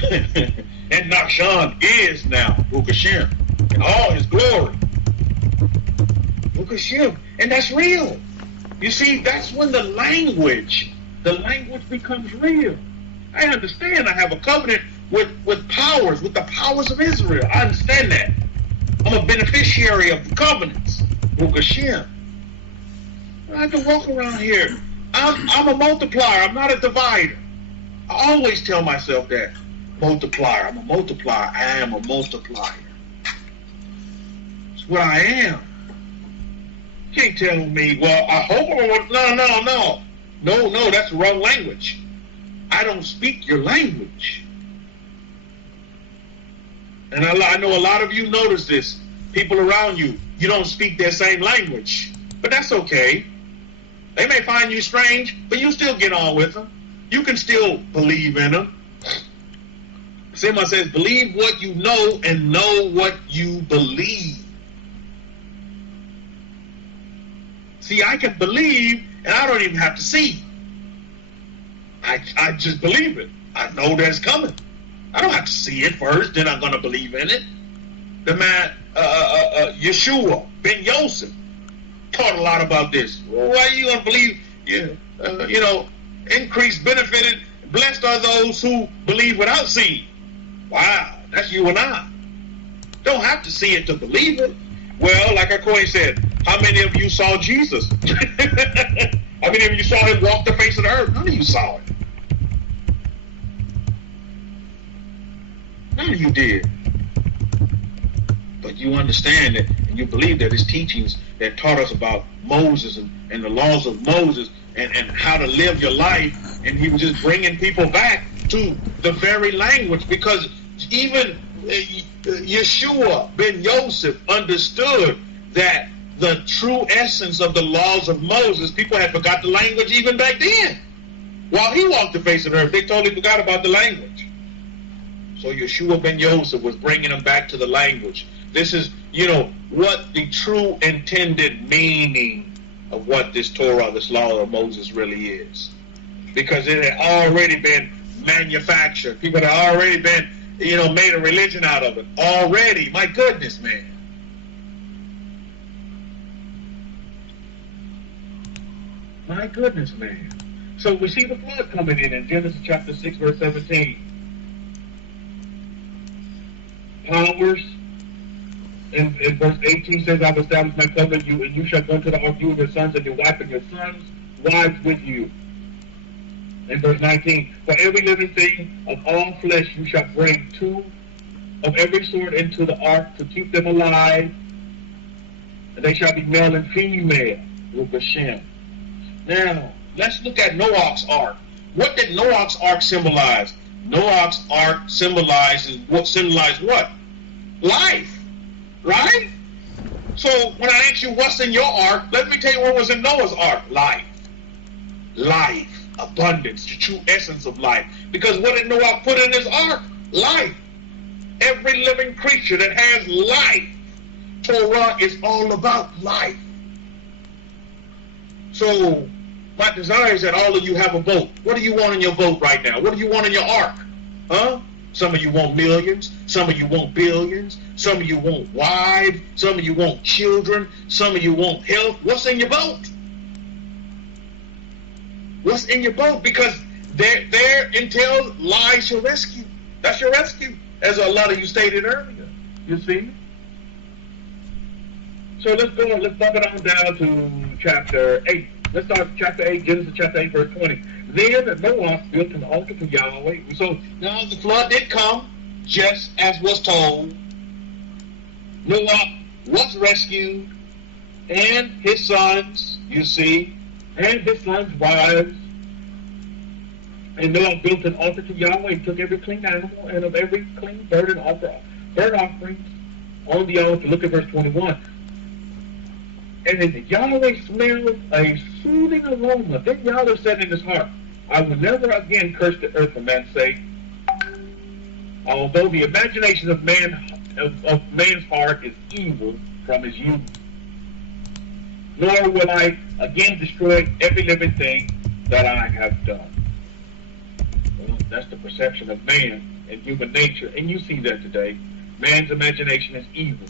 And Nakshan is now, Baruch Hashem, in all his glory. Baruch Hashem. And that's real. You see, that's when the language becomes real. I understand I have a covenant with powers, with the powers of Israel. I understand that. I'm a beneficiary of the covenants. Baruch Hashem. I have to walk around here. I'm a multiplier. I'm not a divider. I always tell myself that. Multiplier. I'm a multiplier. I am a multiplier. It's what I am. You can't tell me, well, I hope I'm no. No, that's the wrong language. I don't speak your language. And I know a lot of you notice this. People around you, you don't speak their same language. But that's okay. They may find you strange, but you still get on with them. You can still believe in them. Sema says, believe what you know and know what you believe. See, I can believe, and I don't even have to see. I just believe it. I know that's coming. I don't have to see it first, then I'm going to believe in it. The man, Yeshua, Ben Yosef, taught a lot about this. Well, why are you going to believe, increased, benefited, blessed are those who believe without seeing. Wow, that's you and I. Don't have to see it to believe it. Well, like our Kohen said, how many of you saw Jesus? How many of you saw him walk the face of the earth? None of you saw it. None of you did. But you understand it, and you believe that his teachings that taught us about Moses and the laws of Moses and how to live your life, and he was just bringing people back to the very language, because even Yeshua ben Yosef understood that the true essence of the laws of Moses, people had forgot the language even back then. While he walked the face of the earth, they totally forgot about the language. So Yeshua ben Yosef was bringing them back to the language. This is, what the true intended meaning of what this Torah, this law of Moses really is. Because it had already been manufactured. People had already been, made a religion out of it. Already. My goodness, man. My goodness, man. So we see the flood coming in Genesis chapter 6, verse 17. Powers. In verse 18 says, I will establish my covenant with you, and you shall go into the ark, you and your sons, and your wife, and your sons' wives with you. In verse 19, for every living thing of all flesh you shall bring two of every sort into the ark to keep them alive, and they shall be male and female with Bashem. Now, let's look at Noah's ark. What did Noah's ark symbolize? Noah's ark symbolized what? Life. Right? So when I ask you what's in your ark, let me tell you what was in Noah's ark. Life. Life. Abundance. The true essence of life. Because what did Noah put in his ark? Life. Every living creature that has life. Torah is all about life. So my desire is that all of you have a boat. What do you want in your boat right now? What do you want in your ark? Huh? Some of you want millions. Some of you want billions. Some of you want wives. Some of you want children. Some of you want health. What's in your boat? What's in your boat? Because there until lies your rescue. That's your rescue, as a lot of you stated earlier. You see? So let's bump it on down to chapter 8. Let's start chapter 8, Genesis chapter 8, verse 20. Then Noah built an altar to Yahweh. So now the flood did come, just as was told. Noah was rescued, and his sons, you see, and his sons' wives. And Noah built an altar to Yahweh, and took every clean animal and of every clean bird and burnt offerings on the altar. Look at verse 21. And then Yahweh smelled a soothing aroma. Then Yahweh said in his heart, I will never again curse the earth for man's sake. Although the imagination of man's heart is evil from his youth, nor will I again destroy every living thing that I have done. Well, that's the perception of man and human nature, and you see that today. Man's imagination is evil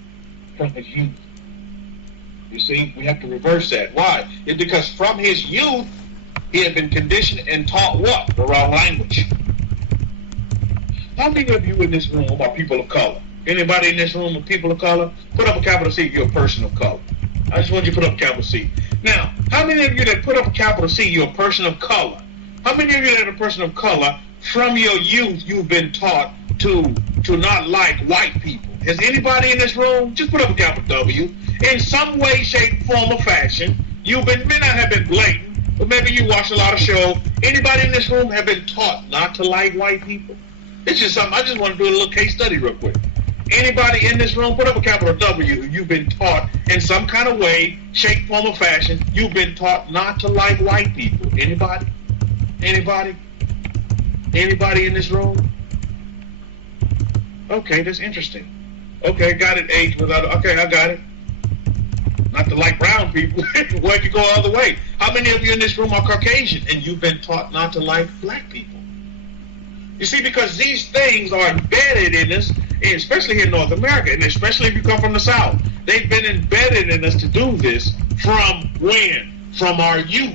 from his youth. You see, we have to reverse that. Why? It's because from his youth, he had been conditioned and taught what? The wrong language. How many of you in this room are people of color? Anybody in this room are people of color? Put up a capital C if you're a person of color. I just want you to put up a capital C. Now, how many of you that put up a capital C, you're a person of color? How many of you that are a person of color, from your youth, you've been taught to not like white people? Has anybody in this room, just put up a capital W, in some way, shape, form, or fashion, may not have been blatant, but maybe you watch a lot of shows. Anybody in this room have been taught not to like white people? It's just something, I just want to do a little case study real quick. Anybody in this room, put up a capital W, you've been taught in some kind of way, shape, form, or fashion, you've been taught not to like white people. Anybody? Anybody? Anybody in this room? Okay, that's interesting. Okay, got it, H. Okay, I got it. Not to like brown people. Why you go all the way? How many of you in this room are Caucasian and you've been taught not to like black people? You see, because these things are embedded in us, especially here in North America, and especially if you come from the South. They've been embedded in us to do this from when? From our youth.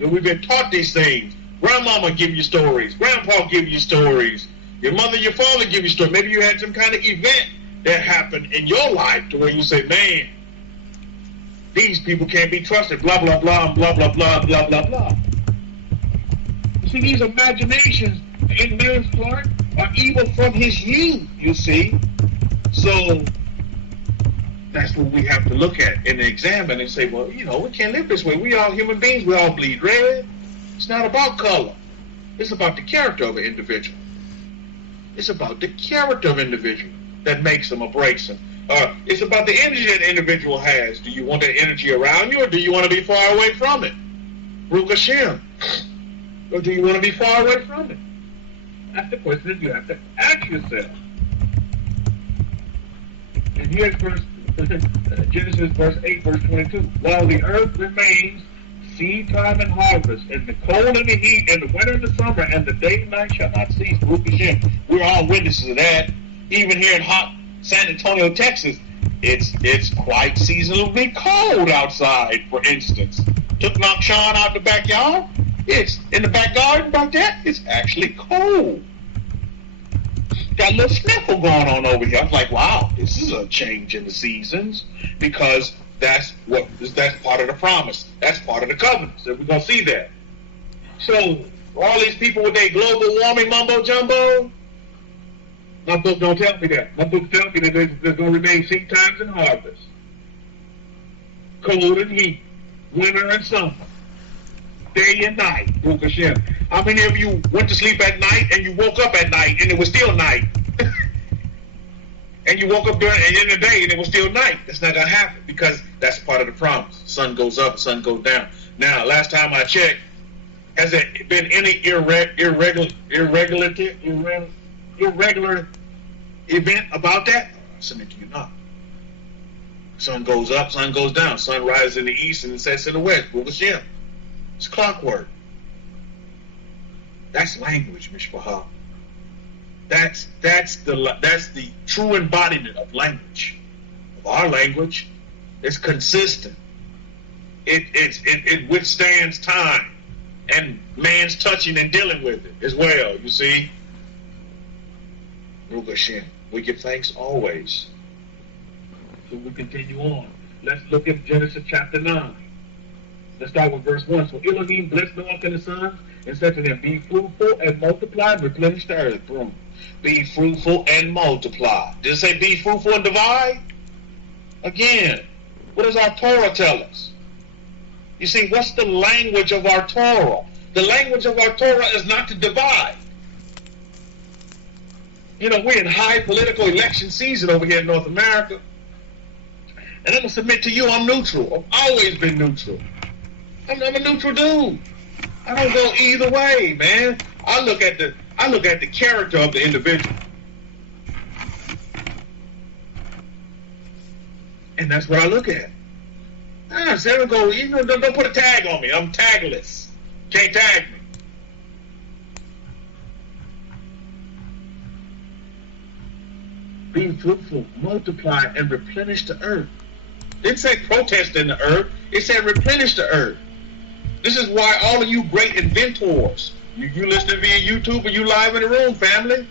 And we've been taught these things. Grandmama give you stories. Grandpa give you stories. Your mother, your father give you stories. Maybe you had some kind of event that happened in your life to where you say, man, these people can't be trusted, blah, blah, blah, blah, blah, blah, blah, blah, blah. You see, these imaginations in man's heart are evil from his youth, you see. So that's what we have to look at and examine and say, well, we can't live this way. We all human beings. We all bleed red. It's not about color. It's about the character of an individual. It's about the character of an individual that makes him or breaks him. It's about the energy that the individual has. Do you want that energy around you, or do you want to be far away from it? Baruch Hashem. Or do you want to be far away from it? That's the question that you have to ask yourself. And here's Genesis verse 8, verse 22. While the earth remains, seed time and harvest, and the cold and the heat, and the winter and the summer, and the day and night shall not cease. Baruch Hashem. We're all witnesses of that. Even here in hot San Antonio, Texas, it's quite seasonably cold outside, for instance. Took Nakshan out the backyard. It's in the back garden back there. It's actually cold. Got a little sniffle going on over here. I'm like, wow, this is a change in the seasons, because that's part of the promise. That's part of the covenant. So we're gonna see that. So all these people with their global warming mumbo jumbo, my book don't tell me that. My book tells me that there's gonna remain seed times and harvest, cold and heat, winter and summer, day and night. Baruch Hashem. How many of you went to sleep at night and you woke up at night and it was still night? And you woke up during the end of the day and it was still night? That's not going to happen, because that's part of the promise. Sun goes up, sun goes down. Now, last time I checked, has there been any irregular event about that? I'm saying to you not. Sun goes up, sun goes down. Sun rises in the east and sets in the west. Baruch Hashem. It's clockwork. That's language, Mishpachah. That's the true embodiment of language. Of our language. It's consistent. It withstands time and man's touching and dealing with it as well. You see, Baruch Hashem. We give thanks always. So we continue on. Let's look at Genesis chapter 9. Let's start with verse 1. So Elohim blessed Noah and the sons, and said to them, be fruitful and multiply, and replenish the earth. Boom. Be fruitful and multiply. Did it say be fruitful and divide? Again, what does our Torah tell us? You see, what's the language of our Torah? The language of our Torah is not to divide. You know, we're in high political election season over here in North America. And I'm going to submit to you, I'm neutral. I've always been neutral. I'm a neutral dude. I don't go either way, man. I look at the character of the individual. And that's what I look at. Don't put a tag on me. I'm tagless. Can't tag me. Be fruitful, multiply, and replenish the earth. It didn't say protest in the earth. It said replenish the earth. This is why all of you great inventors, you listening via YouTube or you live in the room, family,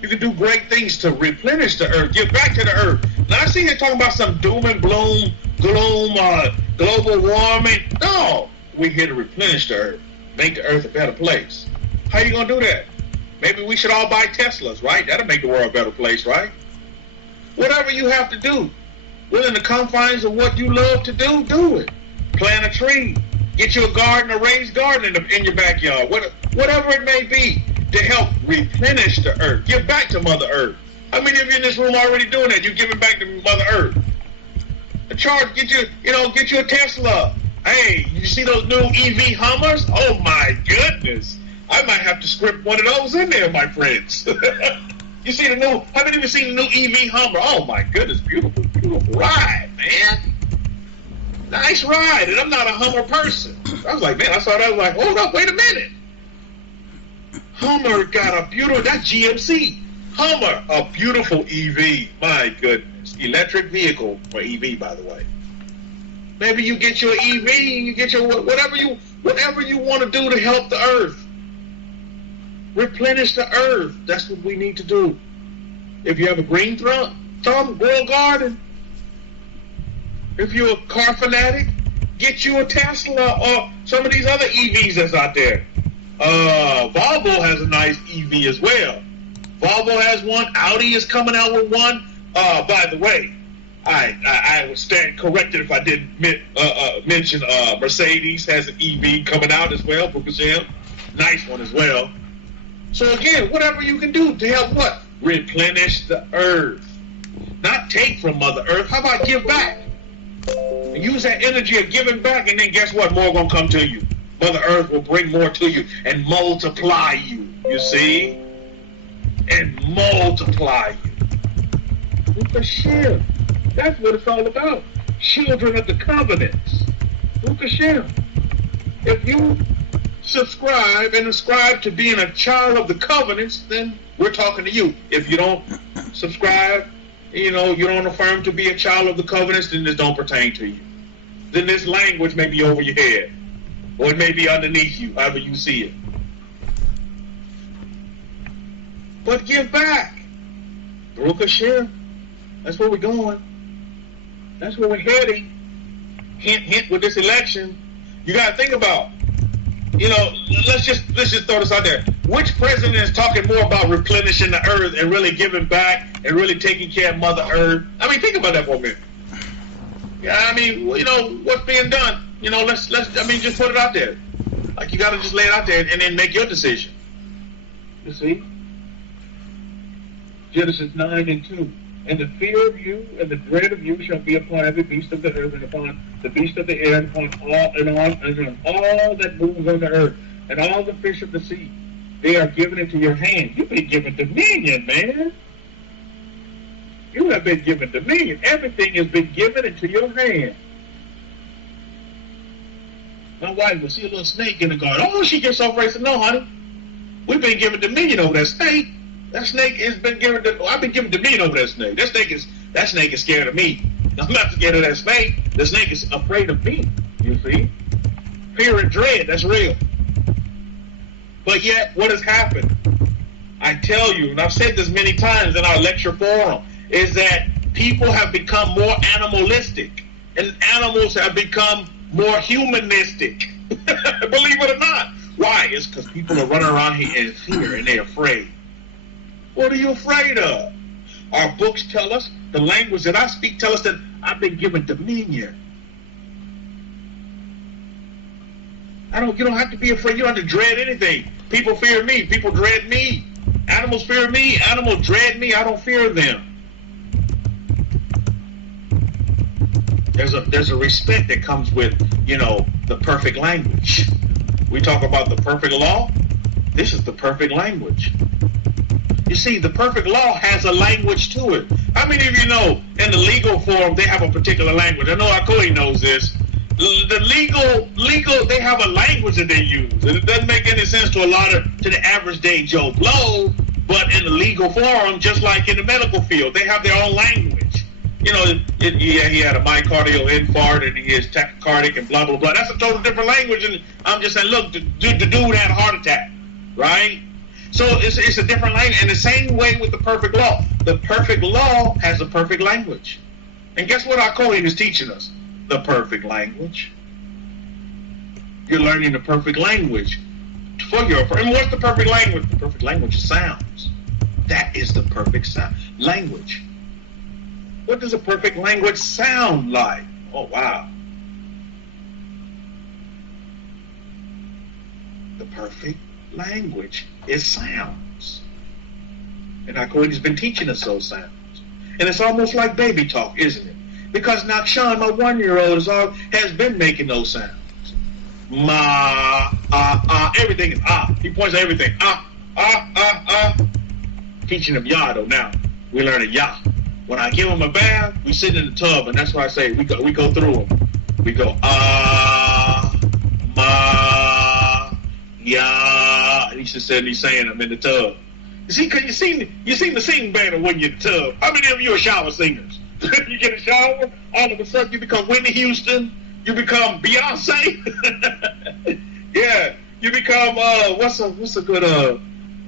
you can do great things to replenish the earth, give back to the earth. Now I see you talking about some doom and gloom, global warming. No, we're here to replenish the earth, make the earth a better place. How you gonna do that? Maybe we should all buy Teslas, right? That'll make the world a better place, right? Whatever you have to do, within the confines of what you love to do, do it. Plant a tree. Get you a garden, a raised garden in your backyard. Whatever it may be, to help replenish the earth. Give back to Mother Earth. How many of you in this room already doing that? You're giving back to Mother Earth. Get you a Tesla. Hey, you see those new EV Hummers? Oh my goodness. I might have to script one of those in there, my friends. You see how many of you seen the new EV Hummer? Oh my goodness, beautiful, beautiful ride, man. Nice ride, and I'm not a Hummer person. I was like, man, I saw that, I was like, hold up, wait a minute. Hummer got a beautiful, that's GMC. Hummer, a beautiful EV, my goodness. Electric vehicle for EV, by the way. Maybe you get your EV, you get your, whatever you want to do to help the earth. Replenish the earth. That's what we need to do. If you have a green thumb, grow a garden. If you're a car fanatic, get you a Tesla or some of these other EVs that's out there. Volvo has a nice EV as well. Volvo has one. Audi is coming out with one. By the way, I would stand corrected if I didn't mention Mercedes has an EV coming out as well. Nice one as well. So again, whatever you can do to help what? Replenish the earth. Not take from Mother Earth. How about give back? And use that energy of giving back, and then guess what? More gonna come to you. Mother Earth will bring more to you and multiply you. You see? And multiply you. With the share. That's what it's all about. Children of the covenants. Look at Shem. If you subscribe and ascribe to being a child of the covenants, then we're talking to you. If you don't subscribe, you don't affirm to be a child of the covenants, then this don't pertain to you. Then this language may be over your head, or it may be underneath you, however you see it. But give back. Baruch Hashem. That's where we're going. That's where we're heading. Hint, hint with this election. You got to think about, let's just throw this out there. Which president is talking more about replenishing the earth and really giving back and really taking care of Mother Earth? I mean, think about that for a minute. Yeah, I mean, what's being done? Let's just put it out there. Like, you got to just lay it out there and then make your decision. You see? Genesis 9:2. And the fear of you and the dread of you shall be upon every beast of the earth, and upon the beast of the air, and upon all that moves on the earth, and all the fish of the sea. They are given into your hand. You've been given dominion, man. You have been given dominion. Everything has been given into your hand. My wife will see a little snake in the garden. Oh, she gets so afraid. No, honey. We've been given dominion over that snake. That snake has been given. I've been given dominion over that snake. That snake is scared of me. I'm not scared of that snake. The snake is afraid of me. You see, fear and dread. That's real. But yet, what has happened? I tell you, and I've said this many times in our lecture forum, is that people have become more animalistic, and animals have become more humanistic. Believe it or not. Why? It's because people are running around here in fear and they're afraid. What are you afraid of? Our books tell us, the language that I speak tell us that I've been given dominion. You don't have to be afraid. You don't have to dread anything. People fear me. People dread me. Animals fear me. Animals dread me. I don't fear them. There's a respect that comes with, the perfect language. We talk about the perfect law. This is the perfect language. You see, the perfect law has a language to it. How many of you know in the legal form they have a particular language? I know Akoi knows this. The legal, they have a language that they use. And it doesn't make any sense to the average day Joe Blow, but in the legal forum, just like in the medical field, they have their own language. He had a myocardial infarct and he is tachycardic and blah, blah, blah. That's a total different language. And I'm just saying, look, the dude had a heart attack, right? So it's a different language. And the same way with the perfect law. The perfect law has a perfect language. And guess what our Kohen is teaching us? The perfect language. You're learning the perfect language for your. And what's the perfect language? The perfect language is sounds. That is the perfect language. What does a perfect language sound like? Oh, wow. The perfect language is sounds. And our Kohen has been teaching us those sounds. And it's almost like baby talk, isn't it? Because Nakshan, my 1-year-old, has been making those sounds. Ma, everything is He points at everything. Teaching him Yah, though, now. We're learning Yah. When I give him a bath, we sit in the tub, and that's why I say we go through them. We go, ma, Yah. And he's saying I'm in the tub. You see, because you seem to sing better when you're in the tub. How many of you are shower singers? You get a shower, all of a sudden you become Whitney Houston, you become Beyonce. Yeah, you become what's a good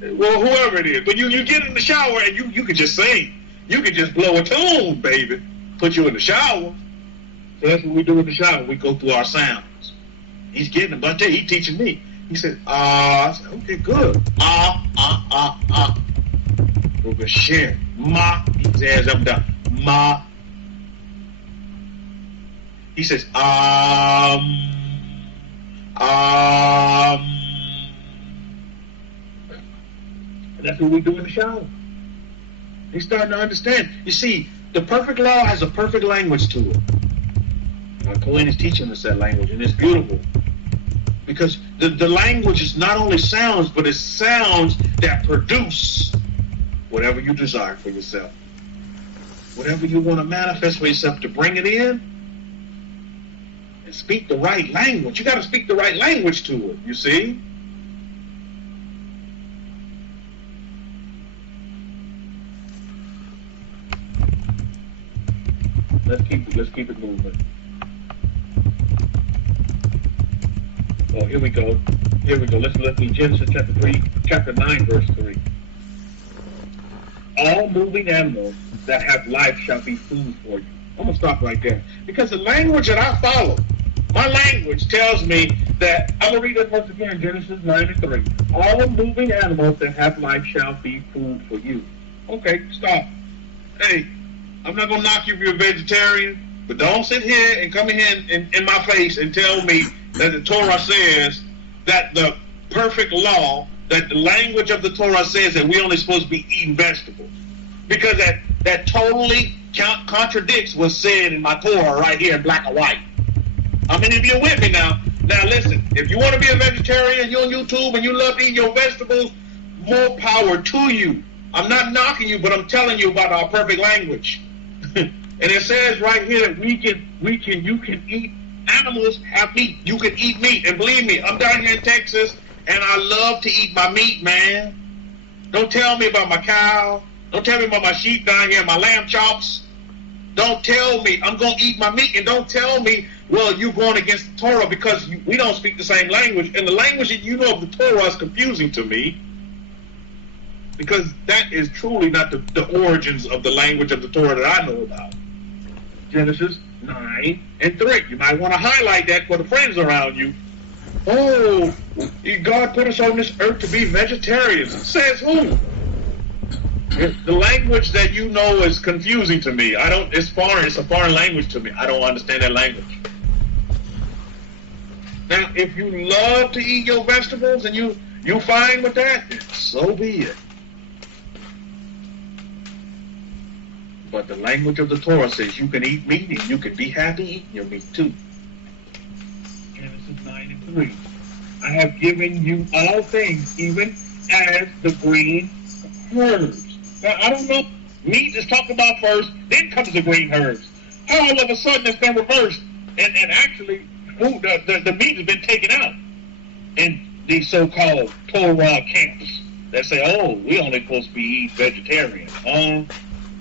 whoever it is. But you get in the shower and you can just sing. You can just blow a tune, baby. Put you in the shower. So that's what we do in the shower. We go through our sounds. He's getting them, but I tell you, he's teaching me. He said, I said, okay, good. Over share. Ma. He says, I'm done. Ma. He says, That's what we do in the shower. They're starting to understand. You see, the perfect law has a perfect language to it. Cohen is teaching us that language, and it's beautiful. Because the language is not only sounds, but it's sounds that produce whatever you desire for yourself. Whatever you want to manifest for yourself, to bring it in and speak the right language. You got to speak the right language to it, you see? Let's keep it moving. Oh, here we go. Let's look in Genesis chapter 9, verse 3. All moving animals that have life shall be food for you. I'm going to stop right there. Because the language that I follow, my language tells me that, I'm going to read it once again, Genesis 9 and 3. All moving animals that have life shall be food for you. Okay, stop. Hey, I'm not going to knock you if you're a vegetarian, but don't sit here and come here in my face and tell me that the Torah says that the perfect law, that the language of the Torah says that we only supposed to be eating vegetables. Because that totally contradicts what's said in my Torah right here in black and white. How many of you are with me now? Now listen, if you want to be a vegetarian, you're on YouTube and you love eating your vegetables, more power to you. I'm not knocking you, but I'm telling you about our perfect language. And it says right here that you can eat animals, have meat. You can eat meat. And believe me, I'm down here in Texas, and I love to eat my meat, man. Don't tell me about my cow. Don't tell me about my sheep down here, my lamb chops. Don't tell me I'm going to eat my meat. And don't tell me, well, you're going against the Torah because we don't speak the same language. And the language that you know of the Torah is confusing to me, because that is truly not the origins of the language of the Torah that I know about. Genesis 9 and 3. You might want to highlight that for the friends around you. Oh, God put us on this earth to be vegetarians. Says who? The language that you know is confusing to me. It's foreign. It's a foreign language to me. I don't understand that language. Now, if you love to eat your vegetables and you fine with that, so be it. But the language of the Torah says you can eat meat and you can be happy eating your meat too. Genesis 9 and 3. I have given you all things, even as the green herbs. Now, I don't know. Meat is talked about first, then comes the green herbs. How all of a sudden it's been reversed, and actually food, the meat has been taken out in these so-called Torah camps that say, oh, we only supposed to be eat vegetarian.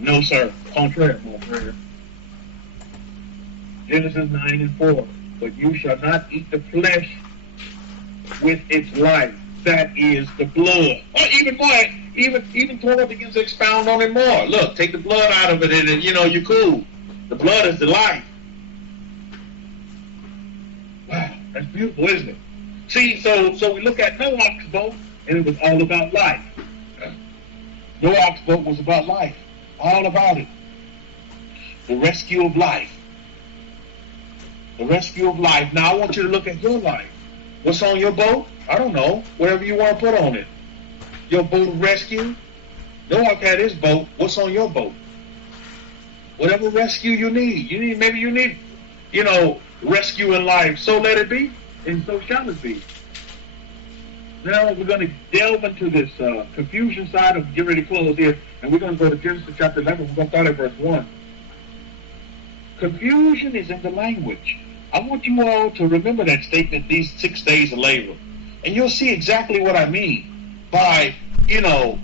No, sir. Contraire, my friend. Genesis 9 and 4. But you shall not eat the flesh with its life. That is the blood. Or even more, even Torah begins to expound on it more. Look, take the blood out of it and you're cool. The blood is the life. Wow, that's beautiful, isn't it? See, so we look at Noah's boat, and it was all about life. Noah's boat was about life. All about it. The rescue of life. The rescue of life. Now I want you to look at your life. What's on your boat? I don't know. Whatever you want to put on it. Your boat of rescue? Noah had his boat. What's on your boat? Whatever rescue you need. Maybe you need, rescue in life. So let it be, and so shall it be. Now we're going to delve into this confusion side of get ready to close here, and we're going to go to Genesis chapter 11. We're going to start at verse 1. Confusion is in the language. I want you all to remember that statement, these 6 days of labor. And you'll see exactly what I mean by,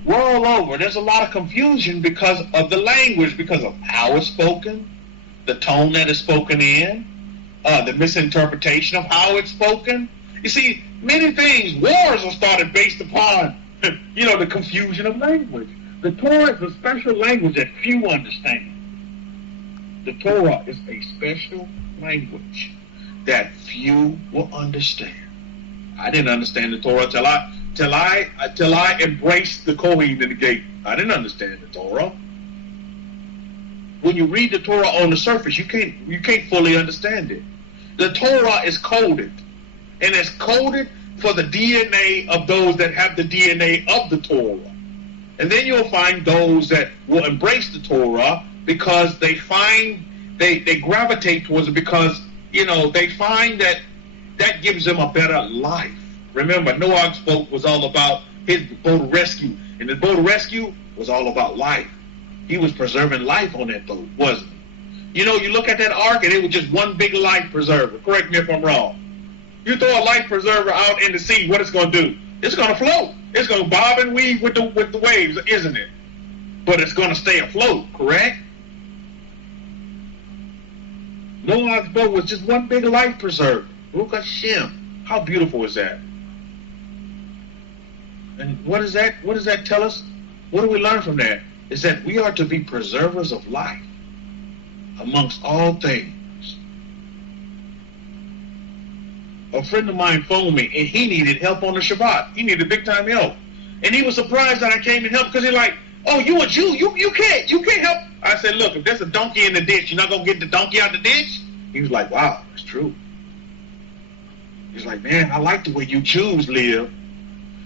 world over. There's a lot of confusion because of the language, because of how it's spoken, the tone that is spoken in, the misinterpretation of how it's spoken. You see, many things, wars are started based upon, the confusion of language. The Torah is a special language that few understand. The Torah is a special language that few will understand. I didn't understand the Torah till I embraced the Kohen in the gate. I didn't understand the Torah. When you read the Torah on the surface, you can't fully understand it. The Torah is coded, and it's coded for the DNA of those that have the DNA of the Torah. And then you'll find those that will embrace the Torah because they gravitate towards it because, they find that gives them a better life. Remember, Noah's boat was all about his boat of rescue. And the boat of rescue was all about life. He was preserving life on that boat, wasn't he? You look at that ark and it was just one big life preserver. Correct me if I'm wrong. You throw a life preserver out in the sea, what it's going to do? It's going to float. It's going to bob and weave with the waves, isn't it? But it's going to stay afloat, correct? Noah's boat was just one big life preserver. Baruch Hashem. How beautiful is that? And what does that tell us? What do we learn from that? Is that we are to be preservers of life amongst all things. A friend of mine phoned me and he needed help on the Shabbat. He needed big time help. And he was surprised that I came and helped because he's like, oh, you a Jew, you can't help. I said, look, if there's a donkey in the ditch, you're not going to get the donkey out the ditch? He was like, wow, that's true. He's like, man, I like the way you Jews live.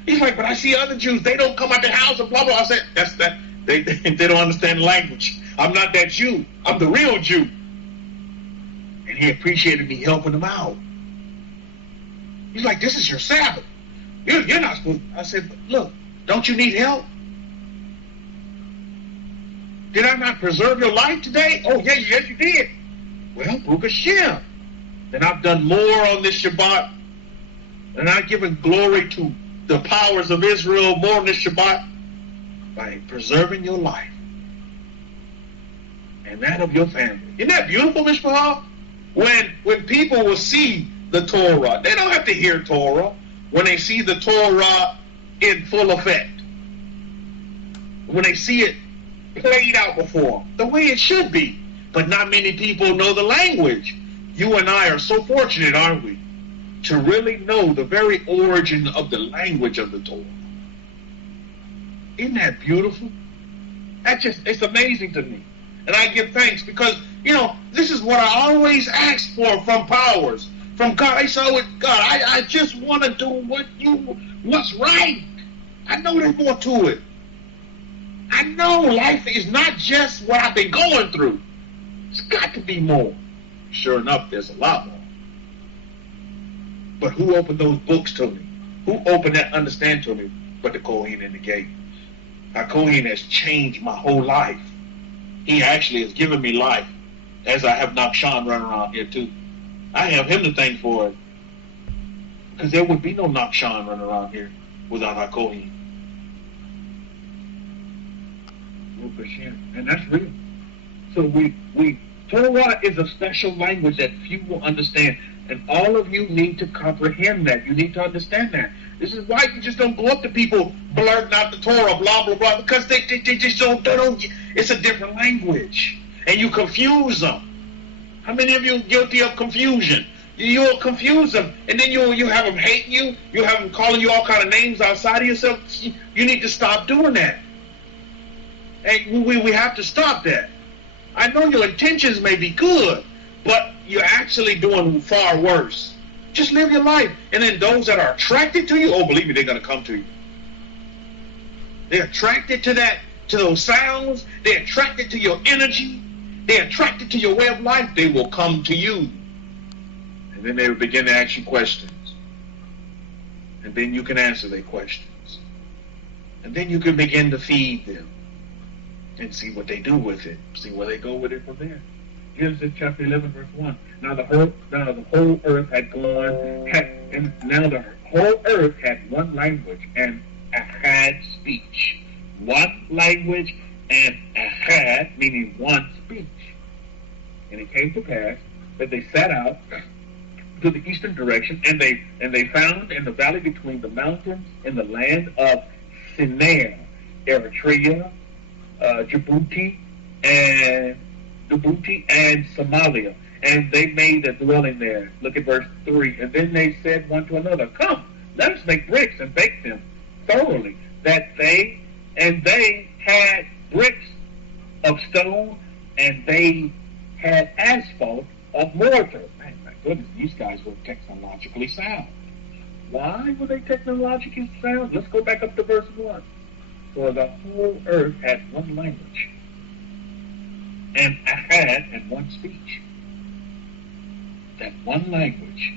He's like, but I see other Jews, they don't come out the house and blah, blah. I said, that's that. They don't understand the language. I'm not that Jew. I'm the real Jew. And he appreciated me helping him out. He's like, this is your Sabbath. You're not supposed to. I said, look, don't you need help? Did I not preserve your life today? Oh, yeah, yes, you did. Well, Baruch Hashem. Then I've done more on this Shabbat. And I've given glory to the powers of Israel more on this Shabbat by preserving your life and that of your family. Isn't that beautiful, Mishpah? When people will see the Torah, they don't have to hear Torah. When they see the Torah in full effect, when they see it played out before them, the way it should be. But not many people know the language. You and I are so fortunate, aren't we, to really know the very origin of the language of the Torah. Isn't that beautiful? It's amazing to me. And I give thanks because, this is what I always ask for from powers, from God. I say, with God, I just want to do what's right. I know there's more to it. I know life is not just what I've been going through. It's got to be more. Sure enough, there's a lot more. But who opened those books to me? Who opened that understanding to me but the Kohen in the gate? Our Kohen has changed my whole life. He actually has given me life, as I have Nakshan running around here too. I have him to thank for it. Because there would be no Nakshan running around here without our Kohen. And that's real. So Torah is a special language that few will understand. And all of you need to comprehend that. You need to understand that. This is why you just don't go up to people blurting out the Torah, blah, blah, blah, because they just don't, it's a different language. And you confuse them. How many of you are guilty of confusion? You'll confuse them, and then you have them hating you. You have them calling you all kind of names outside of yourself. You need to stop doing that. And we have to stop that. I know your intentions may be good, but you're actually doing far worse. Just live your life. And then those that are attracted to you, oh, believe me, they're going to come to you. They're attracted to those sounds. They're attracted to your energy. They're attracted to your way of life. They will come to you. And then they will begin to ask you questions. And then you can answer their questions. And then you can begin to feed them. And see what they do with it. See where they go with it from there. Genesis chapter 11, verse 1. Now the whole earth had one language and had speech. One language and had, meaning one speech. And it came to pass that they set out to the eastern direction, and they found in the valley between the mountains in the land of Sinai, Eritrea, Djibouti and Somalia, and they made a dwelling there. Look at verse 3. And then they said one to another, come, let us make bricks and bake them thoroughly. They had bricks of stone, and they had asphalt of mortar. Man, my goodness, these guys were technologically sound. Why were they technologically sound? Let's go back up to verse 1. For the whole earth had one language, and Ahad and one speech. That one language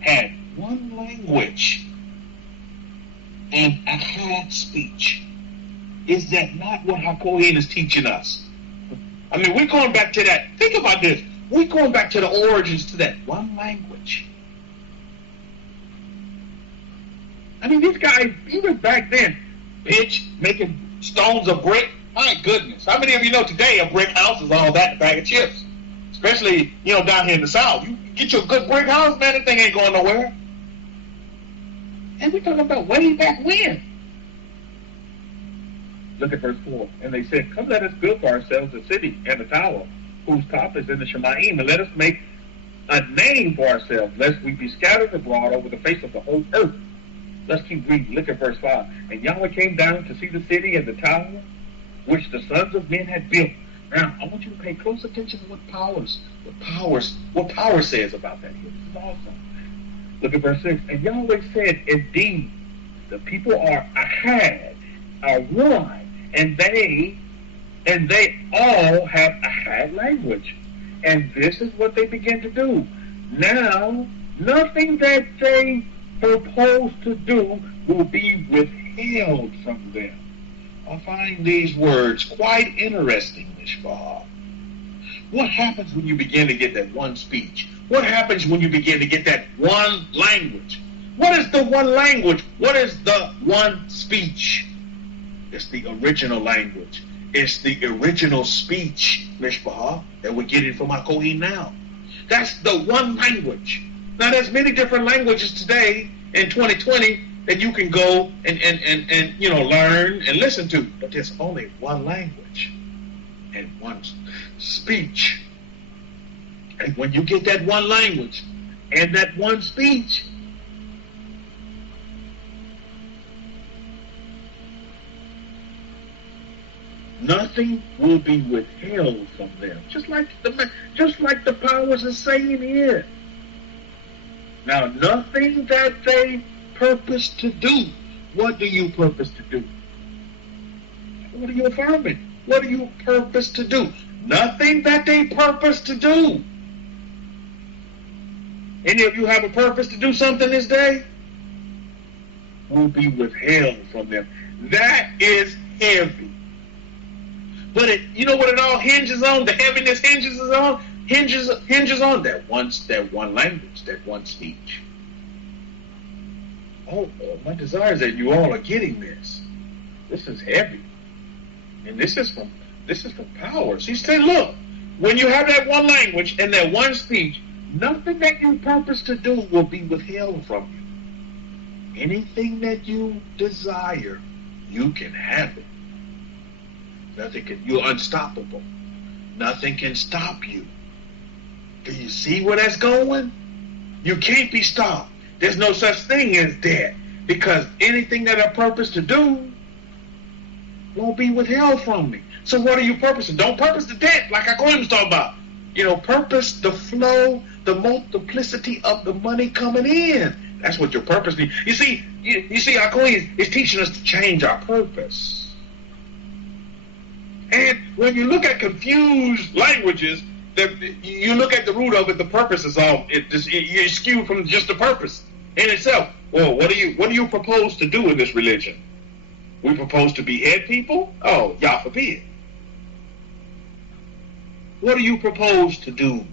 had one language and Ahad speech. Is that not what HaKohen is teaching us? I mean, we're going back to that. Think about this. We're going back to the origins, to that one language. I mean, these guys, even back then, pitch, making stones of brick. My goodness. How many of you know today a brick house is all that in a bag of chips? Especially, down here in the South. You get you a good brick house, man, that thing ain't going nowhere. And we're talking about way back when. Look at verse 4. And they said, come, let us build for ourselves a city and a tower, whose top is in the Shemaim, and let us make a name for ourselves, lest we be scattered abroad over the face of the whole earth. Let's keep reading. Look at verse 5. And Yahweh came down to see the city and the tower, which the sons of men had built. Now, I want you to pay close attention to what power says about that here. This is awesome. Look at verse 6. And Yahweh said, indeed, the people are Ahad, are one, and they all have Ahad language. And this is what they begin to do. Now, nothing that they propose to do will be withheld from them. I find these words quite interesting, Mishpah. What happens when you begin to get that one speech? What happens when you begin to get that one language? What is the one language? What is the one speech? It's the original language. It's the original speech, Mishpah, that we're getting from our Kohen now. That's the one language. Now, there's many different languages today in 2020 that you can go and learn and listen to, but there's only one language and one speech. And when you get that one language and that one speech, nothing will be withheld from them. Just like the powers are saying here. Now, nothing that they purpose to do. What do you purpose to do? What are you affirming? What do you purpose to do? Nothing that they purpose to do. Any of you have a purpose to do something this day? Will be withheld from them. That is heavy. But you know what it all hinges on? The heaviness hinges on that one language, that one speech. Oh, my desire is that you all are getting this. This is heavy. And this is from powers. He said, look, when you have that one language and that one speech, nothing that you purpose to do will be withheld from you. Anything that you desire, you can have it. You're unstoppable. Nothing can stop you. Do you see where that's going? You can't be stopped. There's no such thing as that, because anything that I purpose to do won't be withheld from me. So what are you purposing? Don't purpose the debt, like Akoim was talking about. Purpose the flow, the multiplicity of the money coming in. That's what your purpose means. You see, Akoim is teaching us to change our purpose. And when you look at confused languages, you look at the root of it. The purpose is all you're skewed from just the purpose in itself. Well, what do you propose to do in this religion? We propose to behead people? Oh, Yah forbid. What do you propose to do?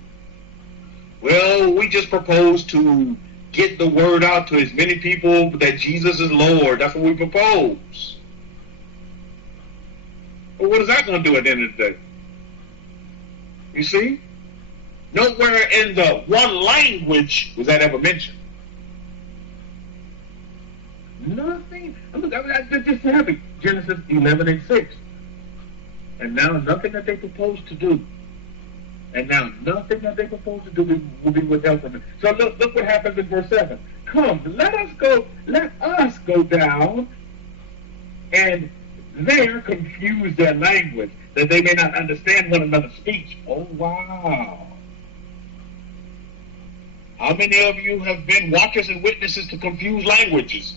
Well, we just propose to get the word out to as many people that Jesus is Lord. That's what we propose. But what is that going to do at the end of the day? You see? Nowhere in the one language was that ever mentioned. Nothing. Look, this happened. Genesis 11:6. And now nothing that they propose to do. And now nothing that they propose to do will be withheld from them. So look what happens in verse 7. Come, let us go down and there confuse their language, that they may not understand one another's speech. Oh, wow. How many of you have been watchers and witnesses to confused languages?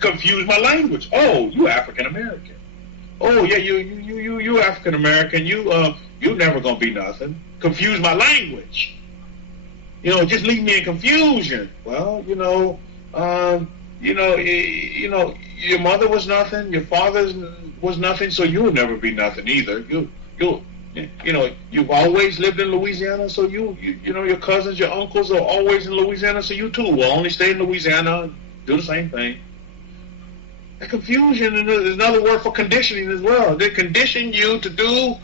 Confuse my language. Oh, you African American. Oh yeah, you African American. You never gonna be nothing. Confuse my language. Just leave me in confusion. Well, your mother was nothing, your father was nothing, so you'll never be nothing either. You've always lived in Louisiana, so your cousins, your uncles are always in Louisiana, so you too will only stay in Louisiana and do the same thing. The confusion is another word for conditioning as well. They condition you to do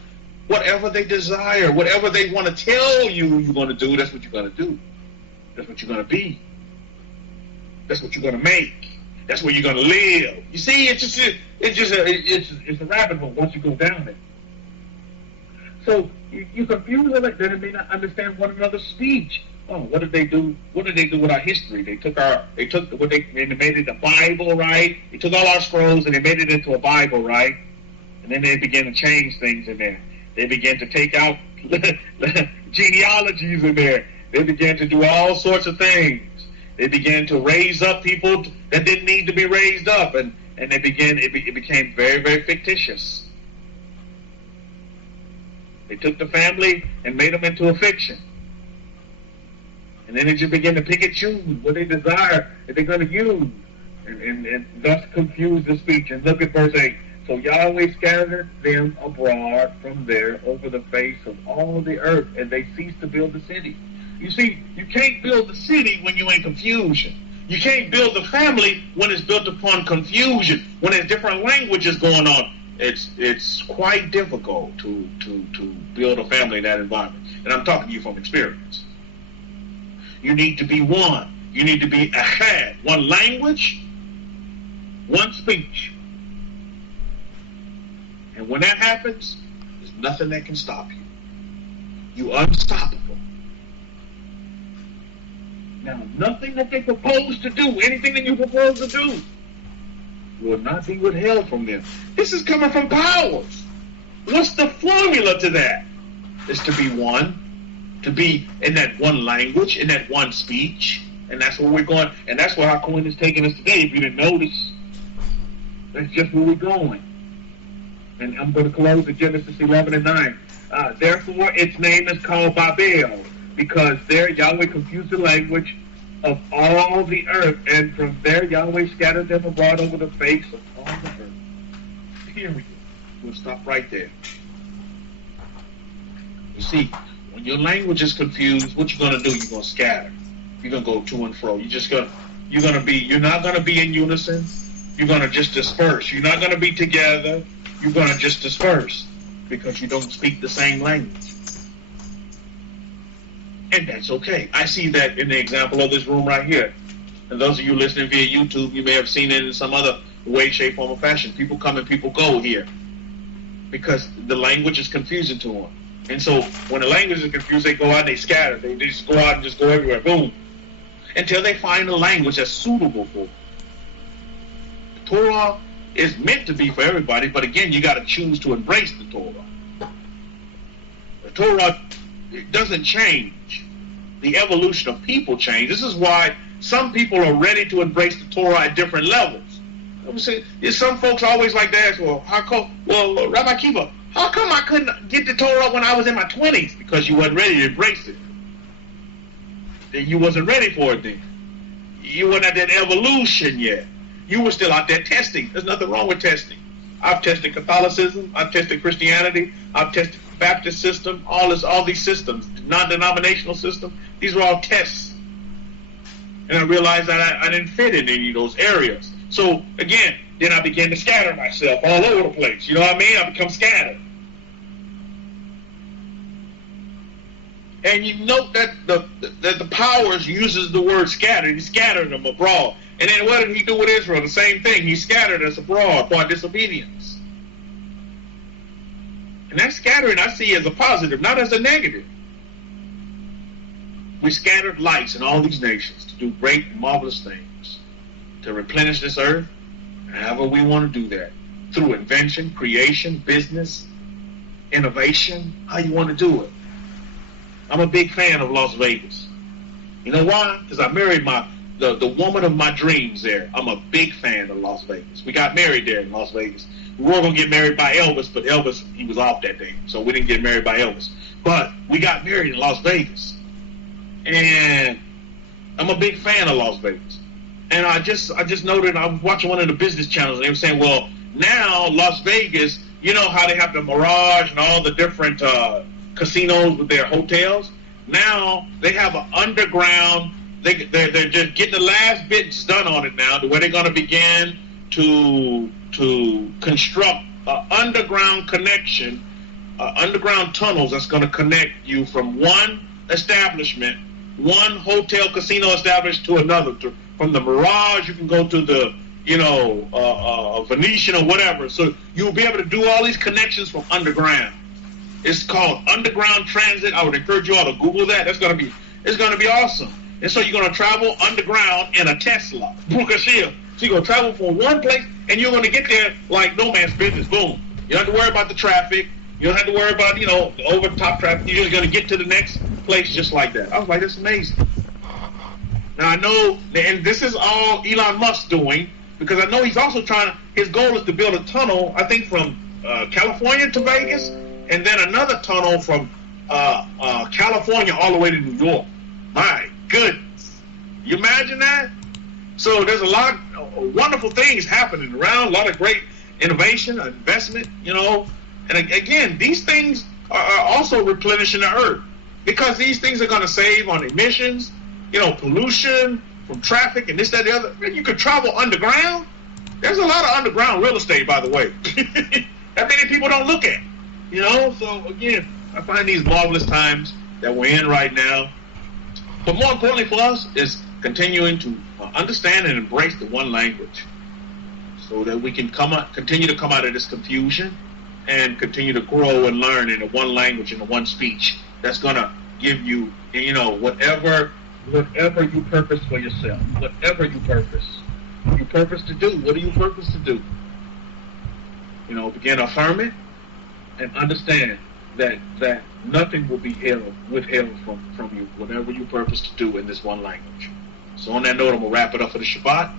whatever they desire, whatever they want to tell you you're going to do. That's what you're going to do. That's what you're going to be. That's what you're going to make. That's where you're going to live. You see, it's a rabbit hole once you go down it. So you confuse them, then they may not understand one another's speech. Oh, what did they do? What did they do with our history? They made it a Bible, right? They took all our scrolls and they made it into a Bible, right? And then they began to change things in there. They began to take out genealogies in there. They began to do all sorts of things. They began to raise up people that didn't need to be raised up, and it became very, very fictitious. They took the family and made them into a fiction. And then they just began to pick and choose what they desire that they're going to use, and thus confuse the speech. And look at verse 8. So Yahweh scattered them abroad from there over the face of all the earth, and they ceased to build the city. You see, you can't build the city when you're in confusion. You can't build the family when it's built upon confusion, when there's different languages going on. It's quite difficult to build a family in that environment. And I'm talking to you from experience. You need to be one. You need to be ahad, one language, one speech. And when that happens, there's nothing that can stop you. You're unstoppable. Now, nothing that they propose to do, anything that you propose to do, will not be withheld from them. This is coming from powers. What's the formula to that? It's to be one, to be in that one language, in that one speech, and that's where we're going, and that's where our coin is taking us today. If you didn't notice, that's just where we're going. And I'm going to close at Genesis 11 and 9. Therefore, its name is called Babel, because there Yahweh confused the language of all the earth, and from there Yahweh scattered them abroad over the face of all the earth. Period. We'll stop right there. You see, when your language is confused, what you're going to do? You're going to scatter. You're going to go to and fro. You're not going to be in unison. You're going to just disperse. You're not going to be together. You're going to just disperse because you don't speak the same language. And that's okay. I see that in the example of this room right here. And those of you listening via YouTube, you may have seen it in some other way, shape, form, or fashion. People come and people go here because the language is confusing to them. And so when the language is confused, they go out and they scatter. They just go out and just go everywhere. Boom. Until they find a language that's suitable for them. The Torah is meant to be for everybody, but again, you got to choose to embrace the Torah. The Torah, it doesn't change. The evolution of people change. This is why some people are ready to embrace the Torah at different levels. Some folks always like to ask, Rabbi Kefa, how come I couldn't get the Torah when I was in my 20s? Because you wasn't ready to embrace it. You wasn't ready for it then. You weren't at that evolution yet. You were still out there testing. There's nothing wrong with testing. I've tested Catholicism. I've tested Christianity. I've tested the Baptist system. All these systems, non-denominational system. These were all tests. And I realized that I didn't fit in any of those areas. So again, then I began to scatter myself all over the place. You know what I mean? I become scattered. And you note that the powers uses the word scattered. He scattered them abroad. And then what did he do with Israel? The same thing. He scattered us abroad for our disobedience. And that scattering I see as a positive, not as a negative. We scattered lights in all these nations to do great and marvelous things, to replenish this earth, however we want to do that, through invention, creation, business, innovation, how you want to do it. I'm a big fan of Las Vegas. You know why? Because I married my the woman of my dreams there. I'm a big fan of Las Vegas. We got married there in Las Vegas. We were going to get married by Elvis, but Elvis, he was off that day, so we didn't get married by Elvis. But we got married in Las Vegas. And I'm a big fan of Las Vegas. And I just noted, I was watching one of the business channels, and they were saying, well, now Las Vegas, you know how they have the Mirage and all the different casinos with their hotels? Now they have an underground, they're just getting the last bits done on it now, to where they're going to begin to construct an underground connection, underground tunnels that's going to connect you from one establishment, one hotel casino established to another. From the Mirage, you can go to the, Venetian or whatever. So you'll be able to do all these connections from underground. It's called underground transit. I would encourage you all to Google that. It's going to be awesome. And so you're going to travel underground in a Tesla, Bukashia. So you're going to travel from one place, and you're going to get there like no man's business. Boom. You don't have to worry about the traffic. You don't have to worry about, the over-the-top traffic. You're just going to get to the next place just like that. I was like, that's amazing. Now, I know, and this is all Elon Musk doing, because I know he's also his goal is to build a tunnel, I think, from California to Vegas, and then another tunnel from California all the way to New York. My goodness. You imagine that? So there's a lot of wonderful things happening around, a lot of great innovation, investment, And again, these things are also replenishing the earth, because these things are going to save on emissions, pollution from traffic and this, that, the other. Man, you could travel underground. There's a lot of underground real estate, by the way, that many people don't look at. So again, I find these marvelous times that we're in right now. But more importantly for us is continuing to understand and embrace the one language, so that we can continue to come out of this confusion and continue to grow and learn in the one language and the one speech that's going to give you, whatever you purpose for yourself, whatever you purpose to do. What do you purpose to do? Begin to affirm it and understand that nothing will be withheld from you, whatever you purpose to do in this one language. So on that note, I'm going to wrap it up for the Shabbat.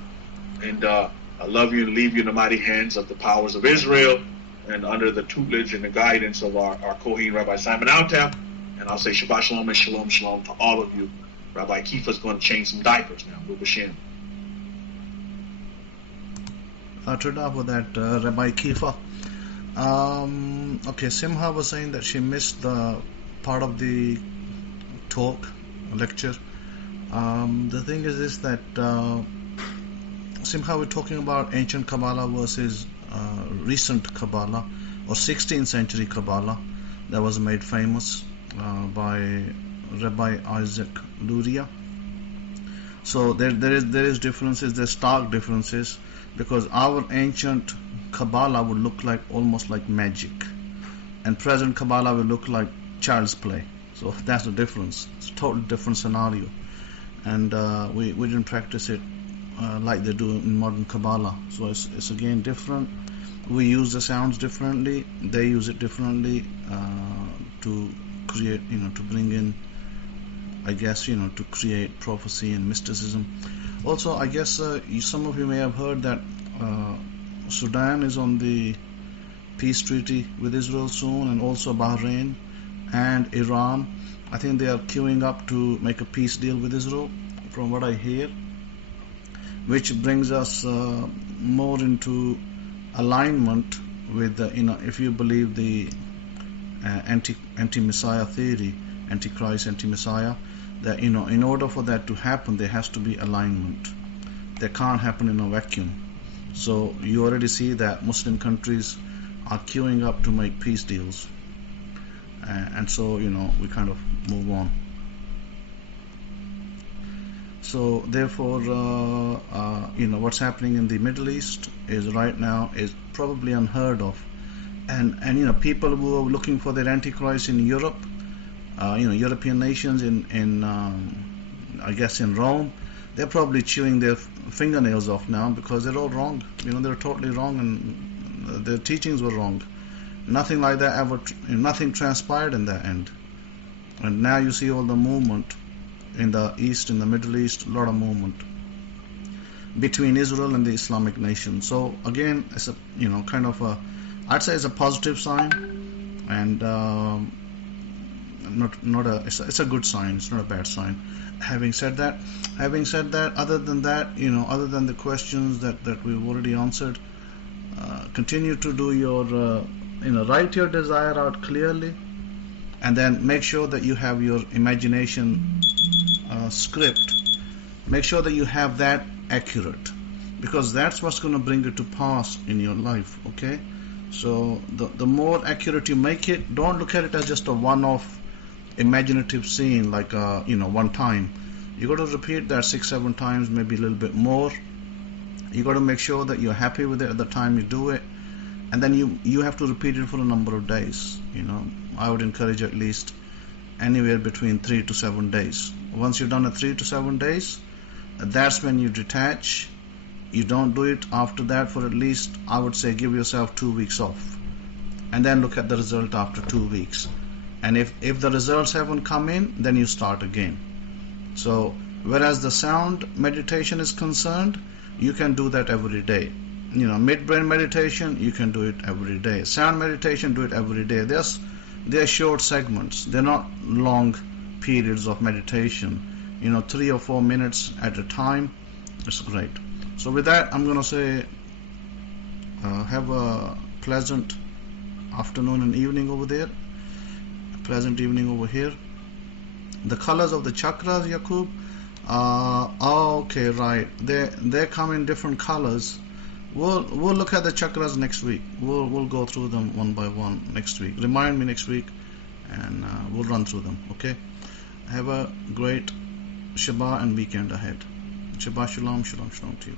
And I love you and leave you in the mighty hands of the powers of Israel, and under the tutelage and the guidance of our Kohen, Rabbi Simon Altaf. And I'll say Shabbat Shalom and Shalom Shalom to all of you. Rabbi Kefa is going to change some diapers now. Baruch Hashem. Toda for that, Rabbi Kefa. Okay, Simha was saying that she missed the part of the talk, lecture. The thing is this, that Simha, we're talking about ancient Kabbalah versus recent Kabbalah, or 16th century Kabbalah, that was made famous by Rabbi Isaac Luria. So there is differences, there's stark differences, because our ancient Kabbalah would look like almost like magic, and present Kabbalah will look like child's play. So that's the difference. It's a totally different scenario, and we didn't practice it like they do in modern Kabbalah. So it's again different. We use the sounds differently, they use it differently to create, to bring in, I guess, to create prophecy and mysticism. Also, I guess some of you may have heard that Sudan is on the peace treaty with Israel soon, and also Bahrain and Iran. I think they are queuing up to make a peace deal with Israel, from what I hear, which brings us more into alignment with if you believe the anti-Messiah theory, anti-Christ, anti-Messiah, that in order for that to happen, there has to be alignment. That can't happen in a vacuum. So you already see that Muslim countries are queuing up to make peace deals, and so we kind of move on. So therefore, what's happening in the Middle East is right now is probably unheard of, and people who are looking for their Antichrist in Europe, European nations in I guess in Rome, they're probably chewing their fingernails off now, because they're all wrong. They're totally wrong, and their teachings were wrong. Nothing like that ever, nothing transpired in the end. And now you see all the movement in the East, in the Middle East, a lot of movement. between Israel and the Islamic nation. So again, it's a kind of a, I'd say it's a positive sign, and it's a good sign. It's not a bad sign. Having said that, other than that, other than the questions that we've already answered, continue to do your write your desire out clearly, and then make sure that you have your imagination script. Make sure that you have that accurate, because that's what's going to bring it to pass in your life. Okay, so the more accurate you make it, don't look at it as just a one-off imaginative scene, like one time. You got to repeat that 6-7 times, maybe a little bit more. You got to make sure that you're happy with it at the time you do it, and then you have to repeat it for a number of days. I would encourage at least anywhere between 3 to 7 days. Once you've done it 3 to 7 days, that's when you detach. You don't do it after that for at least, I would say, give yourself 2 weeks off, and then look at the result after 2 weeks. And if the results haven't come in, then you start again. So whereas the sound meditation is concerned, you can do that every day. Midbrain meditation, you can do it every day. Sound meditation, do it every day. They're short segments. They're not long periods of meditation. 3 or 4 minutes at a time. It's great. So with that, I'm going to say have a pleasant afternoon and evening over there. Pleasant evening over here. The colors of the chakras, Yaqub, okay, right, they come in different colors. We'll look at the chakras next week. We'll go through them one by one next week. Remind me next week, and we'll run through them. Okay, have a great Shabbat and weekend ahead. Shabbat shalom, shalom, shalom to you.